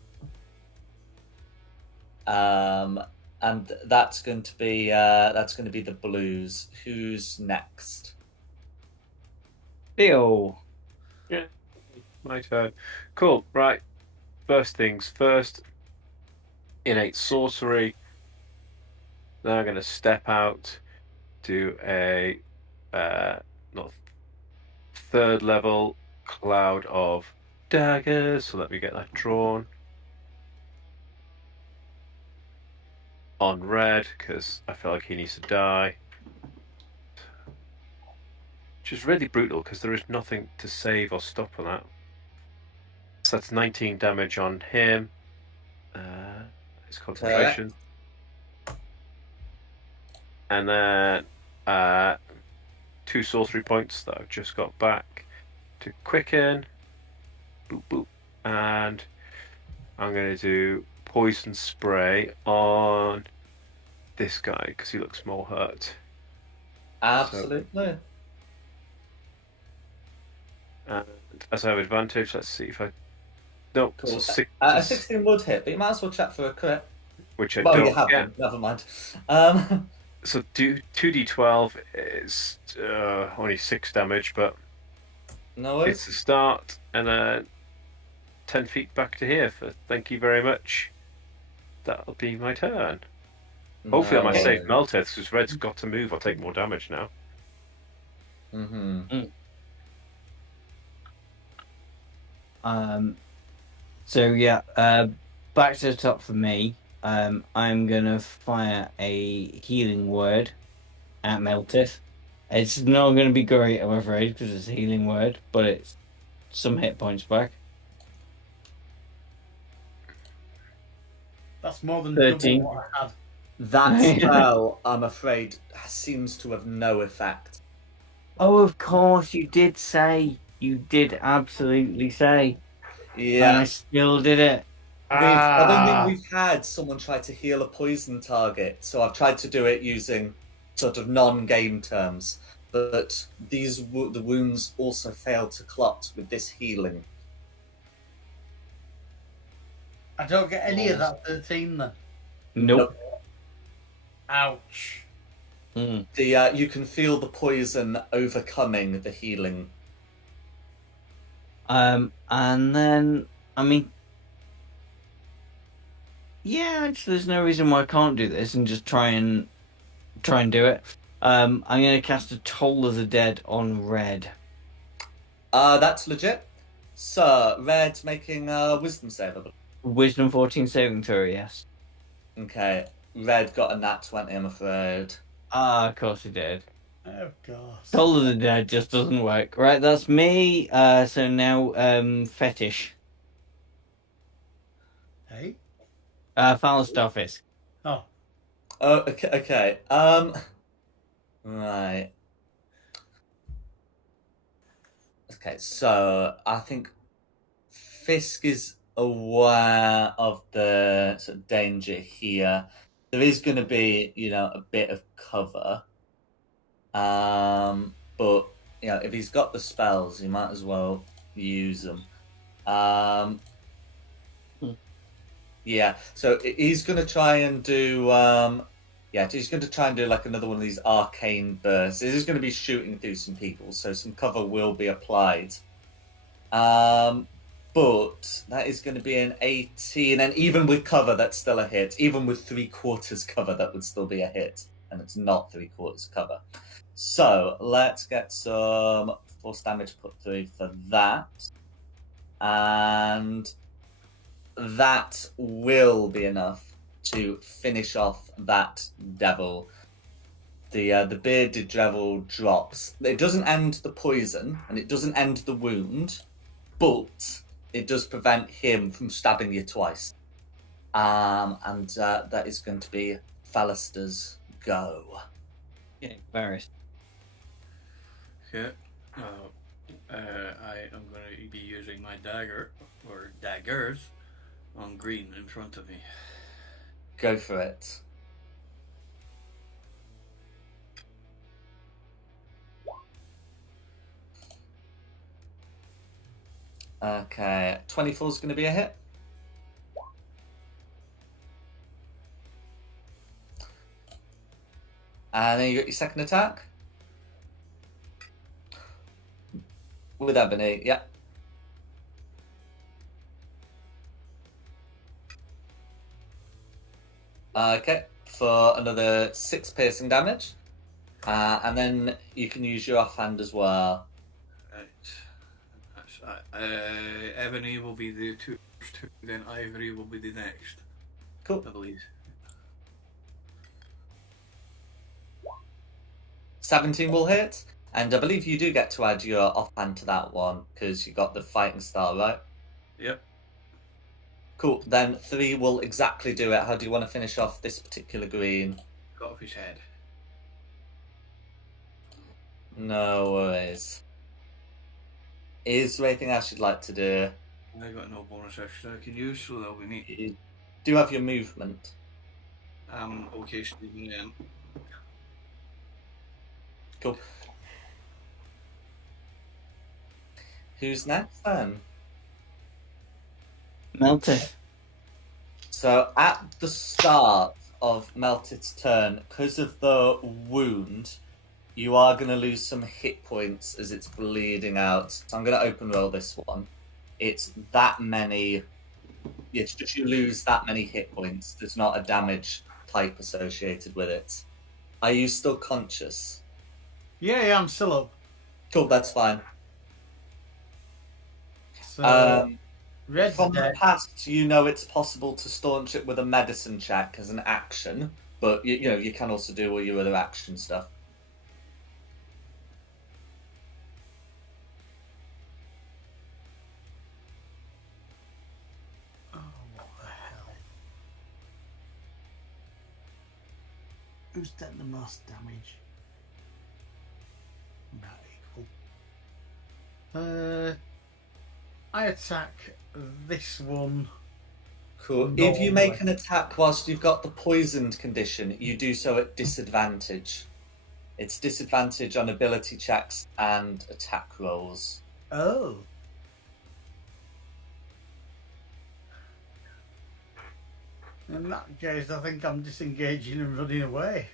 And that's going to be the blues. Who's next? Theo. Yeah, my turn. Cool. Right. First things first. Innate sorcery. Then I'm going to step out, do a not third level cloud of daggers. So let me get that drawn on red because I feel like he needs to die. Which is really brutal because there is nothing to save or stop on that. So that's 19 damage on him. His concentration. And then 2 sorcery points that I've just got back to quicken. Boop, boop. And I'm going to do poison spray on this guy because he looks more hurt. Absolutely. And as I have advantage, let's see if I... No, Cool. so A 16 would hit, but you might as well check for a crit. which I Well, don't you have get. one. Never mind. So 2d12 is only 6 damage, but No worries. it's the start, and then 10 feet back to here for thank you very much. That'll be my turn. Hopefully I might save Melteth, because Red's got to move or take more damage now. Mm-hmm. So yeah, back to the top for me. I'm gonna fire a healing word at Meltith. It's not gonna be great, I'm afraid, because it's a healing word, but it's some hit points back. That's more than 13. double what I had. That spell, I'm afraid, seems to have no effect. Oh, of course, you did say. You did absolutely say. And Yeah. I still did it. I don't think we've had someone try to heal a poison target, so I've tried to do it using sort of non-game terms. But the wounds also fail to clot with this healing. I don't get any of that 13 then. Nope. Ouch. You can feel the poison overcoming the healing. And then, I mean, yeah, there's no reason why I can't do this and just try and do it. I'm going to cast a Toll of the Dead on Red. That's legit. So, Red's making a wisdom save. Wisdom 14 saving throw, yes. Okay, Red got a nat 20, I'm afraid. Of course he did. Of course. Toll of the Dead just doesn't work. Right, that's me. So now, Fetish. Hey? Falstaffis. Oh. Oh, okay. Right. Okay, so I think Fisk is aware of the sort of danger here. There is going to be, a bit of cover. But if he's got the spells, he might as well use them. Yeah. So he's going to try and do. He's going to try and do like another one of these arcane bursts. He's going to be shooting through some people, so some cover will be applied. But that is going to be an 18, and even with cover, that's still a hit. Even with 3/4 cover, that would still be a hit, and it's not 3/4 cover. So let's get some force damage put through for that, and that will be enough to finish off that devil. The bearded devil drops. It doesn't end the poison, and it doesn't end the wound, but it does prevent him from stabbing you twice. And that is going to be Fallister's go. Yeah, Varys. Okay. I am going to be using my dagger, or daggers, on green in front of me. Go for it. Okay, 24 is going to be a hit. And then you got your second attack. With Ebony, yeah. Okay, for another 6 piercing damage. And then you can use your offhand as well. Right. Ebony will be the first two, then Ivory will be the next, Cool. I believe. 17 will hit. And I believe you do get to add your offhand to that one because you got the fighting style, right? Yep. Cool. Then 3 will exactly do it. How do you want to finish off this particular green? Got off his head. No worries. Is there anything else you'd like to do? I got no bonus extra I can use, so that'll be neat. You do have your movement. Okay, Stephen, then. Cool. Who's next then? Melted. So at the start of Melted's turn, because of the wound, you are going to lose some hit points as it's bleeding out. So I'm going to open roll this one. It's that many. It's just you lose that many hit points. There's not a damage type associated with it. Are you still conscious? Yeah, I'm still up. Cool, that's fine. So, Red's From the dead. past, you know it's possible to staunch it with a medicine check as an action, but you know you can also do all your other action stuff. Oh, what the hell? Who's done the most damage? Not equal. I attack this one. Cool. If you make an attack whilst you've got the poisoned condition, you do so at disadvantage. It's disadvantage on ability checks and attack rolls. Oh. In that case, I think I'm disengaging and running away.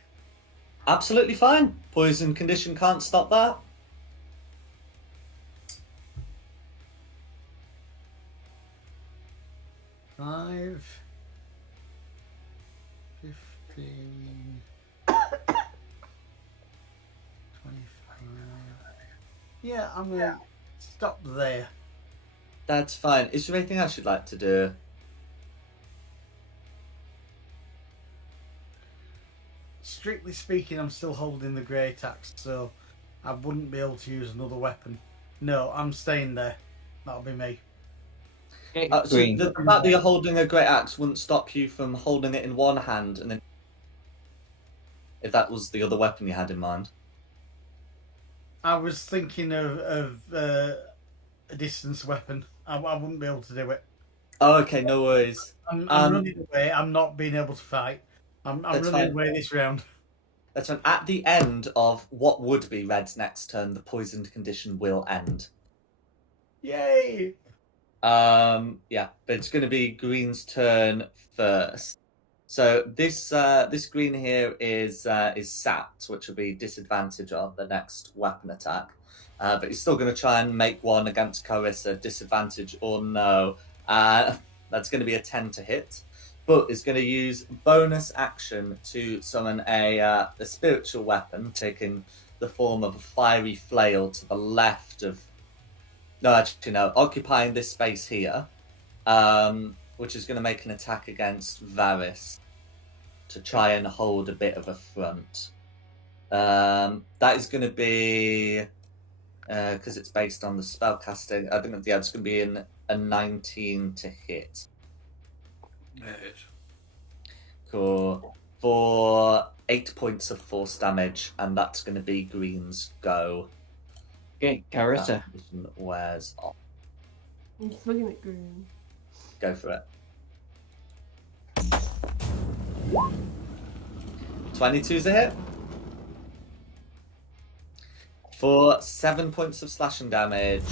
Absolutely fine. Poison condition can't stop that. Five, 15, 25. Yeah, I'm gonna stop there. That's fine. Is there anything else you'd like to do? Strictly speaking, I'm still holding the great axe, so I wouldn't be able to use another weapon. No, I'm staying there. That'll be me. So Green. the fact that you're holding a great axe wouldn't stop you from holding it in one hand and then... If that was the other weapon you had in mind. I was thinking of a distance weapon. I wouldn't be able to do it. Oh, okay, no worries. I'm running away. I'm not being able to fight. I'm That's running fine. away this round. That's fine. At the end of what would be Red's next turn, the poisoned condition will end. Yay! Yeah, but it's going to be Green's turn first. So this green here is sat, which will be disadvantage on the next weapon attack. But he's still going to try and make one against Carissa, disadvantage or no. That's going to be a 10 to hit. But is going to use bonus action to summon a spiritual weapon, taking the form of a fiery flail to the left of... No, actually, no. Occupying this space here, which is going to make an attack against Varys to try and hold a bit of a front. That is going to be... Because it's based on the spellcasting, I think it's going to be a 19 to hit. It is. Cool. For 8 points of force damage, and that's going to be Green's go. Okay, Carissa. That condition wears off. I'm just looking at green. Go for it. 22's a hit. For 7 points of slashing damage,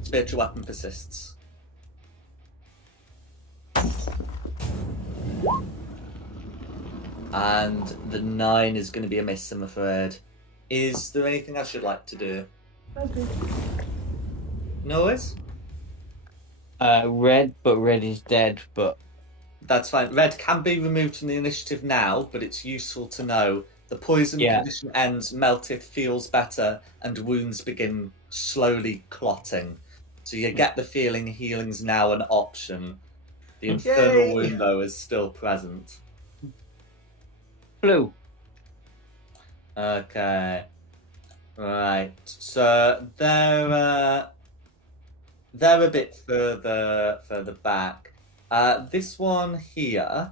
spiritual weapon persists. And the 9 is going to be a miss, I'm afraid. Is there anything else you'd like to do? Okay. No worries. Red, but Red is dead, but... That's fine. Red can be removed from the initiative now, but it's useful to know The poison Yeah. condition ends, melteth, feels better, and wounds begin slowly clotting. So you get the feeling healing's now an option. The infernal Yay! wound, though, is still present. Blue. Okay. Right. So they're a bit further back. This one here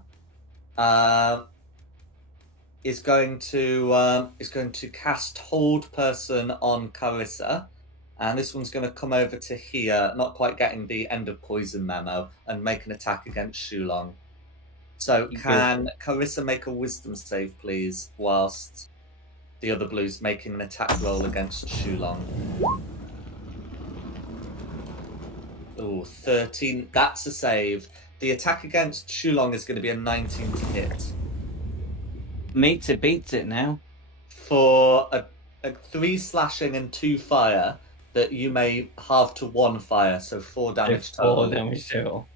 is going to cast Hold Person on Carissa, and this one's going to come over to here, not quite getting the end of poison memo, and make an attack against Shulong. So can Carissa make a Wisdom save, please, whilst the other blue's making an attack roll against Shulong? Ooh, 13. That's a save. The attack against Shulong is going to be a 19 to hit. Meets it, beats it now. For a 3 slashing and 2 fire that you may halve to 1 fire, so 4 damage total. 4 damage total.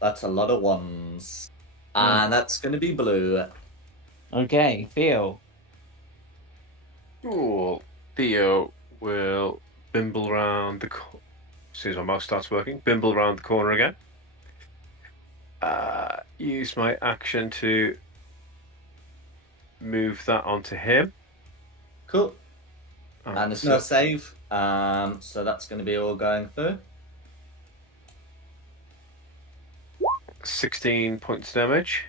That's a lot of ones. And that's going to be blue. Okay, Theo. Cool. Theo will bimble round the corner. As soon as my mouse starts working, bimble round the corner again. Use my action to move that onto him. Cool. And there's so no save. So that's going to be all going through. 16 points damage.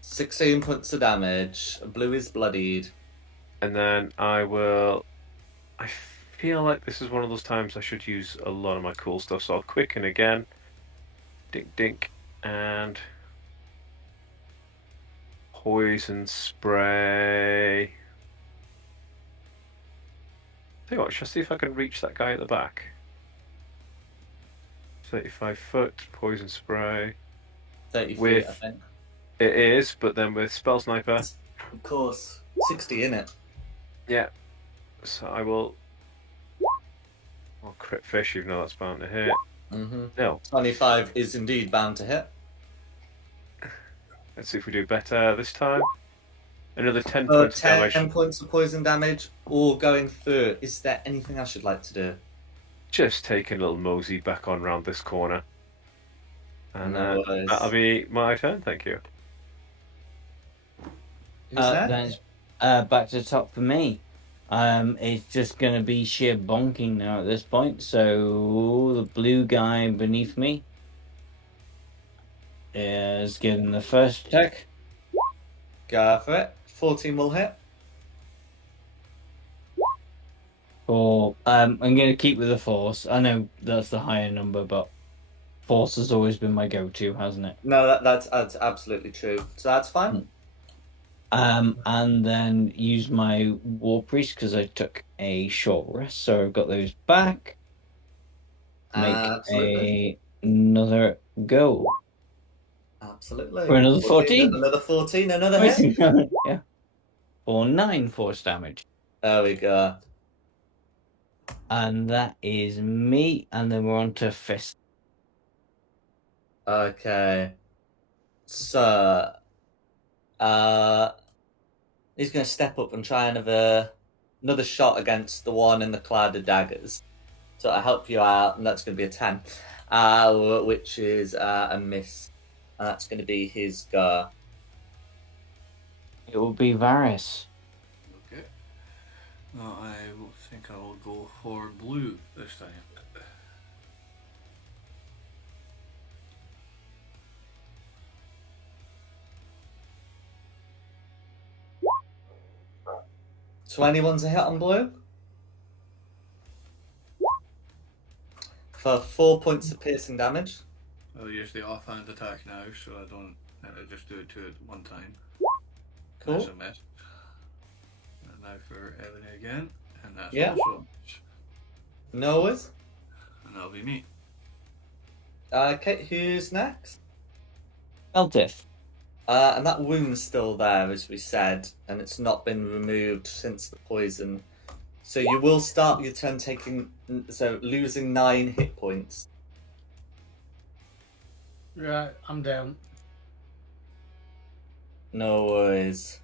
16 points of damage. Blue is bloodied. And then I feel like this is one of those times I should use a lot of my cool stuff, so I'll quicken again. Dink dink. And poison spray. Tell you what, shall I see if I can reach that guy at the back? 35 foot, poison spray. 30 feet, With- I think. It is, but then with Spell Sniper. Of course. 60 in it. Yeah. So I will. I'll crit fish, even though that's bound to hit. Mm-hmm. No. 25 is indeed bound to hit. Let's see if we do better this time. Another 10 Oh, points of 10 damage. points of poison damage, all going through. Is there anything else you'd like to do? Just taking a little mosey back on round this corner. And No worries. that'll be my turn, thank you. Who's next? Then back to the top for me. It's just going to be sheer bonking now at this point. So the blue guy beneath me is getting the first attack. Go for it. 14 will hit. I'm going to keep with the force. I know that's the higher number, but force has always been my go-to, hasn't it? No, that's absolutely true. So that's fine. And then use my War Priest because I took a short rest, so I've got those back. Make another go. Absolutely. For another 14. Another 14, another hit. Yeah. For 9 force damage. There we go. And that is me, and then we're on to Fist. Okay. So, he's going to step up and try another shot against the one in the cloud of daggers. So I help you out, and that's going to be a 10, which is a miss. And that's going to be his go. It will be Varys. Okay. Well, I think I will go for blue this time. So anyone's a hit on blue? For 4 points of piercing damage. I'll use the offhand attack now, so I don't just do it two at one time. Cool. That's a miss. And now for Ebony again, and that's Yeah. also a miss. No worries. And that'll be me. Okay, who's next? Eltif. And that wound's still there, as we said, and it's not been removed since the poison. So you will start your turn losing 9 hit points. Right, I'm down. No worries.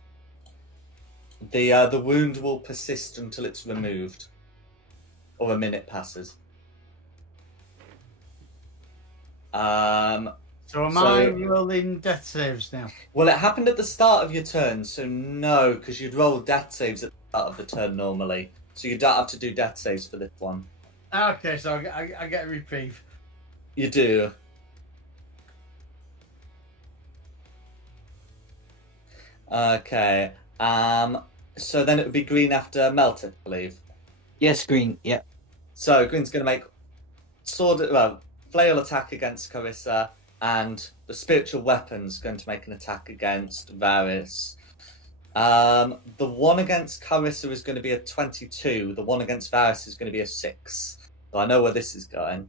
The wound will persist until it's removed, or a minute passes. So am I rolling death saves now? Well, it happened at the start of your turn, so no, because you'd roll death saves at the start of the turn normally. So you don't have to do death saves for this one. Okay, so I get a reprieve. You do. Okay. So then it would be green after melted, I believe. Yes, green. Yeah. So green's going to make flail attack against Carissa, and the spiritual weapon's going to make an attack against Varys. The one against Carissa is going to be a 22. The one against Varys is going to be a 6. So I know where this is going.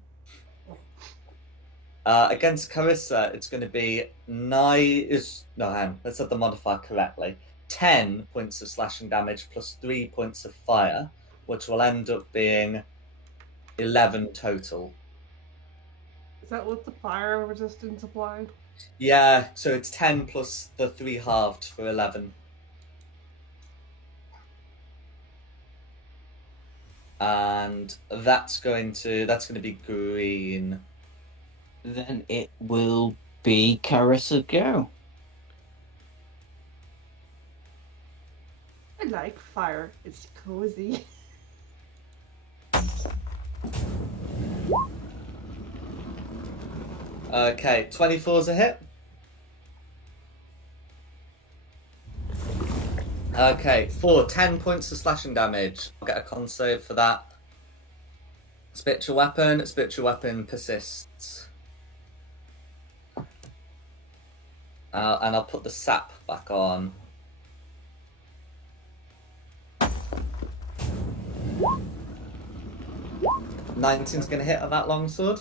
Against Carissa, it's going to be 9. Let's have the modifier correctly. 10 points of slashing damage plus 3 points of fire, which will end up being 11 total. Is that with the fire resistance applied? Yeah, so it's 10 plus the 3 halved for 11. And that's going to be green. Then it will be Carissa go. I like fire. It's cozy. Okay, 24's a hit. Okay, for 10 points of slashing damage. I'll get a con save for that. Spiritual weapon persists. And I'll put the sap back on. $19's going to hit on that longsword.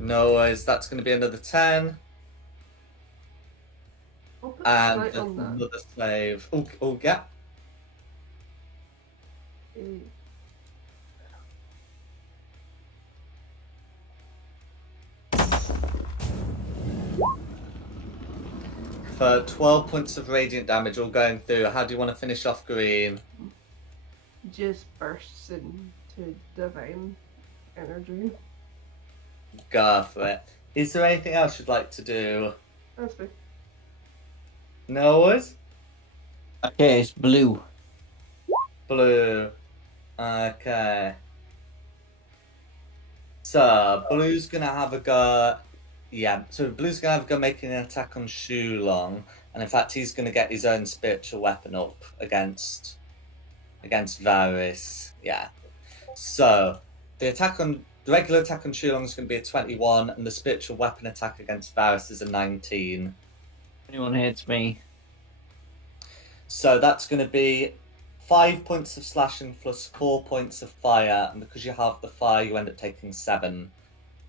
No worries, that's going to be another 10. I'll put the And light on that. another save. Oh, yeah. Okay. For 12 points of radiant damage all going through. How do you want to finish off green? Just bursts into divine energy. Go for it. Is there anything else you'd like to do? That's fine. No worries? Okay, it's blue. Blue. Okay. So, blue's gonna have a go. Yeah, so blue's gonna have a go making an attack on Shulong, and in fact, he's gonna get his own spiritual weapon up against Varys. Yeah. So, the regular attack on Shulong is gonna be a 21, and the spiritual weapon attack against Varys is a 19. Anyone hits me? So that's going to be 5 points of slashing plus 4 points of fire, and because you have the fire, you end up taking 7.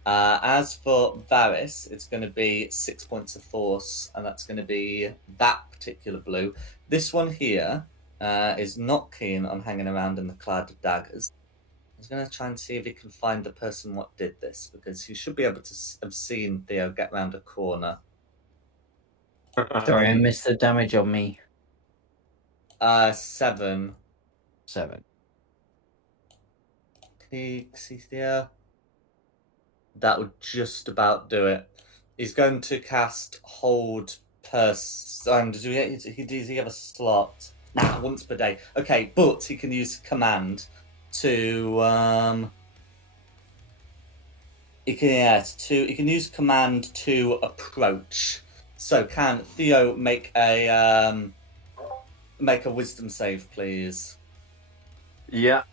As for Varys, it's going to be 6 points of force, and that's going to be that particular blue. This one here is not keen on hanging around in the cloud of daggers. He's going to try and see if he can find the person what did this, because he should be able to have seen Theo get round a corner. Sorry, I missed the damage on me. 7. 7. See Theo? That would just about do it. He's going to cast Hold Person. Does he have a slot? Nah, once per day. Okay, but he can use command to he can use command to approach. So can Theo make a wisdom save, please? Yeah.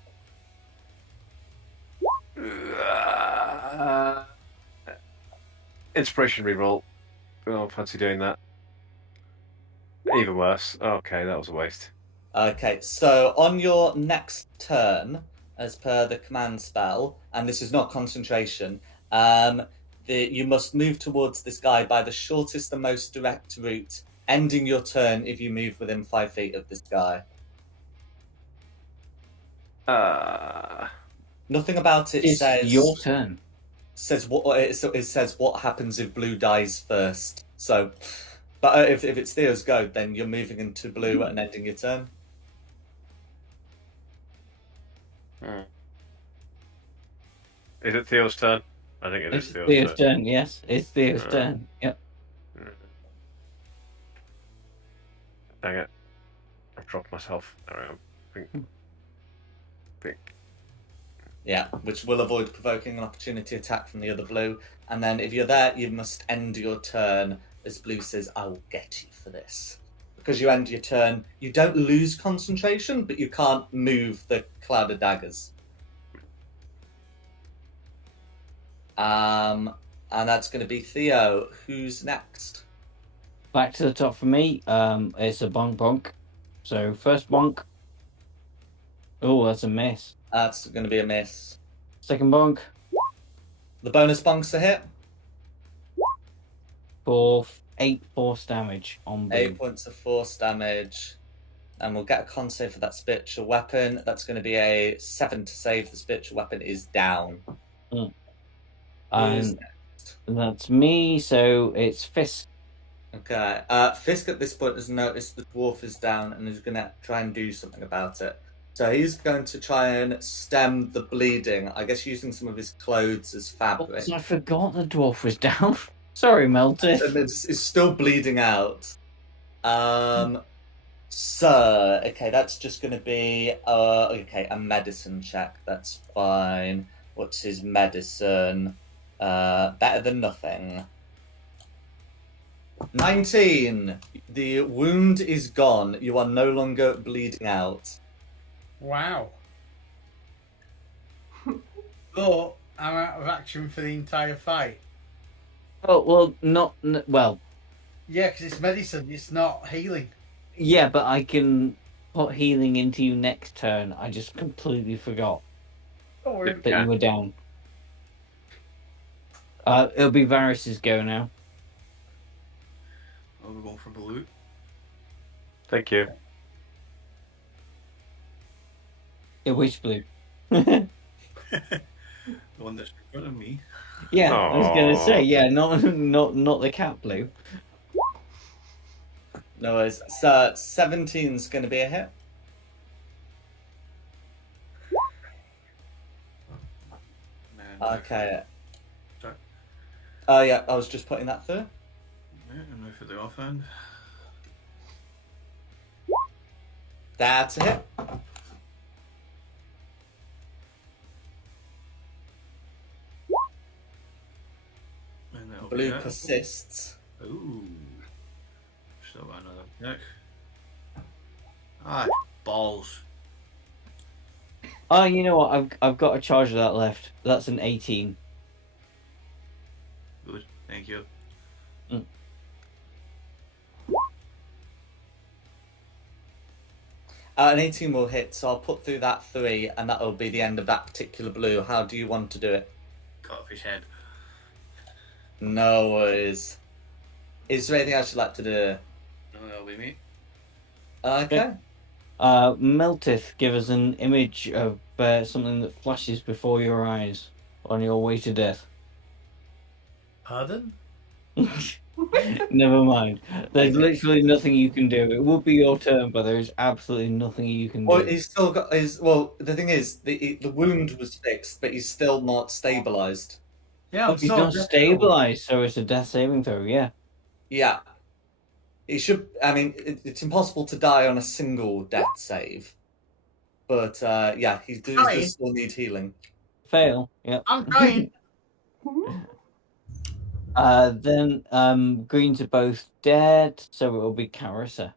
Inspiration reroll. Oh, fancy doing that. Even worse. Okay, that was a waste. Okay, so on your next turn, as per the command spell, and this is not concentration, you must move towards this guy by the shortest and most direct route, ending your turn if you move within 5 feet of this guy. Nothing about it It's says your turn. says what it says what happens if blue dies first. So, but if it's Theo's go, then you're moving into blue and ending your turn. Is it Theo's turn? I think it is It's Theo's Theo's turn. turn. Yes, it's Theo's turn. Yep. Dang it. I've dropped myself. There I am. Think. Yeah, which will avoid provoking an opportunity attack from the other blue. And then if you're there, you must end your turn as blue says, I will get you for this. Because you end your turn, you don't lose concentration, but you can't move the cloud of daggers. And that's going to be Theo. Who's next? Back to the top for me. It's a bonk bonk. So first bonk. Oh, that's a miss. That's going to be a miss. Second bonk The bonus bonks a hit. for 8 force damage on blue. 8 points of force damage. And we'll get a con save for that spiritual weapon. That's going to be a 7 to save. The spiritual weapon is down. Who's And next? that's me, so it's Fisk. Okay. Fisk at this point has noticed the dwarf is down and is going to try and do something about it. So he's going to try and stem the bleeding, I guess using some of his clothes as fabric. I forgot the dwarf was down. Sorry, Melted. And it's still bleeding out. So, okay, that's just going to be a medicine check. That's fine. What's his medicine? Better than nothing. 19. The wound is gone. You are no longer bleeding out. Wow. But I'm out of action for the entire fight. Oh, well, well, Yeah, because it's medicine. It's not healing. yeah, but I can put healing into you next turn. I just completely forgot Don't worry. that you were down. It'll be Varys's go now. I'll be going for blue. Thank you. Which blue? The one that's in front of me. Yeah, I was gonna Aw. say, yeah, not the cat blue. No worries. So 17's going to be a hit. And Okay. Sorry. Yeah, I was just putting that through. Yeah, and now for the offhand. That's a hit. And that'll Blue be it. persists. Ooh. Still got another pick. Ah, balls. Oh, you know what? I've got a charge of that left. That's an 18. Good, thank you. An 18 will hit, so I'll put through that 3, and that'll be the end of that particular blue. How do you want to do it? Cut off his head. No worries. Is there anything else you'd like to do? No, that'll be me. Okay. Meltith, give us an image of something that flashes before your eyes on your way to death. Pardon? Never mind. There's literally nothing you can do. It would be your turn, but there's absolutely nothing you can do. Well, he's still got his. Well, the thing is, the wound was fixed, but he's still not stabilized. Yeah, I'm He's so not stabilized, so it's a death saving throw, yeah. Yeah. He should. I mean, it's impossible to die on a single death save. But yeah, he does still need healing. Fail, yeah. I'm trying. Then greens are both dead, so it will be Carissa.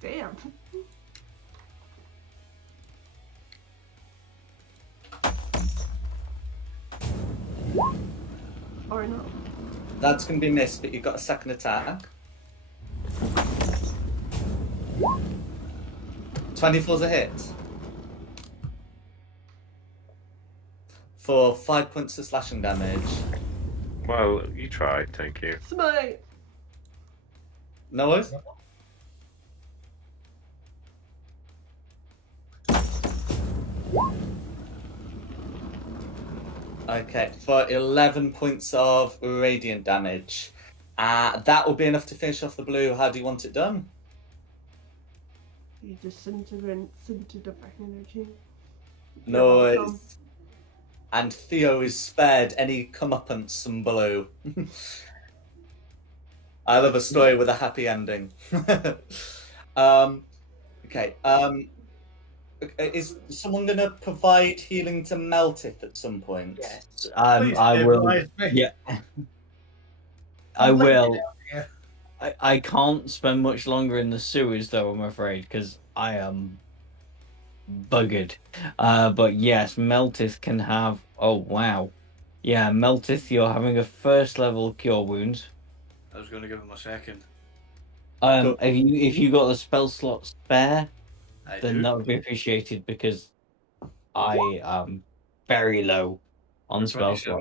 Damn. Or not. That's going to be missed, but you've got a second attack. 24's a hit. For 5 points of slashing damage. Well, you tried, thank you. Smite. No worries. Okay, for 11 points of radiant damage. That will be enough to finish off the blue. How do you want it done? You disintegrate energy. No, You're welcome. and Theo is spared any comeuppance from below. I love a story with a happy ending. Okay. Is someone going to provide healing to Meltith at some point? Yes. Please I will. stabilise me. Yeah. I I'm blinking will. out here. I can't spend much longer in the sewers, though, I'm afraid, because I am buggered. But yes, Meltith can have. Oh, wow. Yeah, Meltith, you're having a first level cure wounds. I was going to give him a second. Cool. If you got the spell slot spare, I then do. that would be appreciated because I am very low on spell 27.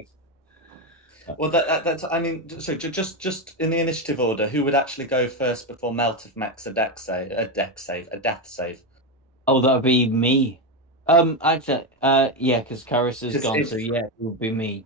slots. Well, that's. I mean, so just in the initiative order, who would actually go first before Meltith makes a death save? Oh, that would be me. Actually, yeah, because Karis is 'Cause gone, if- so yeah, it would be me.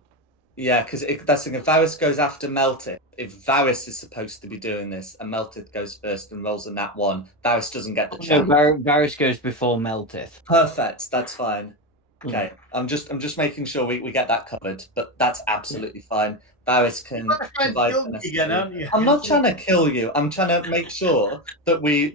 Yeah, because that's the thing. If Varys goes after Meltith, if Varys is supposed to be doing this, and Meltith goes first and rolls a nat 1, Varys doesn't get the No, chance. Varys goes before Meltith. Perfect. That's fine. Hmm. Okay, I'm just making sure we get that covered, but that's absolutely fine. Varys can You're trying to provide kill the me necessary. again, aren't you? I'm not trying to kill you. I'm trying to make sure that we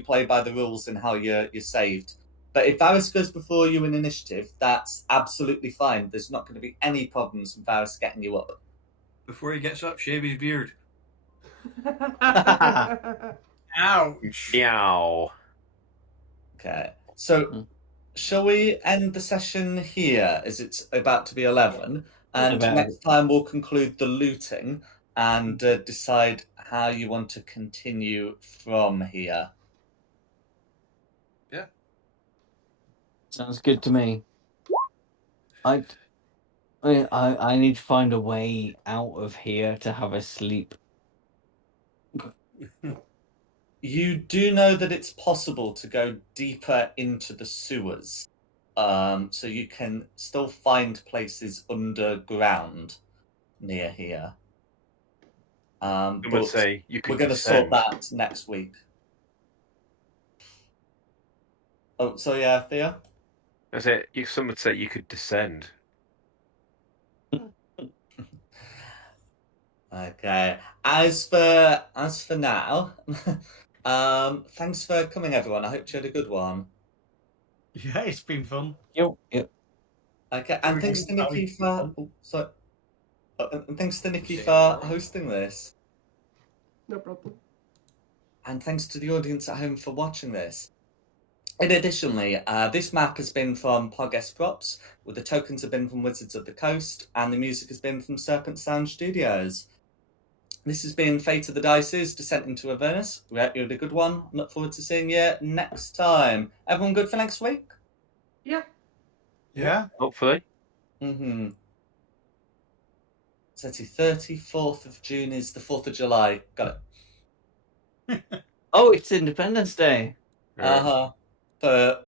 play by the rules and how you're saved. But if Varys goes before you in initiative, that's absolutely fine. There's not going to be any problems with Varys getting you up. Before he gets up, shave his beard. Ouch. Meow. Okay, so shall we end the session here as it's about to be 11? And About- next time we'll conclude the looting and decide how you want to continue from here. Sounds good to me. I need to find a way out of here to have a sleep. You do know that it's possible to go deeper into the sewers. So you can still find places underground near here. Some would But say you could we're going to sort descend. that next week. Oh, so yeah, Thea? I say, some would say you could descend. Okay. As for now, thanks for coming, everyone. I hope you had a good one. Yeah, it's been fun. Yep. Okay, and thanks to Nikki for and thanks to Nikki for hosting this, No problem. and thanks to the audience at home for watching this. And additionally, this map has been from Podcast Props, with the tokens have been from Wizards of the Coast, and the music has been from Serpent Sound Studios. This has been Fate of the Dice's Descent into Avernus. We hope you had a good one. Look forward to seeing you next time. Everyone good for next week? Yeah. Yeah. Hopefully. Mm-hmm. So the 34th of June is the 4th of July. Got it. Oh, it's Independence Day. Uh-huh. For